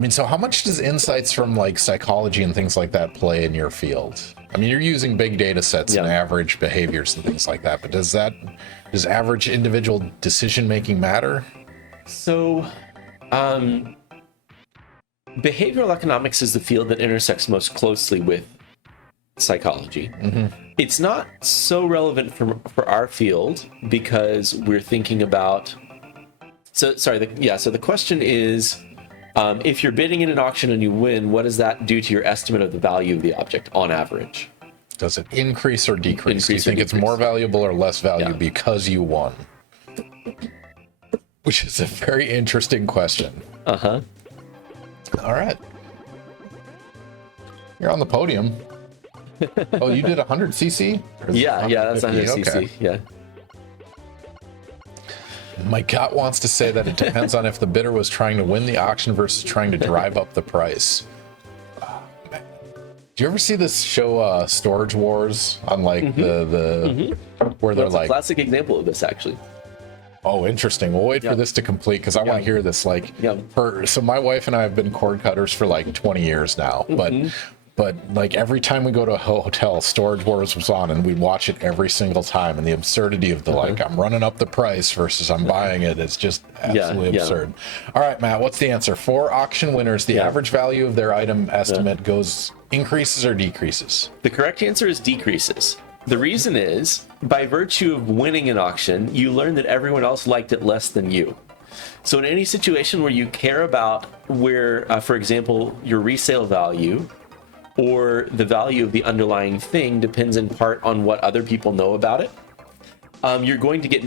mean, so how much does insights from like psychology and things like that play in your field? I mean, you're using big data sets and average behaviors and things like that, but does average individual decision making matter? So, behavioral economics is the field that intersects most closely with psychology. It's not so relevant for our field because we're thinking about. So the question is, if you're bidding in an auction and you win, what does that do to your estimate of the value of the object on average? Does it increase or decrease? Do you Increase or think it's decrease. more valuable or less value because you won? Which is a very interesting question. All right. You're on the podium. Oh, you did 100cc? Yeah, that's 100cc. Okay. Yeah. My gut wants to say that it depends on if the bidder was trying to win the auction versus trying to drive up the price. Do you ever see this show Storage Wars on like the where they're That's like a classic example of this, actually. Oh, interesting. We'll wait for this to complete because I want to hear this. Like, so my wife and I have been cord cutters for like 20 years now, but like every time we go to a hotel, Storage Wars was on, and we'd watch it every single time. And the absurdity of the like, I'm running up the price versus I'm buying it. It's just absolutely absurd. All right, Matt, what's the answer? For auction winners, the average value of their item estimate increases or decreases? The correct answer is decreases. The reason is, by virtue of winning an auction, you learn that everyone else liked it less than you. So in any situation where you care about where, for example, your resale value or the value of the underlying thing depends in part on what other people know about it, you're going to get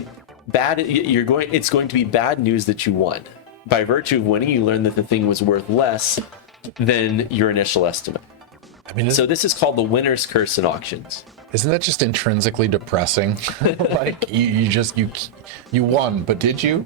it's going to be bad news that you won. By virtue of winning, you learn that the thing was worth less than your initial estimate. I mean, so this is called the winner's curse in auctions. Isn't that just intrinsically depressing? Like you won, but did you?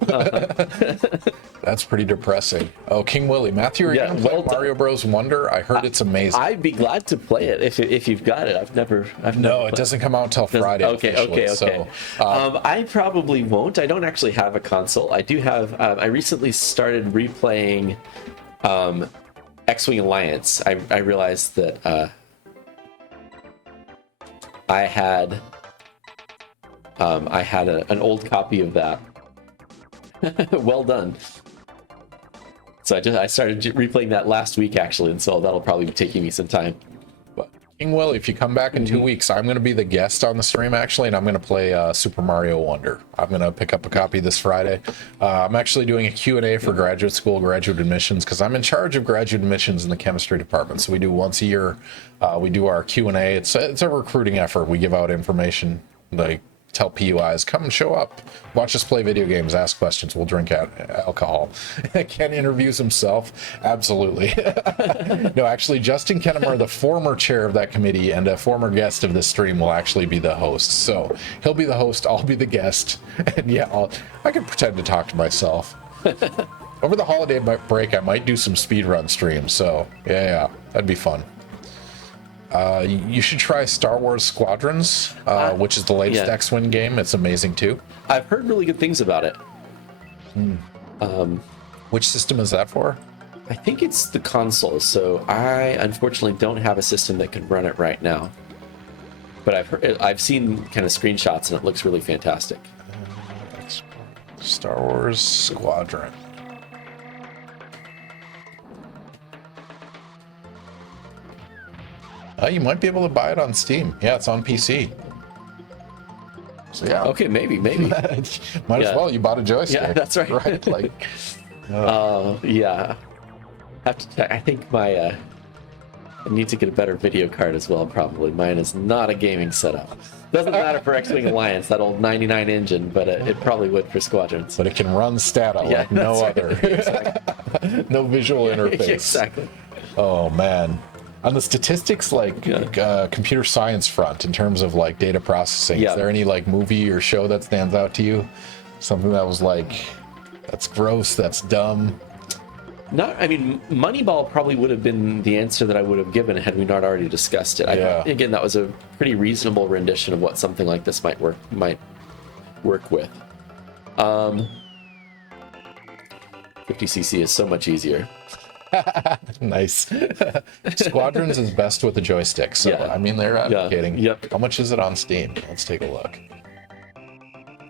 That's pretty depressing. Oh, King Willie, Matthew, are you gonna play Mario Bros. Wonder? I heard it's amazing. I'd be glad to play it if you've got it. I've never No, it doesn't come out until Friday. Okay. So, I probably won't. I don't actually have a console. I do have. I recently started replaying X-Wing Alliance. I realized that. I had an old copy of that. Well done. So I started replaying that last week actually, and so that'll probably be taking me some time. King Willie, if you come back in 2 weeks, I'm going to be the guest on the stream actually, and I'm going to play Super Mario Wonder. I'm going to pick up a copy this Friday. I'm actually doing a Q&A for graduate school, graduate admissions, because I'm in charge of graduate admissions in the chemistry department. So we do once a year, we do our Q&A. It's a recruiting effort. We give out information like tell PUIs, come and show up, watch us play video games, ask questions, we'll drink alcohol. Ken interviews himself? Absolutely. No, actually, Justin Kennemer, the former chair of that committee and a former guest of this stream, will actually be the host. So he'll be the host, I'll be the guest, and yeah, I can pretend to talk to myself. Over the holiday break, I might do some speedrun streams, so yeah, that'd be fun. You should try Star Wars Squadrons, which is the latest X-Wing game. It's amazing too. I've heard really good things about it. Which system is that for? I think it's the console, so I unfortunately don't have a system that can run it right now. But I've seen kind of screenshots and it looks really fantastic. Star Wars Squadron. You might be able to buy it on Steam. Yeah, it's on PC. So yeah. Okay, maybe. Might as well. You bought a joystick. Yeah, that's right. Right? Like. Yeah. Have to check. I think I need to get a better video card as well. Probably mine is not a gaming setup. Doesn't matter for X-Wing Alliance, that old 99 engine, but it probably would for Squadrons. But it can run Stata like no other. Exactly. No visual interface. Exactly. Oh man. On the statistics, like computer science front, in terms of like data processing, is there any like movie or show that stands out to you? Something that was like, that's gross, that's dumb. Moneyball probably would have been the answer that I would have given had we not already discussed it. Again, that was a pretty reasonable rendition of what something like this might work with. 50cc is so much easier. Nice. Squadrons is best with a joystick, so I mean they're advocating. Yep. How much is it on Steam? Let's take a look.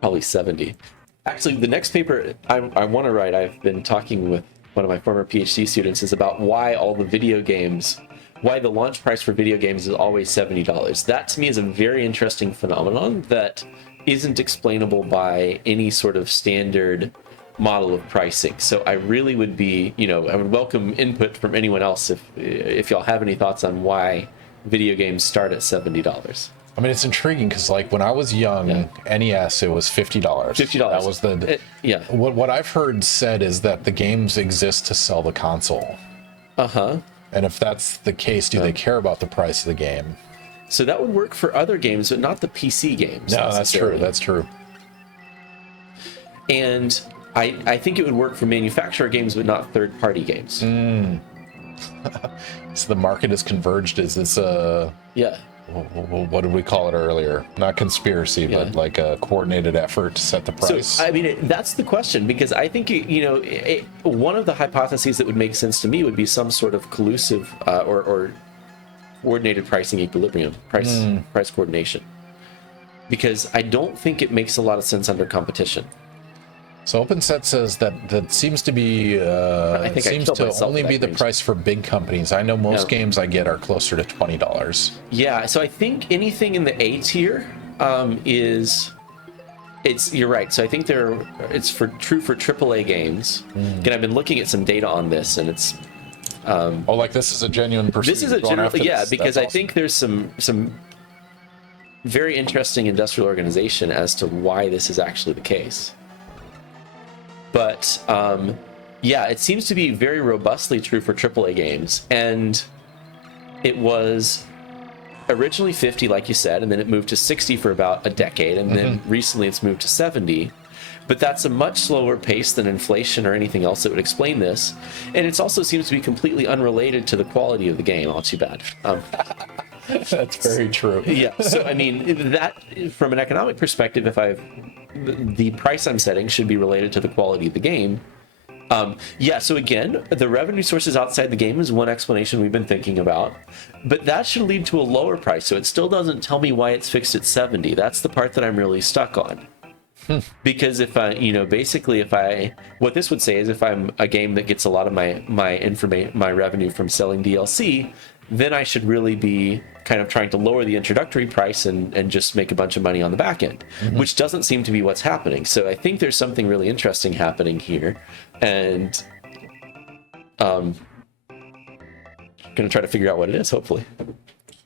Probably 70. Actually, the next paper I want to write, I've been talking with one of my former PhD students, is about why the launch price for video games is always $70. That to me is a very interesting phenomenon that isn't explainable by any sort of standard model of pricing. So I really would be, I would welcome input from anyone else if y'all have any thoughts on why video games start at $70. I mean, it's intriguing because like when I was young, NES, it was $50. $50. That was What I've heard said is that the games exist to sell the console. And if that's the case, do they care about the price of the game? So that would work for other games, but not the PC games. No, that's true. That's true. And I think it would work for manufacturer games, but not third-party games. So the market is converged. Is this what did we call it earlier? Not conspiracy, but like a coordinated effort to set the price. So, I mean, that's the question, because I think, one of the hypotheses that would make sense to me would be some sort of collusive or coordinated pricing equilibrium, price coordination. Because I don't think it makes a lot of sense under competition. So OpenSet says that seems to be only be the price for big companies. I know most games I get are closer to $20. Yeah, so I think anything in the A tier you're right. So I think it's true for AAA games. And I've been looking at some data on this, and it's like this is a genuine pursuit. This is a general, because I think there's some very interesting industrial organization as to why this is actually the case. But it seems to be very robustly true for AAA games, and it was originally 50, like you said, and then it moved to 60 for about a decade, and then recently it's moved to 70. But that's a much slower pace than inflation or anything else that would explain this, and it also seems to be completely unrelated to the quality of the game. All too bad. That's very true. Yeah. So I mean, that from an economic perspective, the price I'm setting should be related to the quality of the game. So again, the revenue sources outside the game is one explanation we've been thinking about, but that should lead to a lower price. So it still doesn't tell me why it's fixed at 70. That's the part that I'm really stuck on. Because if what this would say is if I'm a game that gets a lot of my revenue from selling DLC, then I should really be kind of trying to lower the introductory price and just make a bunch of money on the back end, which doesn't seem to be what's happening. So I think there's something really interesting happening here, and going to try to figure out what it is, hopefully.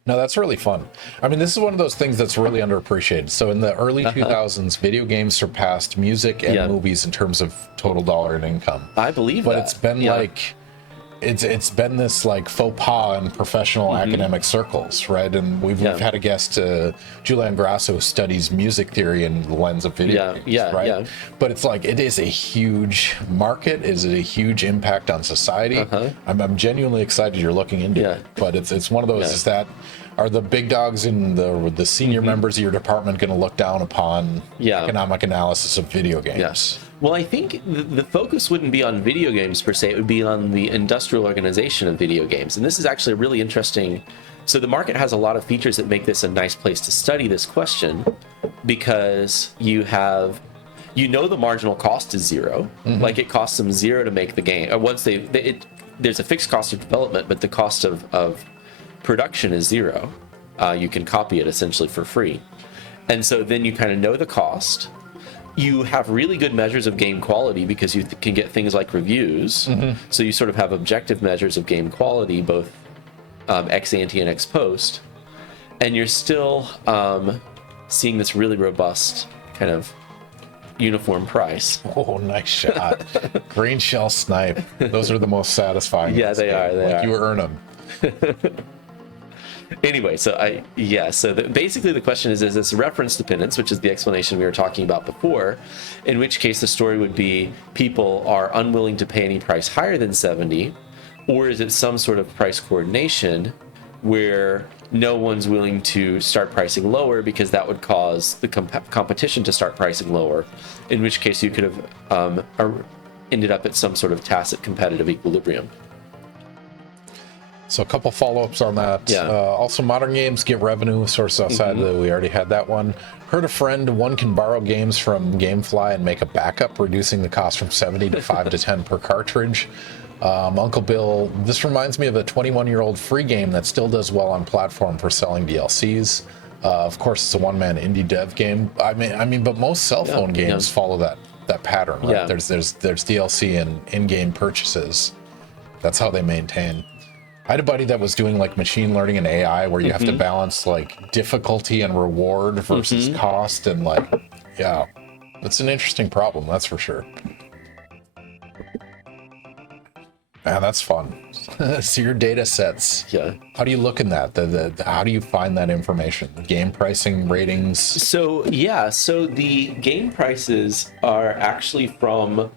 No, that's really fun. I mean, this is one of those things that's really underappreciated. So in the early 2000s, video games surpassed music and movies in terms of total dollar and income. I believe but that. It's been like it's been this like faux pas in professional academic circles, right? And we've had a guest, Julian Grasso, who studies music theory in the lens of video games, right? Yeah. But it's like it is a huge market. Is it a huge impact on society? I'm genuinely excited you're looking into it. But it's one of those is that are the big dogs in the senior members of your department going to look down upon economic analysis of video games? Yes. Well, I think the focus wouldn't be on video games per se. It would be on the industrial organization of video games. And this is actually really interesting. So the market has a lot of features that make this a nice place to study this question, because you the marginal cost is zero. Like it costs them zero to make the game. Or once there's a fixed cost of development, but the cost of production is zero. You can copy it essentially for free. And so then you kind of know the cost. You have really good measures of game quality because you can get things like reviews. So you sort of have objective measures of game quality, both ex ante and ex post. And you're still seeing this really robust kind of uniform price. Oh, nice shot. Green shell snipe. Those are the most satisfying. Yeah, they are. They are. You earn them. Anyway, basically the question is this reference dependence, which is the explanation we were talking about before, in which case the story would be people are unwilling to pay any price higher than 70, or is it some sort of price coordination where no one's willing to start pricing lower because that would cause the competition to start pricing lower, in which case you could have ended up at some sort of tacit competitive equilibrium. So a couple follow-ups on that. Also, modern games get revenue source outside we already had that one. Heard a friend, one can borrow games from GameFly and make a backup, reducing the cost from 70 to 5 to 10 per cartridge. Uncle Bill, this reminds me of a 21-year-old free game that still does well on platform for selling DLCs. Of course, it's a one-man indie dev game. I mean, but most cell phone games follow that pattern, right? Yeah. There's DLC and in-game purchases. That's how they maintain. I had a buddy that was doing like machine learning and AI, where you have to balance like difficulty and reward versus cost, and like, it's an interesting problem, that's for sure. Man, that's fun. So your data sets. Yeah. How do you look in that? How do you find that information? The game pricing ratings? So the game prices are actually from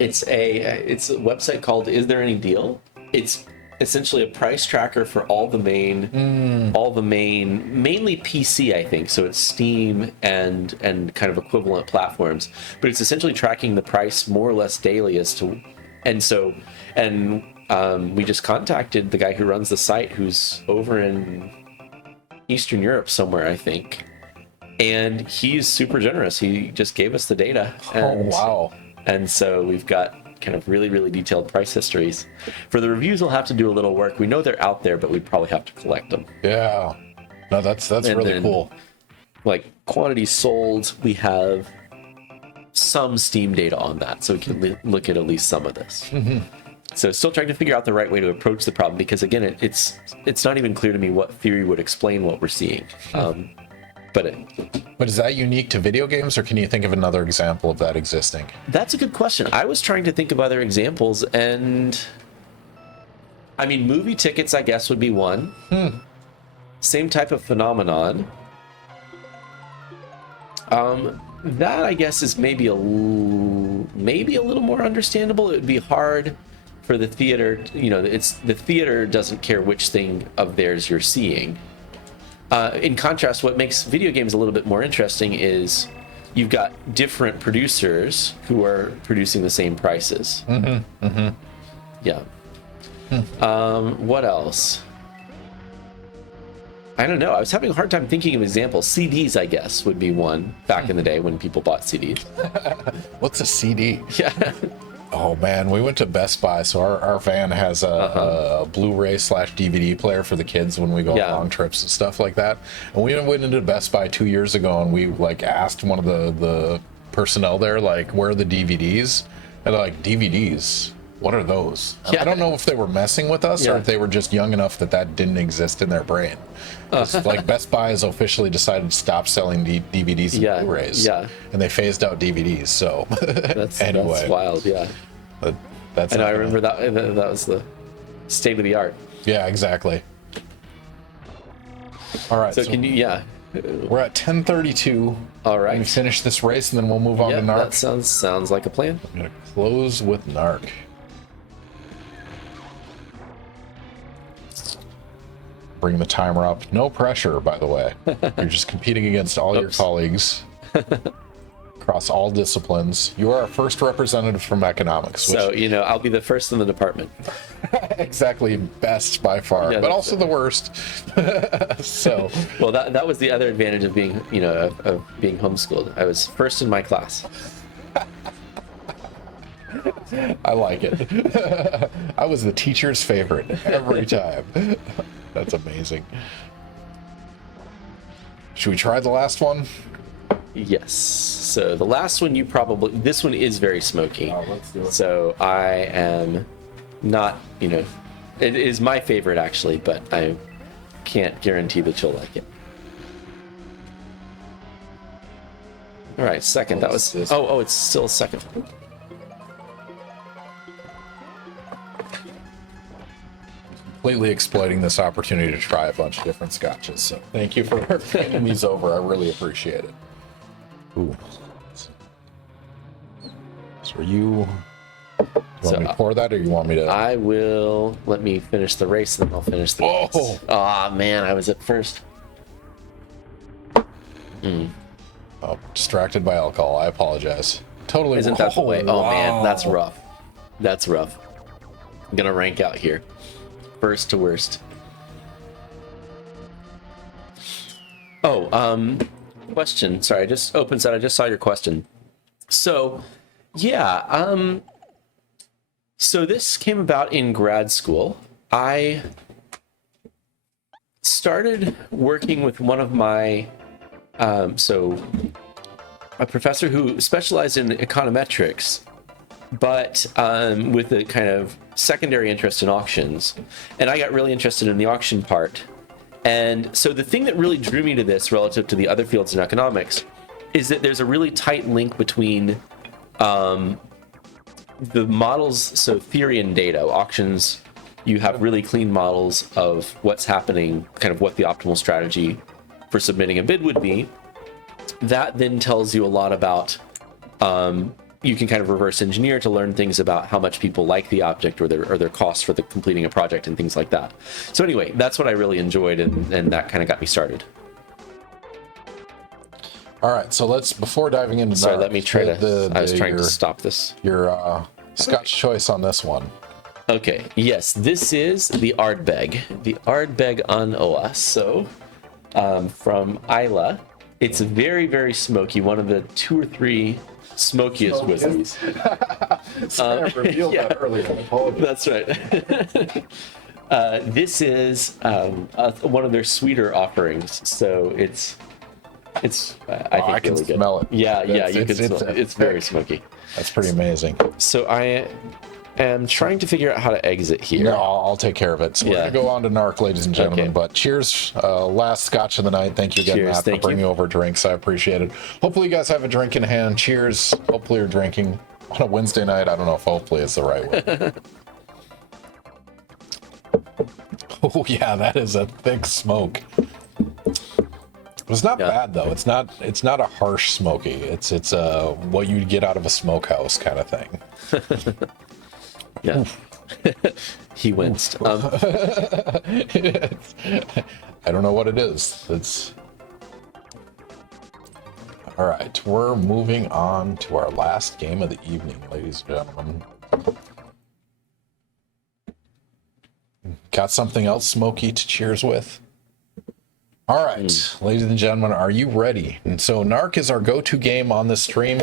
it's a website called Is There Any Deal? It's essentially a price tracker for all the main mainly PC, I think. So it's Steam and kind of equivalent platforms, but it's essentially tracking the price more or less daily as to, we just contacted the guy who runs the site, who's over in Eastern Europe somewhere, I think, and he's super generous. He just gave us the data. And, wow. And so we've got kind of really, really detailed price histories. For the reviews, we'll have to do a little work. We know they're out there, but we'd probably have to collect them. Yeah. No, that's really cool. Like quantities sold, we have some Steam data on that, so we can look at least some of this. So still trying to figure out the right way to approach the problem, because again, it's not even clear to me what theory would explain what we're seeing. But is that unique to video games, or can you think of another example of that existing? That's a good question. I was trying to think of other examples, and I mean, movie tickets, I guess, would be one. Same type of phenomenon. That, I guess, is maybe a little more understandable. It would be hard for the theater, the theater doesn't care which thing of theirs you're seeing. In contrast, what makes video games a little bit more interesting is you've got different producers who are producing the same prices. Yeah. What else? I don't know. I was having a hard time thinking of examples. CDs, I guess, would be one back in the day when people bought CDs. What's a CD? Yeah. Oh man, we went to Best Buy, so our van has a Blu-ray/DVD player for the kids when we go on long trips and stuff like that. And we went into Best Buy 2 years ago, and we like asked one of the personnel there, like, where are the DVDs? And they're like, DVDs? What are those? Yeah. I don't know if they were messing with us or Yeah. if they were just young enough that didn't exist in their brain. It's like Best Buy has officially decided to stop selling DVDs and Yeah, Blu-rays. yeah. And they phased out DVDs. So anyway, That's wild. Yeah. that's And I not gonna- remember that was the state of the art. Yeah, exactly. All right. So can you? Yeah. We're at 10:32. All right. Let me finish this race and then we'll move on Yeah, to NARC. that sounds like a plan. I'm gonna close with NARC. Bring the timer up. No pressure, by the way. You're just competing against all your Oops. colleagues across all disciplines. You are our first representative from economics, which So I'll be the first in the department. exactly best by far, Yeah, but that's also the worst. So Well, that was the other advantage of being of being homeschooled. I was first in my class. I like it. I was the teacher's favorite every time. That's amazing. Should we try the last one? Yes. So the last one this one is very smoky. Oh, let's do it. So I am not, it is my favorite actually, but I can't guarantee that you'll like it. All right, second. That was This- oh, it's still second. Completely exploiting this opportunity to try a bunch of different scotches. So thank you for bringing these over. I really appreciate it. Ooh. So are you want me to pour that or you want me to? I will let me finish the race, and then I'll finish the race. Oh. Ah, man, I was at first. Oh, distracted by alcohol. I apologize. Totally. Isn't that the way? Oh man, that's wow. rough. That's rough. I'm gonna rank out here. First to worst. Oh, question. Sorry, I just saw your question. So, yeah, so this came about in grad school. I started working with one of my, a professor who specialized in econometrics, but with a kind of secondary interest in auctions. And I got really interested in the auction part. And so the thing that really drew me to this relative to the other fields in economics is that there's a really tight link between the models, so theory and data. Auctions, you have really clean models of what's happening, kind of what the optimal strategy for submitting a bid would be. That then tells you a lot about, you can kind of reverse engineer to learn things about how much people like the object or their costs for completing a project and things like that. So anyway, that's what I really enjoyed, and that kind of got me started. All right, so before diving into Sorry, NARC, let me try to. I was trying to stop this. your Scotch choice on this one. Okay, yes, this is the Ardbeg. The Ardbeg an Oa. So, from Isla. It's very, very smoky. One of the 2 or 3 smokiest whiskeys. Sorry, I revealed yeah. that earlier. I apologize. That's right. This is one of their sweeter offerings. So it's I think I can really good. smell it. Yeah, yeah, It's- you can it's- smell it. It's very smoky. That's pretty amazing. So I am trying to figure out how to exit here. No, I'll take care of it. So we're Yeah. going to go on to NARC, ladies and gentlemen. Okay. But cheers. Last scotch of the night. Thank you again, Cheers, Matt, for thank you. bringing over drinks. I appreciate it. Hopefully you guys have a drink in hand. Cheers. Hopefully you're drinking on a Wednesday night. I don't know if hopefully is the right word. Oh, yeah, that is a thick smoke. It's not Yeah. bad, though. It's not a harsh smoky. It's what you'd get out of a smokehouse kind of thing. Yeah. He winced. I don't know what it is. It's all right. We're moving on to our last game of the evening, ladies and gentlemen. Got something else smoky to cheers with? All right, ladies and gentlemen, are you ready? And so NARC is our go-to game on this stream.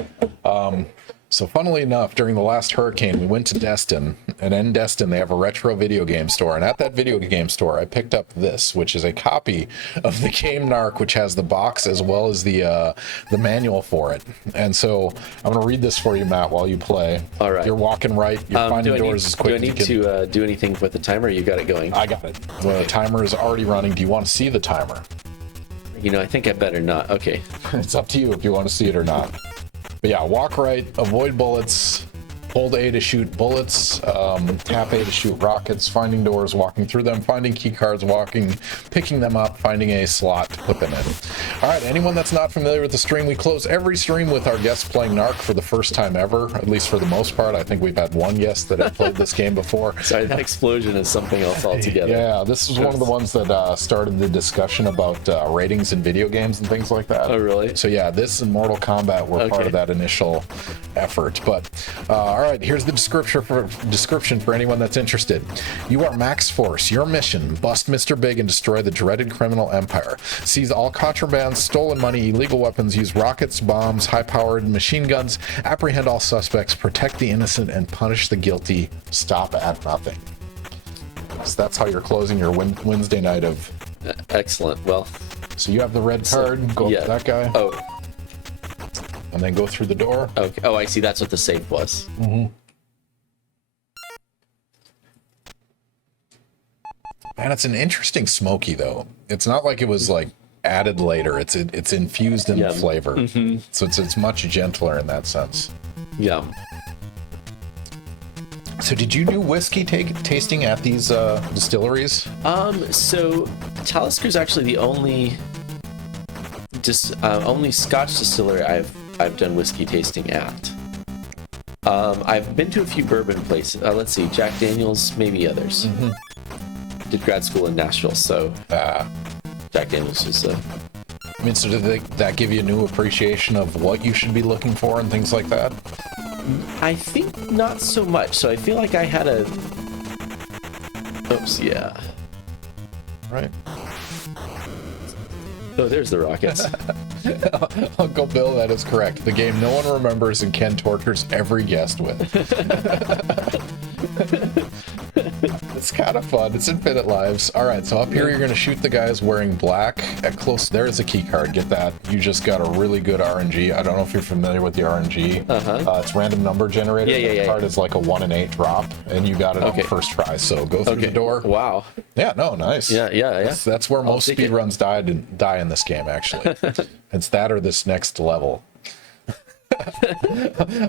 So funnily enough, during the last hurricane, we went to Destin And in Destin, they have a retro video game store. And at that video game store, I picked up this, which is a copy of the game NARC, which has the box as well as the manual for it. And so I'm going to read this for you, Matt, while you play. All right. You're walking right. You're finding doors as quick as you can. Do I need to do anything with the timer? You got it going. I got it. The timer is already running. Do you want to see the timer? You know, I think I better not. Okay. It's up to you if you want to see it or not. But yeah, walk right, avoid bullets, hold A to shoot bullets, tap A to shoot rockets, finding doors, walking through them, finding key cards, picking them up, finding a slot to put them in. All right, anyone that's not familiar with the stream, we close every stream with our guests playing NARC for the first time ever, at least for the most part. I think we've had one guest that had played this game before. Sorry, that explosion is something else altogether. Yeah, this is one of the ones that started the discussion about ratings in video games and things like that. Oh, really? So yeah, this and Mortal Kombat were part of that initial effort. But all right, here's the description for anyone that's interested. You are Max Force. Your mission: bust Mr. Big and destroy the dreaded criminal empire. Seize all contraband, stolen money, illegal weapons, use rockets, bombs, high-powered machine guns, apprehend all suspects, protect the innocent, and punish the guilty. Stop at nothing. So that's how you're closing your Wednesday night of... Excellent. Well... So you have the red card. Go up to that guy. Oh. And then go through the door. Okay. Oh, I see. That's what the safe was. Mm-hmm. Man, it's an interesting smoky, though. It's not like it was, like, added later. It's infused in the flavor. Mm-hmm. So it's much gentler in that sense. Yeah. So did you do whiskey tasting at these distilleries? So Talisker actually the only Scotch distillery I've done whiskey tasting at. I've been to a few bourbon places. Let's see, Jack Daniel's, maybe others. Mm-hmm. Did grad school in Nashville, so Jack Daniel's was. I mean, so did that give you a new appreciation of what you should be looking for and things like that? I think not so much. So I feel like I had a. Oops, yeah. Right. Oh, there's the rockets. Uncle Bill, that is correct. The game no one remembers and Ken tortures every guest with. It's kind of fun. It's infinite lives. All right, so up here you're going to shoot the guys wearing black. At close, there's a key card. Get that. You just got a really good RNG. I don't know if you're familiar with the RNG. It's random number generator. The card is like a 1 in 8 drop, and you got it on the first try. So go through the door. Wow. Yeah, no, nice. Yeah. That's where most speedruns die in this game, actually. It's that or this next level.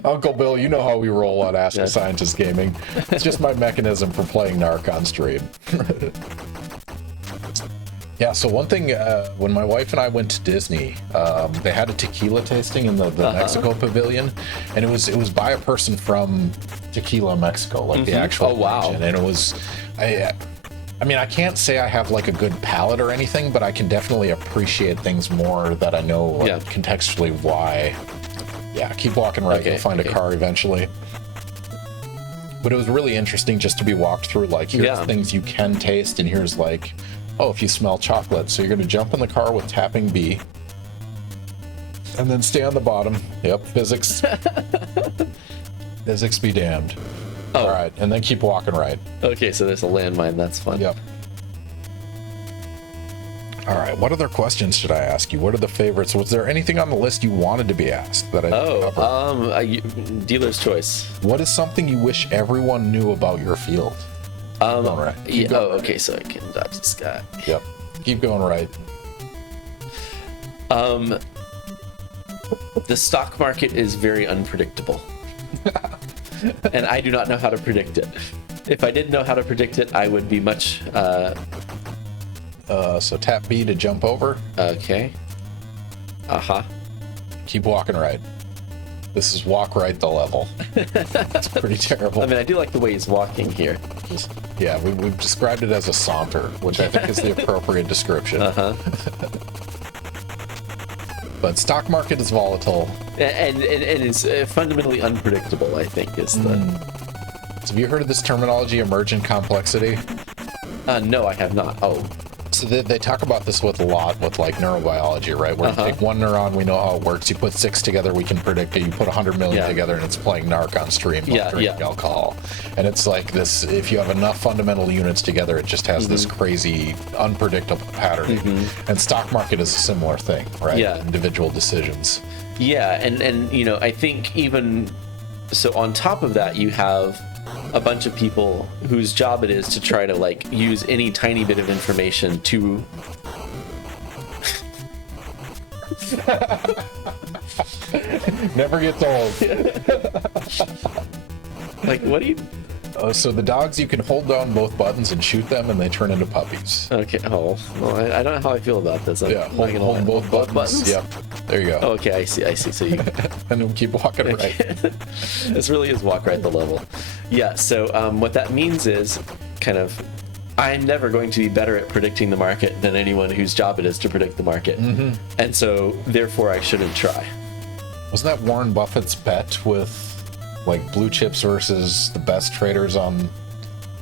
Uncle Bill, you know how we roll on Ask a Scientist Gaming. It's just my mechanism for playing NARC on stream. Yeah, so one thing, when my wife and I went to Disney, they had a tequila tasting in the Mexico Pavilion, and it was by a person from Tequila, Mexico, like the actual region. And it was, I mean, I can't say I have like a good palate or anything, but I can definitely appreciate things more that I know contextually why. Yeah, keep walking right. You'll find a car eventually. But it was really interesting just to be walked through, like, here's things you can taste, and here's like, oh, if you smell chocolate. So you're going to jump in the car with tapping B. And then stay on the bottom. Yep, physics. Physics be damned. Oh. All right, and then keep walking right. Okay, so there's a landmine. That's fun. Yep. All right, what other questions should I ask you? What are the favorites? Was there anything on the list you wanted to be asked that I didn't cover? Dealer's choice. What is something you wish everyone knew about your field? All right. Okay, so I can dodge this guy. Yep. Keep going right. The stock market is very unpredictable. And I do not know how to predict it. If I didn't know how to predict it, I would be much... So tap B to jump over. Okay. Keep walking right. This is walk right the level. It's pretty terrible. I mean, I do like the way he's walking here. Yeah, we've described it as a saunter, which I think is the appropriate description. But stock market is volatile. And it's fundamentally unpredictable, I think, is the... So have you heard of this terminology, emergent complexity? No, I have not. Oh. So they talk about this with a lot with like neurobiology, right? Where you take one neuron, we know how it works. You put 6 together, we can predict it. You put 100 million together, and it's playing NARC on stream while drinking alcohol. And it's like this: if you have enough fundamental units together, it just has this crazy, unpredictable patterning. And stock market is a similar thing, right? Yeah. Individual decisions. Yeah, and you know, I think even so, on top of that, you have a bunch of people whose job it is to try to like use any tiny bit of information to Never gets old. like, what do you So the dogs, you can hold down both buttons and shoot them, and they turn into puppies. okay, well, I don't know how I feel about this. I'm Yeah, not gonna lie. hold both buttons. Yep, there you go. Oh, okay, I see. So you And then keep walking right. this really is walk right the level. Yeah, so what that means is kind of I'm never going to be better at predicting the market than anyone whose job it is to predict the market. And so therefore I shouldn't try. Wasn't that Warren Buffett's bet with like blue chips versus the best traders on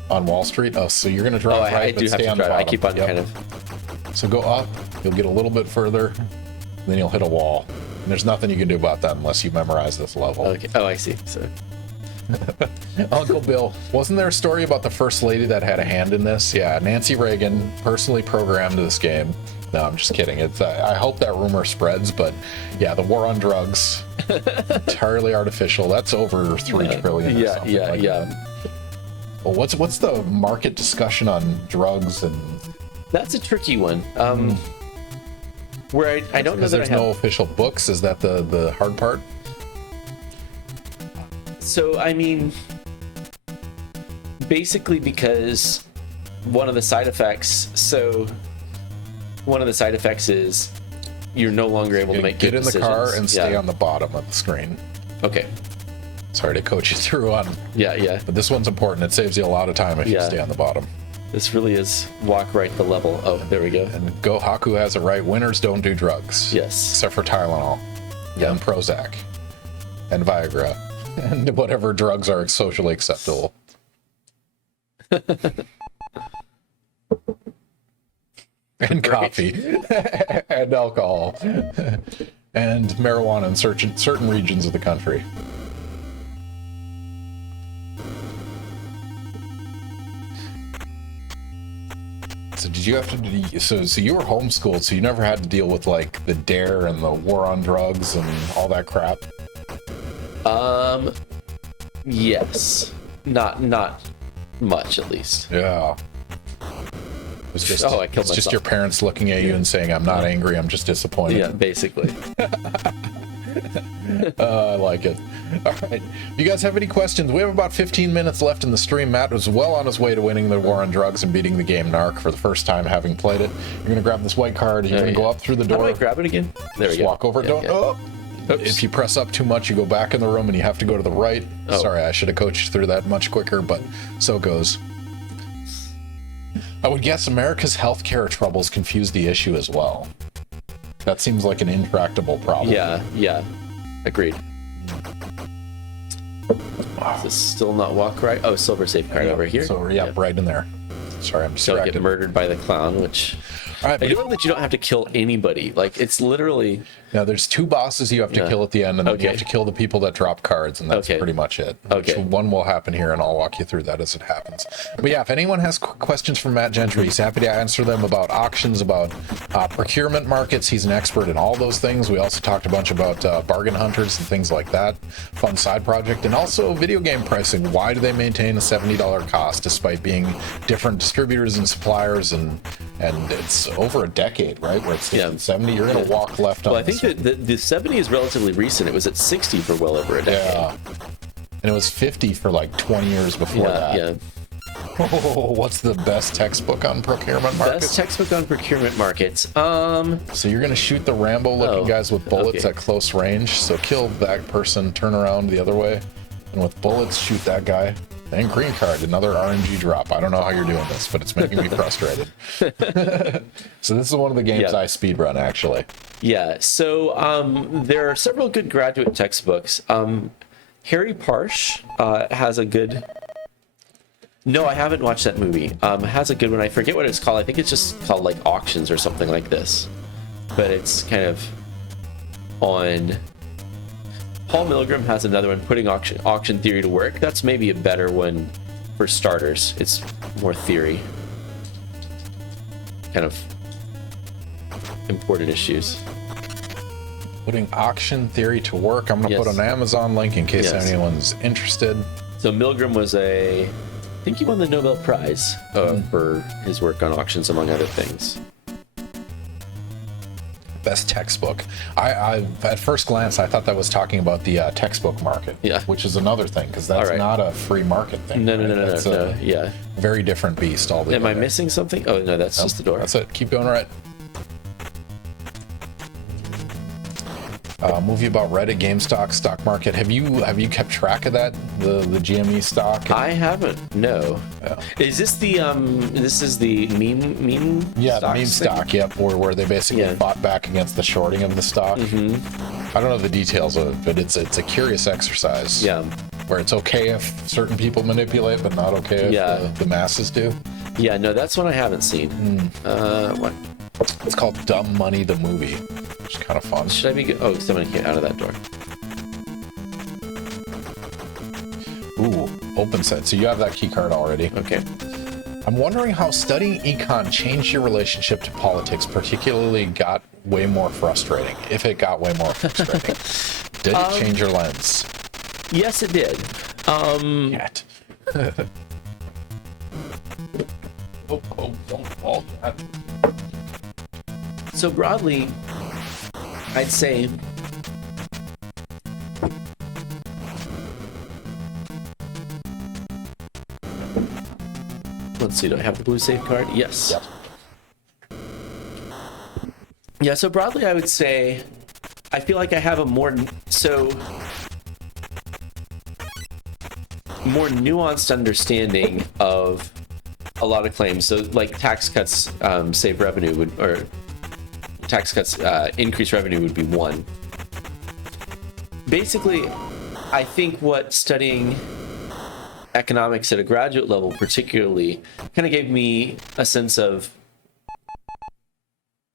Wall Street? Oh, so you're gonna drive right, I but do have stay to on the try. I bottom. keep on Yep. kind of So go up, you'll get a little bit further, then you'll hit a wall. And there's nothing you can do about that unless you memorize this level. okay. Oh, I see. So Uncle Bill, wasn't there a story about the first lady that had a hand in this? Yeah, Nancy Reagan personally programmed this game. No, I'm just kidding. It's I hope that rumor spreads, but yeah, the war on drugs, entirely artificial. That's over 3 trillion. Or something like that. Well, what's the market discussion on drugs and? That's a tricky one. Where I don't know that there's I have. no official books. Is that the hard part? So I mean, basically because one of the side effects. So one of the side effects is you're no longer able to make Get good in the decisions. car and stay on the bottom of the screen. Okay. Sorry to coach you through on, Yeah. but this one's important. It saves you a lot of time if you stay on the bottom. This really is walk right the level. Oh, there we go. And Go Haku has it right. Winners don't do drugs. Yes. Except for Tylenol. And Prozac. And Viagra. And whatever drugs are socially acceptable. And coffee. And alcohol. And marijuana in certain regions of the country. So did you have to? So you were homeschooled, so you never had to deal with like the DARE and the war on drugs and all that crap. Yes. Not much, at least. Yeah. It's just I killed it's just myself. your parents looking at you and saying, "I'm not angry, I'm just disappointed." Yeah, basically. I like it. All right. If you guys have any questions, we have about 15 minutes left in the stream. Matt was well on his way to winning the war on drugs and beating the game NARC for the first time having played it. You're going to grab this white card. You're going to go up through the How door. do I grab it again? There we Just go. walk over. Don't. Oh. Oops. If you press up too much, you go back in the room and you have to go to the right. Oh. Sorry, I should have coached you through that much quicker, but so it goes. I would guess America's healthcare troubles confuse the issue as well. That seems like an intractable problem. Yeah. Agreed. Does this still not walk right? Oh, silver safe card over here. So, yeah, right in there. Sorry, I'm So I distracted. get murdered by the clown, which All right, I do know that you don't have to kill anybody. Like, it's literally now there's 2 bosses you have to kill at the end, and then you have to kill the people that drop cards, and that's pretty much it. Okay. Which one will happen here, and I'll walk you through that as it happens. But yeah, if anyone has questions for Matt Gentry, he's happy to answer them about auctions, about procurement markets. He's an expert in all those things. We also talked a bunch about bargain hunters and things like that. Fun side project, and also video game pricing. Why do they maintain a $70 cost despite being different distributors and suppliers, and it's over a decade, right? Where it's 60, 70. You're gonna walk left on. Well, I think that the 70 is relatively recent. It was at 60 for well over a decade. Yeah. And it was 50 for like 20 years before that. Yeah. Oh, what's the best textbook on procurement markets? Best textbook on procurement markets. So you're gonna shoot the Rambo-looking guys with bullets okay. at close range. So kill that person, turn around the other way, and with bullets shoot that guy. And green card, another RNG drop. I don't know how you're doing this, but it's making me frustrated. So this is one of the games I speedrun, actually. Yeah. So there are several good graduate textbooks. Harry Parsh has a good No, I haven't watched that movie. It has a good one. I forget what it's called. I think it's just called like Auctions or something like this. But it's kind of on. Paul Milgram has another one, putting auction theory to work. That's maybe a better one for starters. It's more theory. Kind of important issues. Putting auction theory to work. I'm going to put an Amazon link in case anyone's interested. So Milgram was I think he won the Nobel Prize for his work on auctions, among other things. Best textbook. I at first glance, I thought that was talking about the textbook market. Yeah. Which is another thing, because that's not a free market thing. No, right? no. That's a very different beast altogether. Am I missing something? Oh, no, that's just the door. That's it. Keep going right. Movie about Reddit, GameStop, stock market. Have you kept track of that? The GME stock? I haven't. No. Yeah. Is this the This is the meme? Yeah, the meme stock. Yep, where they basically fought back against the shorting of the stock. I don't know the details of it, but it's a curious exercise. Yeah. Where it's okay if certain people manipulate, but not okay if the masses do. Yeah. No, that's one I haven't seen. What? It's called Dumb Money the Movie. Which is kind of fun. Should I be? Oh, someone came out of that door. Ooh, open set. So you have that key card already. Okay. I'm wondering how studying econ changed your relationship to politics, particularly got way more frustrating. If it got way more frustrating. Did it change your lens? Yes, it did. Yet. Don't fall. So broadly, I'd say let's see, do I have the blue safe card? Yes. Yep. Yeah, so broadly I would say I feel like I have a more nuanced understanding of a lot of claims. So like tax cuts save revenue tax cuts increase revenue would be one. Basically, I think what studying economics at a graduate level particularly kind of gave me a sense of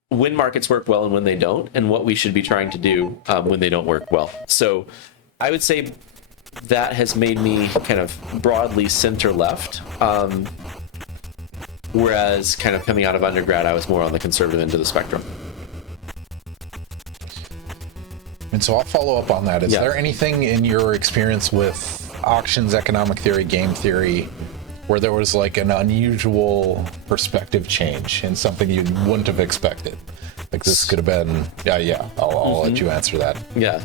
when markets work well and when they don't, and what we should be trying to do when they don't work well. So I would say that has made me kind of broadly center left, whereas kind of coming out of undergrad, I was more on the conservative end of the spectrum. And so I'll follow up on that. Is there anything in your experience with auctions, economic theory, game theory, where there was like an unusual perspective change and something you wouldn't have expected? Like this could have been, I'll let you answer that. Yeah.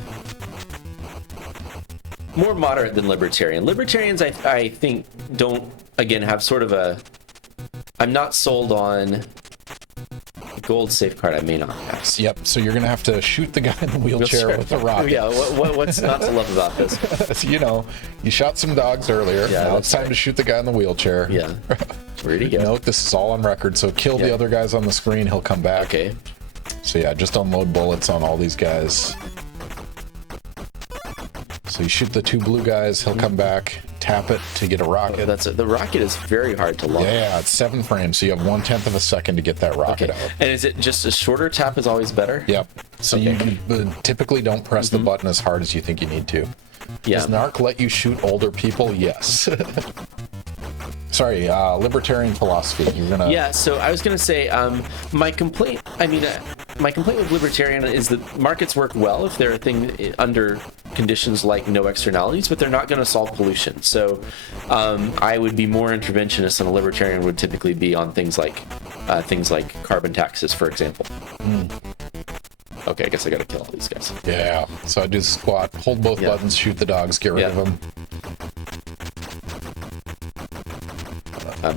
More moderate than libertarian. Libertarians, I think, don't, again, have sort of a, I'm not sold on gold safeguard. I may not have. Yep. So you're gonna have to shoot the guy in the wheelchair with a rocket. Yeah. What's not to love about this? You shot some dogs earlier. Yeah. Now it's time to shoot the guy in the wheelchair. Yeah. Where'd he go? Note this is all on record. So kill the other guys on the screen. He'll come back. Okay. So yeah, just unload bullets on all these guys. So you shoot the two blue guys. He'll come back. Tap it to get a rocket. The rocket is very hard to launch. Yeah, it's 7 frames, so you have 1/10 of a second to get that rocket out. And is it just a shorter tap is always better? Yep. So you typically don't press the button as hard as you think you need to. Yeah. Does NARC let you shoot older people? Yes. Sorry, libertarian philosophy. You're gonna. Yeah. So I was gonna say, my complaint with libertarian is that markets work well if they're a thing under conditions like no externalities, but they're not going to solve pollution. So I would be more interventionist than a libertarian would typically be on things like carbon taxes, for example. Okay, I guess I got to kill all these guys. Yeah. So I do the squat, hold both buttons, shoot the dogs, get rid of them.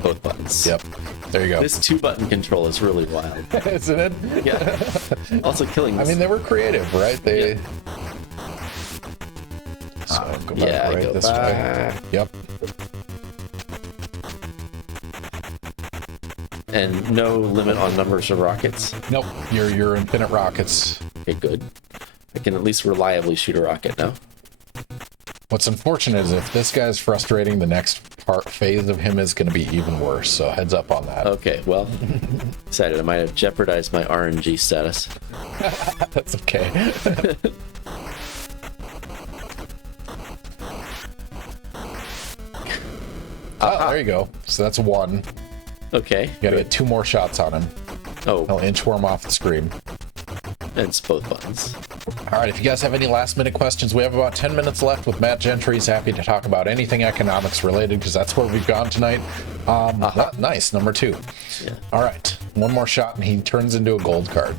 Both buttons. Yep. There you go. This 2-button control is really wild. Isn't it? Yeah. Also killing this. I mean, they were creative, right? They. Yeah. So go back right go this back. way. Yep. And no limit on numbers of rockets? Nope. You're infinite rockets. Okay, good. I can at least reliably shoot a rocket now. What's unfortunate is if this guy's frustrating, the next phase of him is going to be even worse. So heads up on that. Okay, well, excited. I might have jeopardized my RNG status. That's okay. Oh, there you go. So that's one. Okay. You gotta get 2 more shots on him. Oh, He'll inchworm off the screen. it's both buttons. All right, if you guys have any last minute questions, we have about 10 minutes left with Matt Gentry. He's happy to talk about anything economics related because that's where we've gone tonight. Nice, number 2. Yeah. All right, 1 more shot and he turns into a gold card.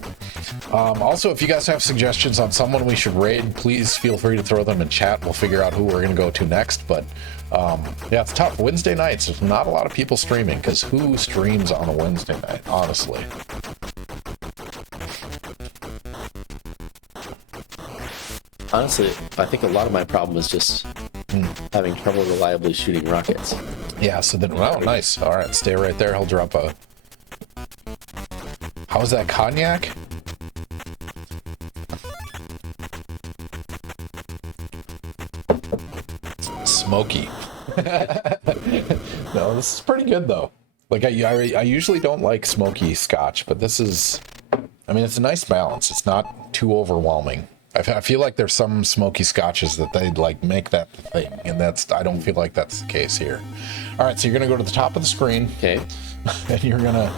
Also, if you guys have suggestions on someone we should raid, please feel free to throw them in chat. We'll figure out who we're going to go to next. But yeah, it's tough. Wednesday nights, there's not a lot of people streaming because who streams on a Wednesday night, honestly? Honestly, I think a lot of my problem is just having trouble reliably shooting rockets. Yeah, so then, wow, nice. All right, stay right there. He'll drop a... How's that cognac? Smoky. No, this is pretty good, though. Like, I usually don't like smoky scotch, but this is... I mean, it's a nice balance. It's not too overwhelming. I feel like there's some smoky scotches that they like make that thing, and I don't feel like that's the case here. All right, so you're gonna go to the top of the screen, Okay. and you're gonna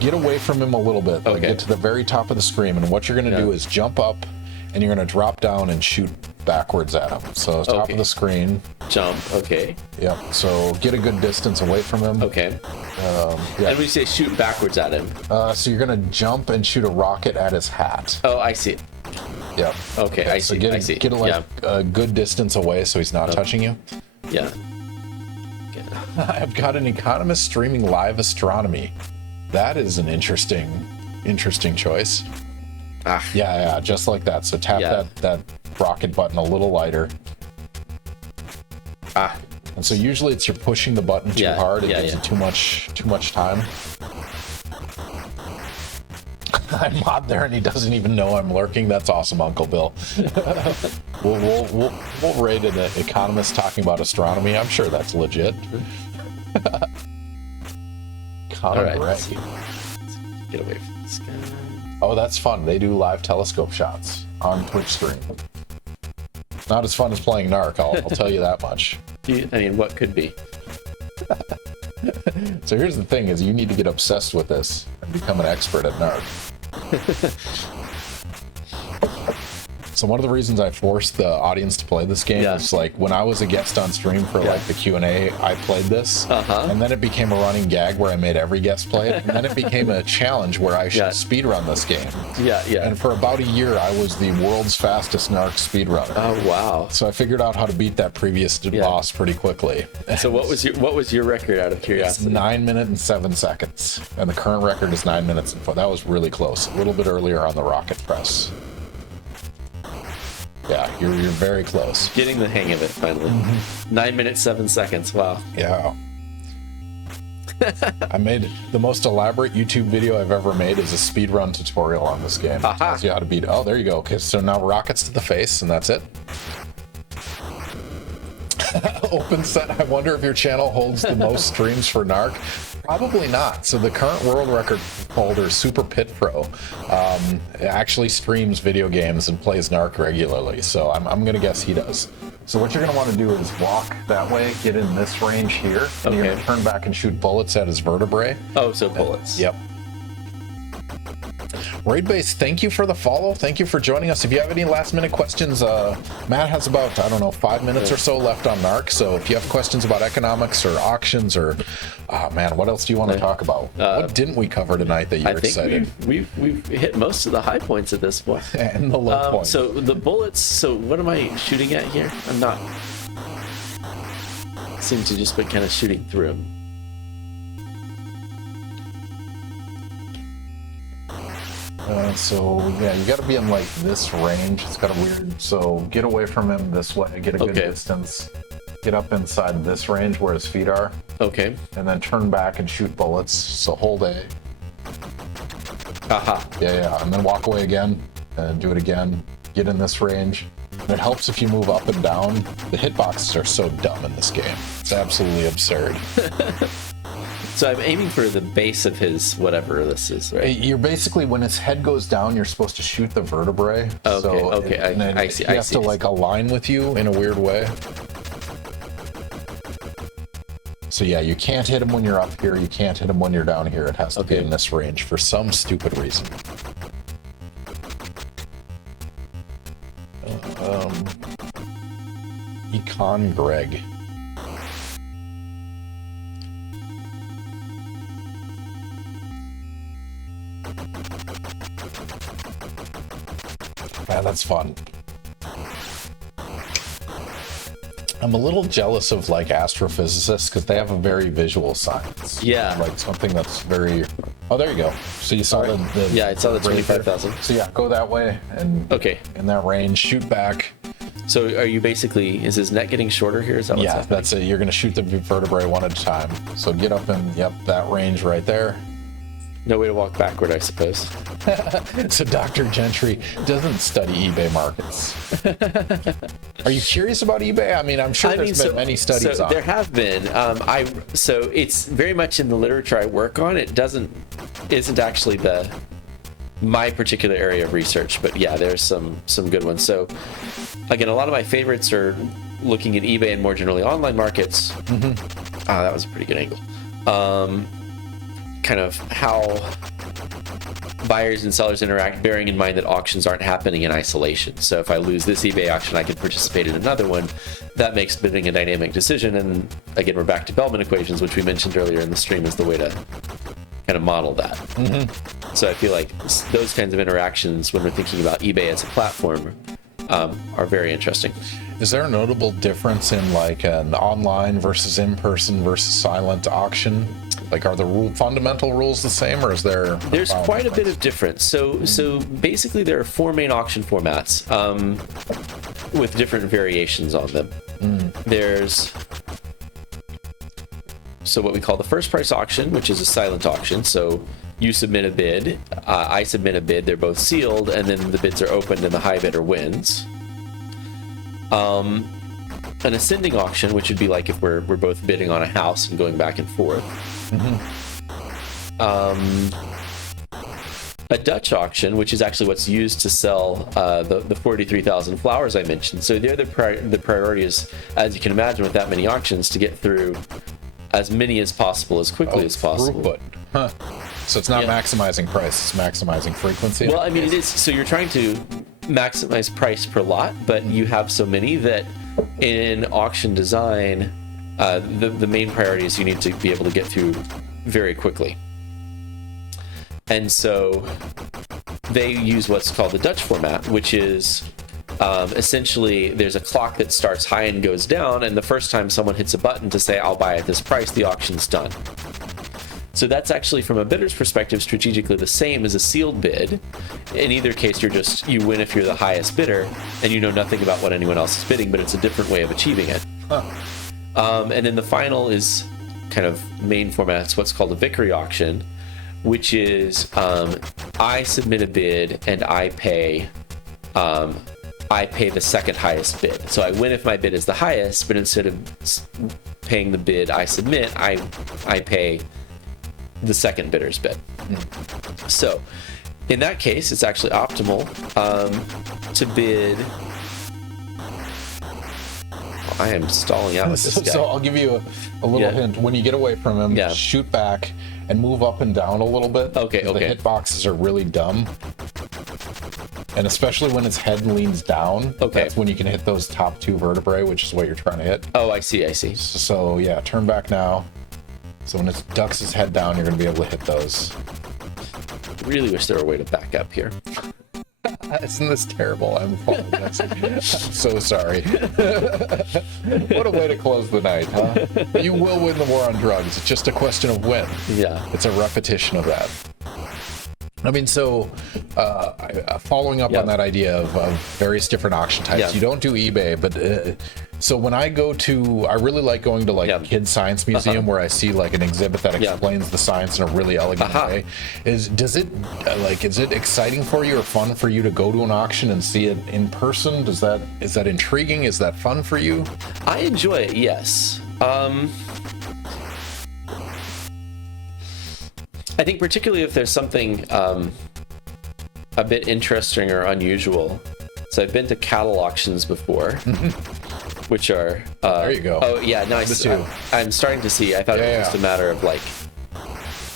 get away from him a little bit. Like Okay. get to the very top of the screen, and what you're gonna do is jump up, and you're gonna drop down and shoot backwards at him. So top Okay. of the screen. Jump. Okay. Yep. So get a good distance away from him. Okay. Yeah. And when you say shoot backwards at him. So you're gonna jump and shoot a rocket at his hat. Oh, I see. Yep. Okay, I So see. get I see. get a good distance away so he's not touching you. Yeah. I've got an economist streaming live astronomy. That is an interesting choice. Ah. Yeah, just like that. So tap Yeah. that rocket button a little lighter. Ah. And so usually it's you're pushing the button too hard. It gives yeah. it too much time. I'm on there and he doesn't even know I'm lurking. That's awesome, Uncle Bill. we'll raid an economist talking about astronomy. I'm sure that's legit. All right. Right. Let's get away from this guy. Oh, that's fun. They do live telescope shots on Twitch stream. Not as fun as playing NARC, I'll tell you that much. I mean, what could be? So here's the thing is you need to get obsessed with this and become an expert at NARC. So one of the reasons I forced the audience to play this game is like when I was a guest on stream for like the Q&A, I played this, and then it became a running gag where I made every guest play it, and then it became a challenge where I should speedrun this game. Yeah. And for about a year, I was the world's fastest NARC speedrunner. Oh wow. So I figured out how to beat that previous boss pretty quickly. So what was your record out of It's curiosity? 9 minutes and 7 seconds, and the current record is 9 minutes and 4. That was really close. A little bit earlier on the rocket press. Yeah, you're very close. Getting the hang of it finally. 9 minutes 7 seconds. Wow. Yeah. I made the most elaborate YouTube video I've ever made is a speedrun tutorial on this game. It tells you how to beat it. Oh, there you go. Okay, so now rockets to the face, and that's it. Open set. I wonder if your channel holds the most streams for NARC. Probably not. So the current world record holder, Super Pit Pro, actually streams video games and plays NARC regularly. So I'm going to guess he does. So what you're going to want to do is walk that way, get in this range here, and you're going to turn back and shoot bullets at his vertebrae. Oh, so bullets. Yep. Raid Base, thank you for the follow. Thank you for joining us. If you have any last minute questions, Matt has about, 5 minutes or so left on NARC. So if you have questions about economics or auctions or, what else do you want to talk about? What didn't we cover tonight that you're excited? We've hit most of the high points at this point. And the low points. So the bullets, so what am I shooting at here? I'm not. Seem to just be kind of shooting through him. You got to be in like this range. It's kind of weird. So get away from him this way. Get a good distance. Get up inside this range where his feet are. Okay. And then turn back and shoot bullets. So hold A. Aha. Yeah. And then walk away again and do it again. Get in this range. It helps if you move up and down. The hitboxes are so dumb in this game. It's absolutely absurd. So I'm aiming for the base of his whatever this is, right? You're basically, when his head goes down, you're supposed to shoot the vertebrae. Okay, So okay, I see. He has to like align with you in a weird way. So yeah, you can't hit him when you're up here. You can't hit him when you're down here. It has to be in this range for some stupid reason. Econ Greg. Yeah, that's fun. I'm a little jealous of like astrophysicists because they have a very visual science. Yeah. Like something that's very. Oh, there you go. So you saw the Yeah, I saw the 25,000. So yeah, go that way and in that range, shoot back. So are you basically, is his neck getting shorter here? Is that what's happening? That's it. You're going to shoot the vertebrae one at a time. So get up in, that range right there. No way to walk backward, I suppose. So Dr. Gentry doesn't study eBay markets. Are you curious about eBay? I mean, I'm sure there's been many studies on there it. have been. So it's very much in the literature I work on. It isn't actually my particular area of research, but yeah, there's some good ones. So again, a lot of my favorites are looking at eBay and more generally online markets. That was a pretty good angle. Kind of how buyers and sellers interact, bearing in mind that auctions aren't happening in isolation. So if I lose this eBay auction, I can participate in another one. That makes bidding a dynamic decision. And again, we're back to Bellman equations, which we mentioned earlier in the stream as the way to kind of model that. So I feel like those kinds of interactions when we're thinking about eBay as a platform are very interesting. Is there a notable difference in like an online versus in-person versus silent auction? Like, are the fundamental rules the same, or is there? There's quite a bit of difference. So basically, there are four main auction formats with different variations on them. There's what we call the first price auction, which is a silent auction. So you submit a bid, I submit a bid. They're both sealed, and then the bids are opened, and the high bidder wins. An ascending auction, which would be like if we're both bidding on a house and going back and forth. A Dutch auction, which is actually what's used to sell the 43,000 flowers I mentioned. So there, the priority is, as you can imagine, with that many auctions, to get through as many as possible, as quickly as possible. Throughput. So it's not maximizing price, it's maximizing frequency. Well, I mean, it is. So you're trying to maximize price per lot, but you have so many that in auction design, the main priority is you need to be able to get through very quickly. And so they use what's called the Dutch format, which is essentially there's a clock that starts high and goes down, and the first time someone hits a button to say, I'll buy at this price, the auction's done. So that's actually, from a bidder's perspective, strategically the same as a sealed bid. In either case, you win if you're the highest bidder, and you know nothing about what anyone else is bidding, but it's a different way of achieving it. And then the final is kind of main format. It's what's called a Vickery auction, which is I submit a bid and I pay the second highest bid. So I win if my bid is the highest, but instead of paying the bid I submit, I pay the second bidder's bid. So in that case, it's actually optimal to bid. I am stalling out with this guy. So I'll give you a little hint. When you get away from him, shoot back and move up and down a little bit. Okay. The hitboxes are really dumb. And especially when its head leans down, that's when you can hit those top two vertebrae, which is what you're trying to hit. Oh, I see. So yeah, turn back now. So when it ducks its head down, you're going to be able to hit those. Really wish there were a way to back up here. Isn't this terrible? I'm apologizing. I'm so sorry. What a way to close the night, huh? You will win the war on drugs. It's just a question of when. Yeah. It's a repetition of that. I mean, so following up Yeah. on that idea of various different auction types, Yeah. you don't do eBay, but so when I go to, I really like going to like Yeah. Kids Science Museum where I see like an exhibit that Yeah. explains the science in a really elegant way. Is it exciting for you or fun for you to go to an auction and see it in person? Is that intriguing? Is that fun for you? I enjoy it, yes. I think particularly if there's something a bit interesting or unusual. So I've been to cattle auctions before, which are... There you go. Oh, yeah, nice. Me too. I'm starting to see. I thought it was Yeah, just a matter of, like,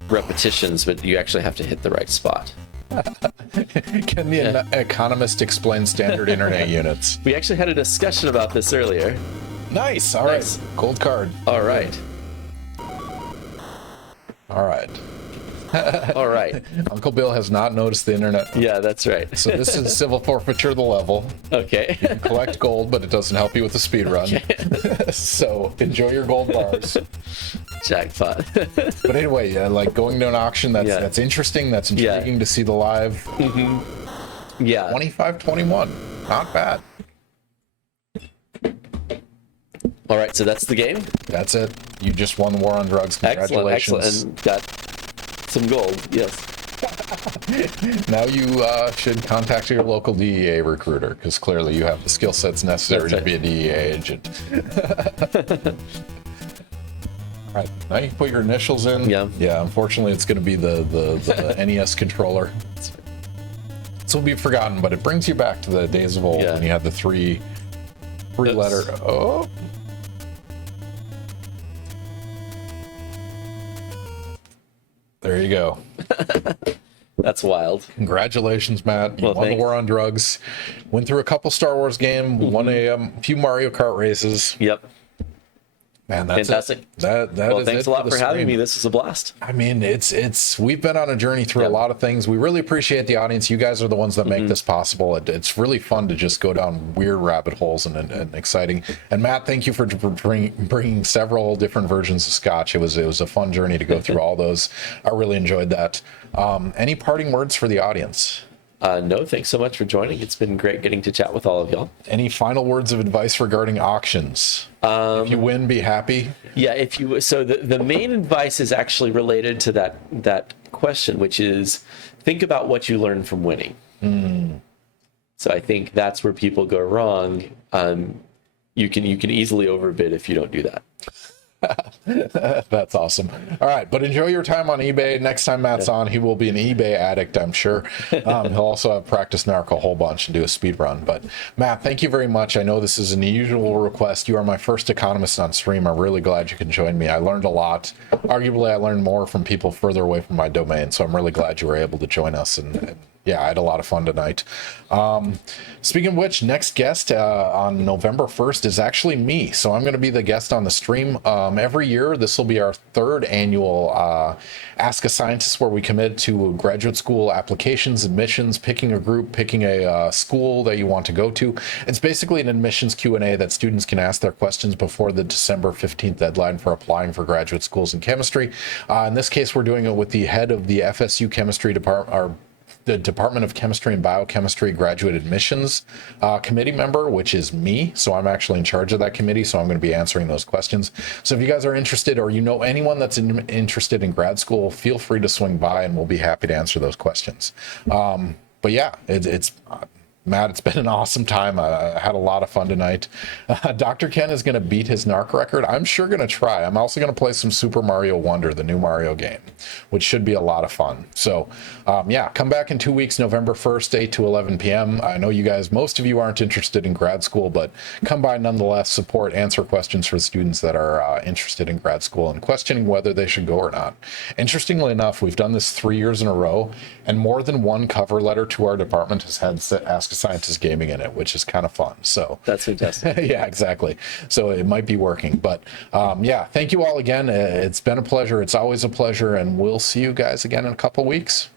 repetitions, but you actually have to hit the right spot. Can the economist explain standard internet units? We actually had a discussion about this earlier. Nice. All Nice. right. Gold card. All right. All right. All right. Uncle Bill has not noticed the internet. Yeah, that's right. So this is civil forfeiture the level. Okay. You collect gold, but it doesn't help you with the speed run. So enjoy your gold bars. Jackpot. But anyway, like going to an auction, that's interesting. That's intriguing to see the live. Yeah. 25-21. Not bad. All right, so that's the game. That's it. You just won the war on drugs. Congratulations. Excellent. And got some gold. Yes. Now you should contact your local DEA recruiter because clearly you have the skill sets necessary That's to be a DEA agent. All right, now you can put your initials in. Yeah. Unfortunately, it's going to be the NES controller. This will be forgotten, but it brings you back to the days of old when you had the three letter. Oh. There you go. That's wild. Congratulations, Matt. You won thanks. the war on drugs. Went through a couple Star Wars games. Won a few Mario Kart races. Yep. Man, that's Fantastic. It. That Well, is thanks it a lot the for having stream. me. This is a blast. I mean, it's we've been on a journey through a lot of things. We really appreciate the audience. You guys are the ones that make this possible. It's really fun to just go down weird rabbit holes and exciting. And Matt, thank you for bringing several different versions of Scotch. It was a fun journey to go through all those. I really enjoyed that. Any parting words for the audience? No, thanks so much for joining. It's been great getting to chat with all of y'all. Any final words of advice regarding auctions? If you win, be happy. Yeah, so the main advice is actually related to that question, which is think about what you learned from winning. So I think that's where people go wrong. You can easily overbid if you don't do that. That's awesome. All right, but enjoy your time on eBay. Next time Matt's on, he will be an eBay addict, I'm sure. He'll also have practice NARC a whole bunch and do a speed run. But Matt, thank you very much. I know this is an unusual request. You are my first economist on stream. I'm really glad you can join me. I learned a lot. Arguably, I learned more from people further away from my domain. So I'm really glad you were able to join us. And yeah, I had a lot of fun tonight. Speaking of which, next guest on November 1st is actually me. So I'm going to be the guest on the stream. Every year, this will be our third annual Ask a Scientist, where we commit to graduate school applications, admissions, picking a group, picking a school that you want to go to. It's basically an admissions Q&A that students can ask their questions before the December 15th deadline for applying for graduate schools in chemistry. In this case, we're doing it with the head of the FSU chemistry department, the Department of Chemistry and Biochemistry Graduate Admissions Committee member, which is me. So I'm actually in charge of that committee. So I'm going to be answering those questions. So if you guys are interested, or you know anyone that's interested in grad school, feel free to swing by and we'll be happy to answer those questions. But yeah, it's Matt, it's been an awesome time. I had a lot of fun tonight. Dr. Ken is going to beat his NARC record. I'm sure going to try. I'm also going to play some Super Mario Wonder, the new Mario game, which should be a lot of fun. So, yeah, come back in 2 weeks, November 1st, 8 to 11 p.m. I know you guys, most of you aren't interested in grad school, but come by nonetheless, support, answer questions for students that are interested in grad school and questioning whether they should go or not. Interestingly enough, we've done this 3 years in a row, and more than one cover letter to our department has had Ask a Scientist Gaming in it, which is kind of fun. So That's fantastic. yeah, exactly. So it might be working, but yeah, thank you all again. It's been a pleasure. It's always a pleasure, and we'll see you guys again in a couple weeks.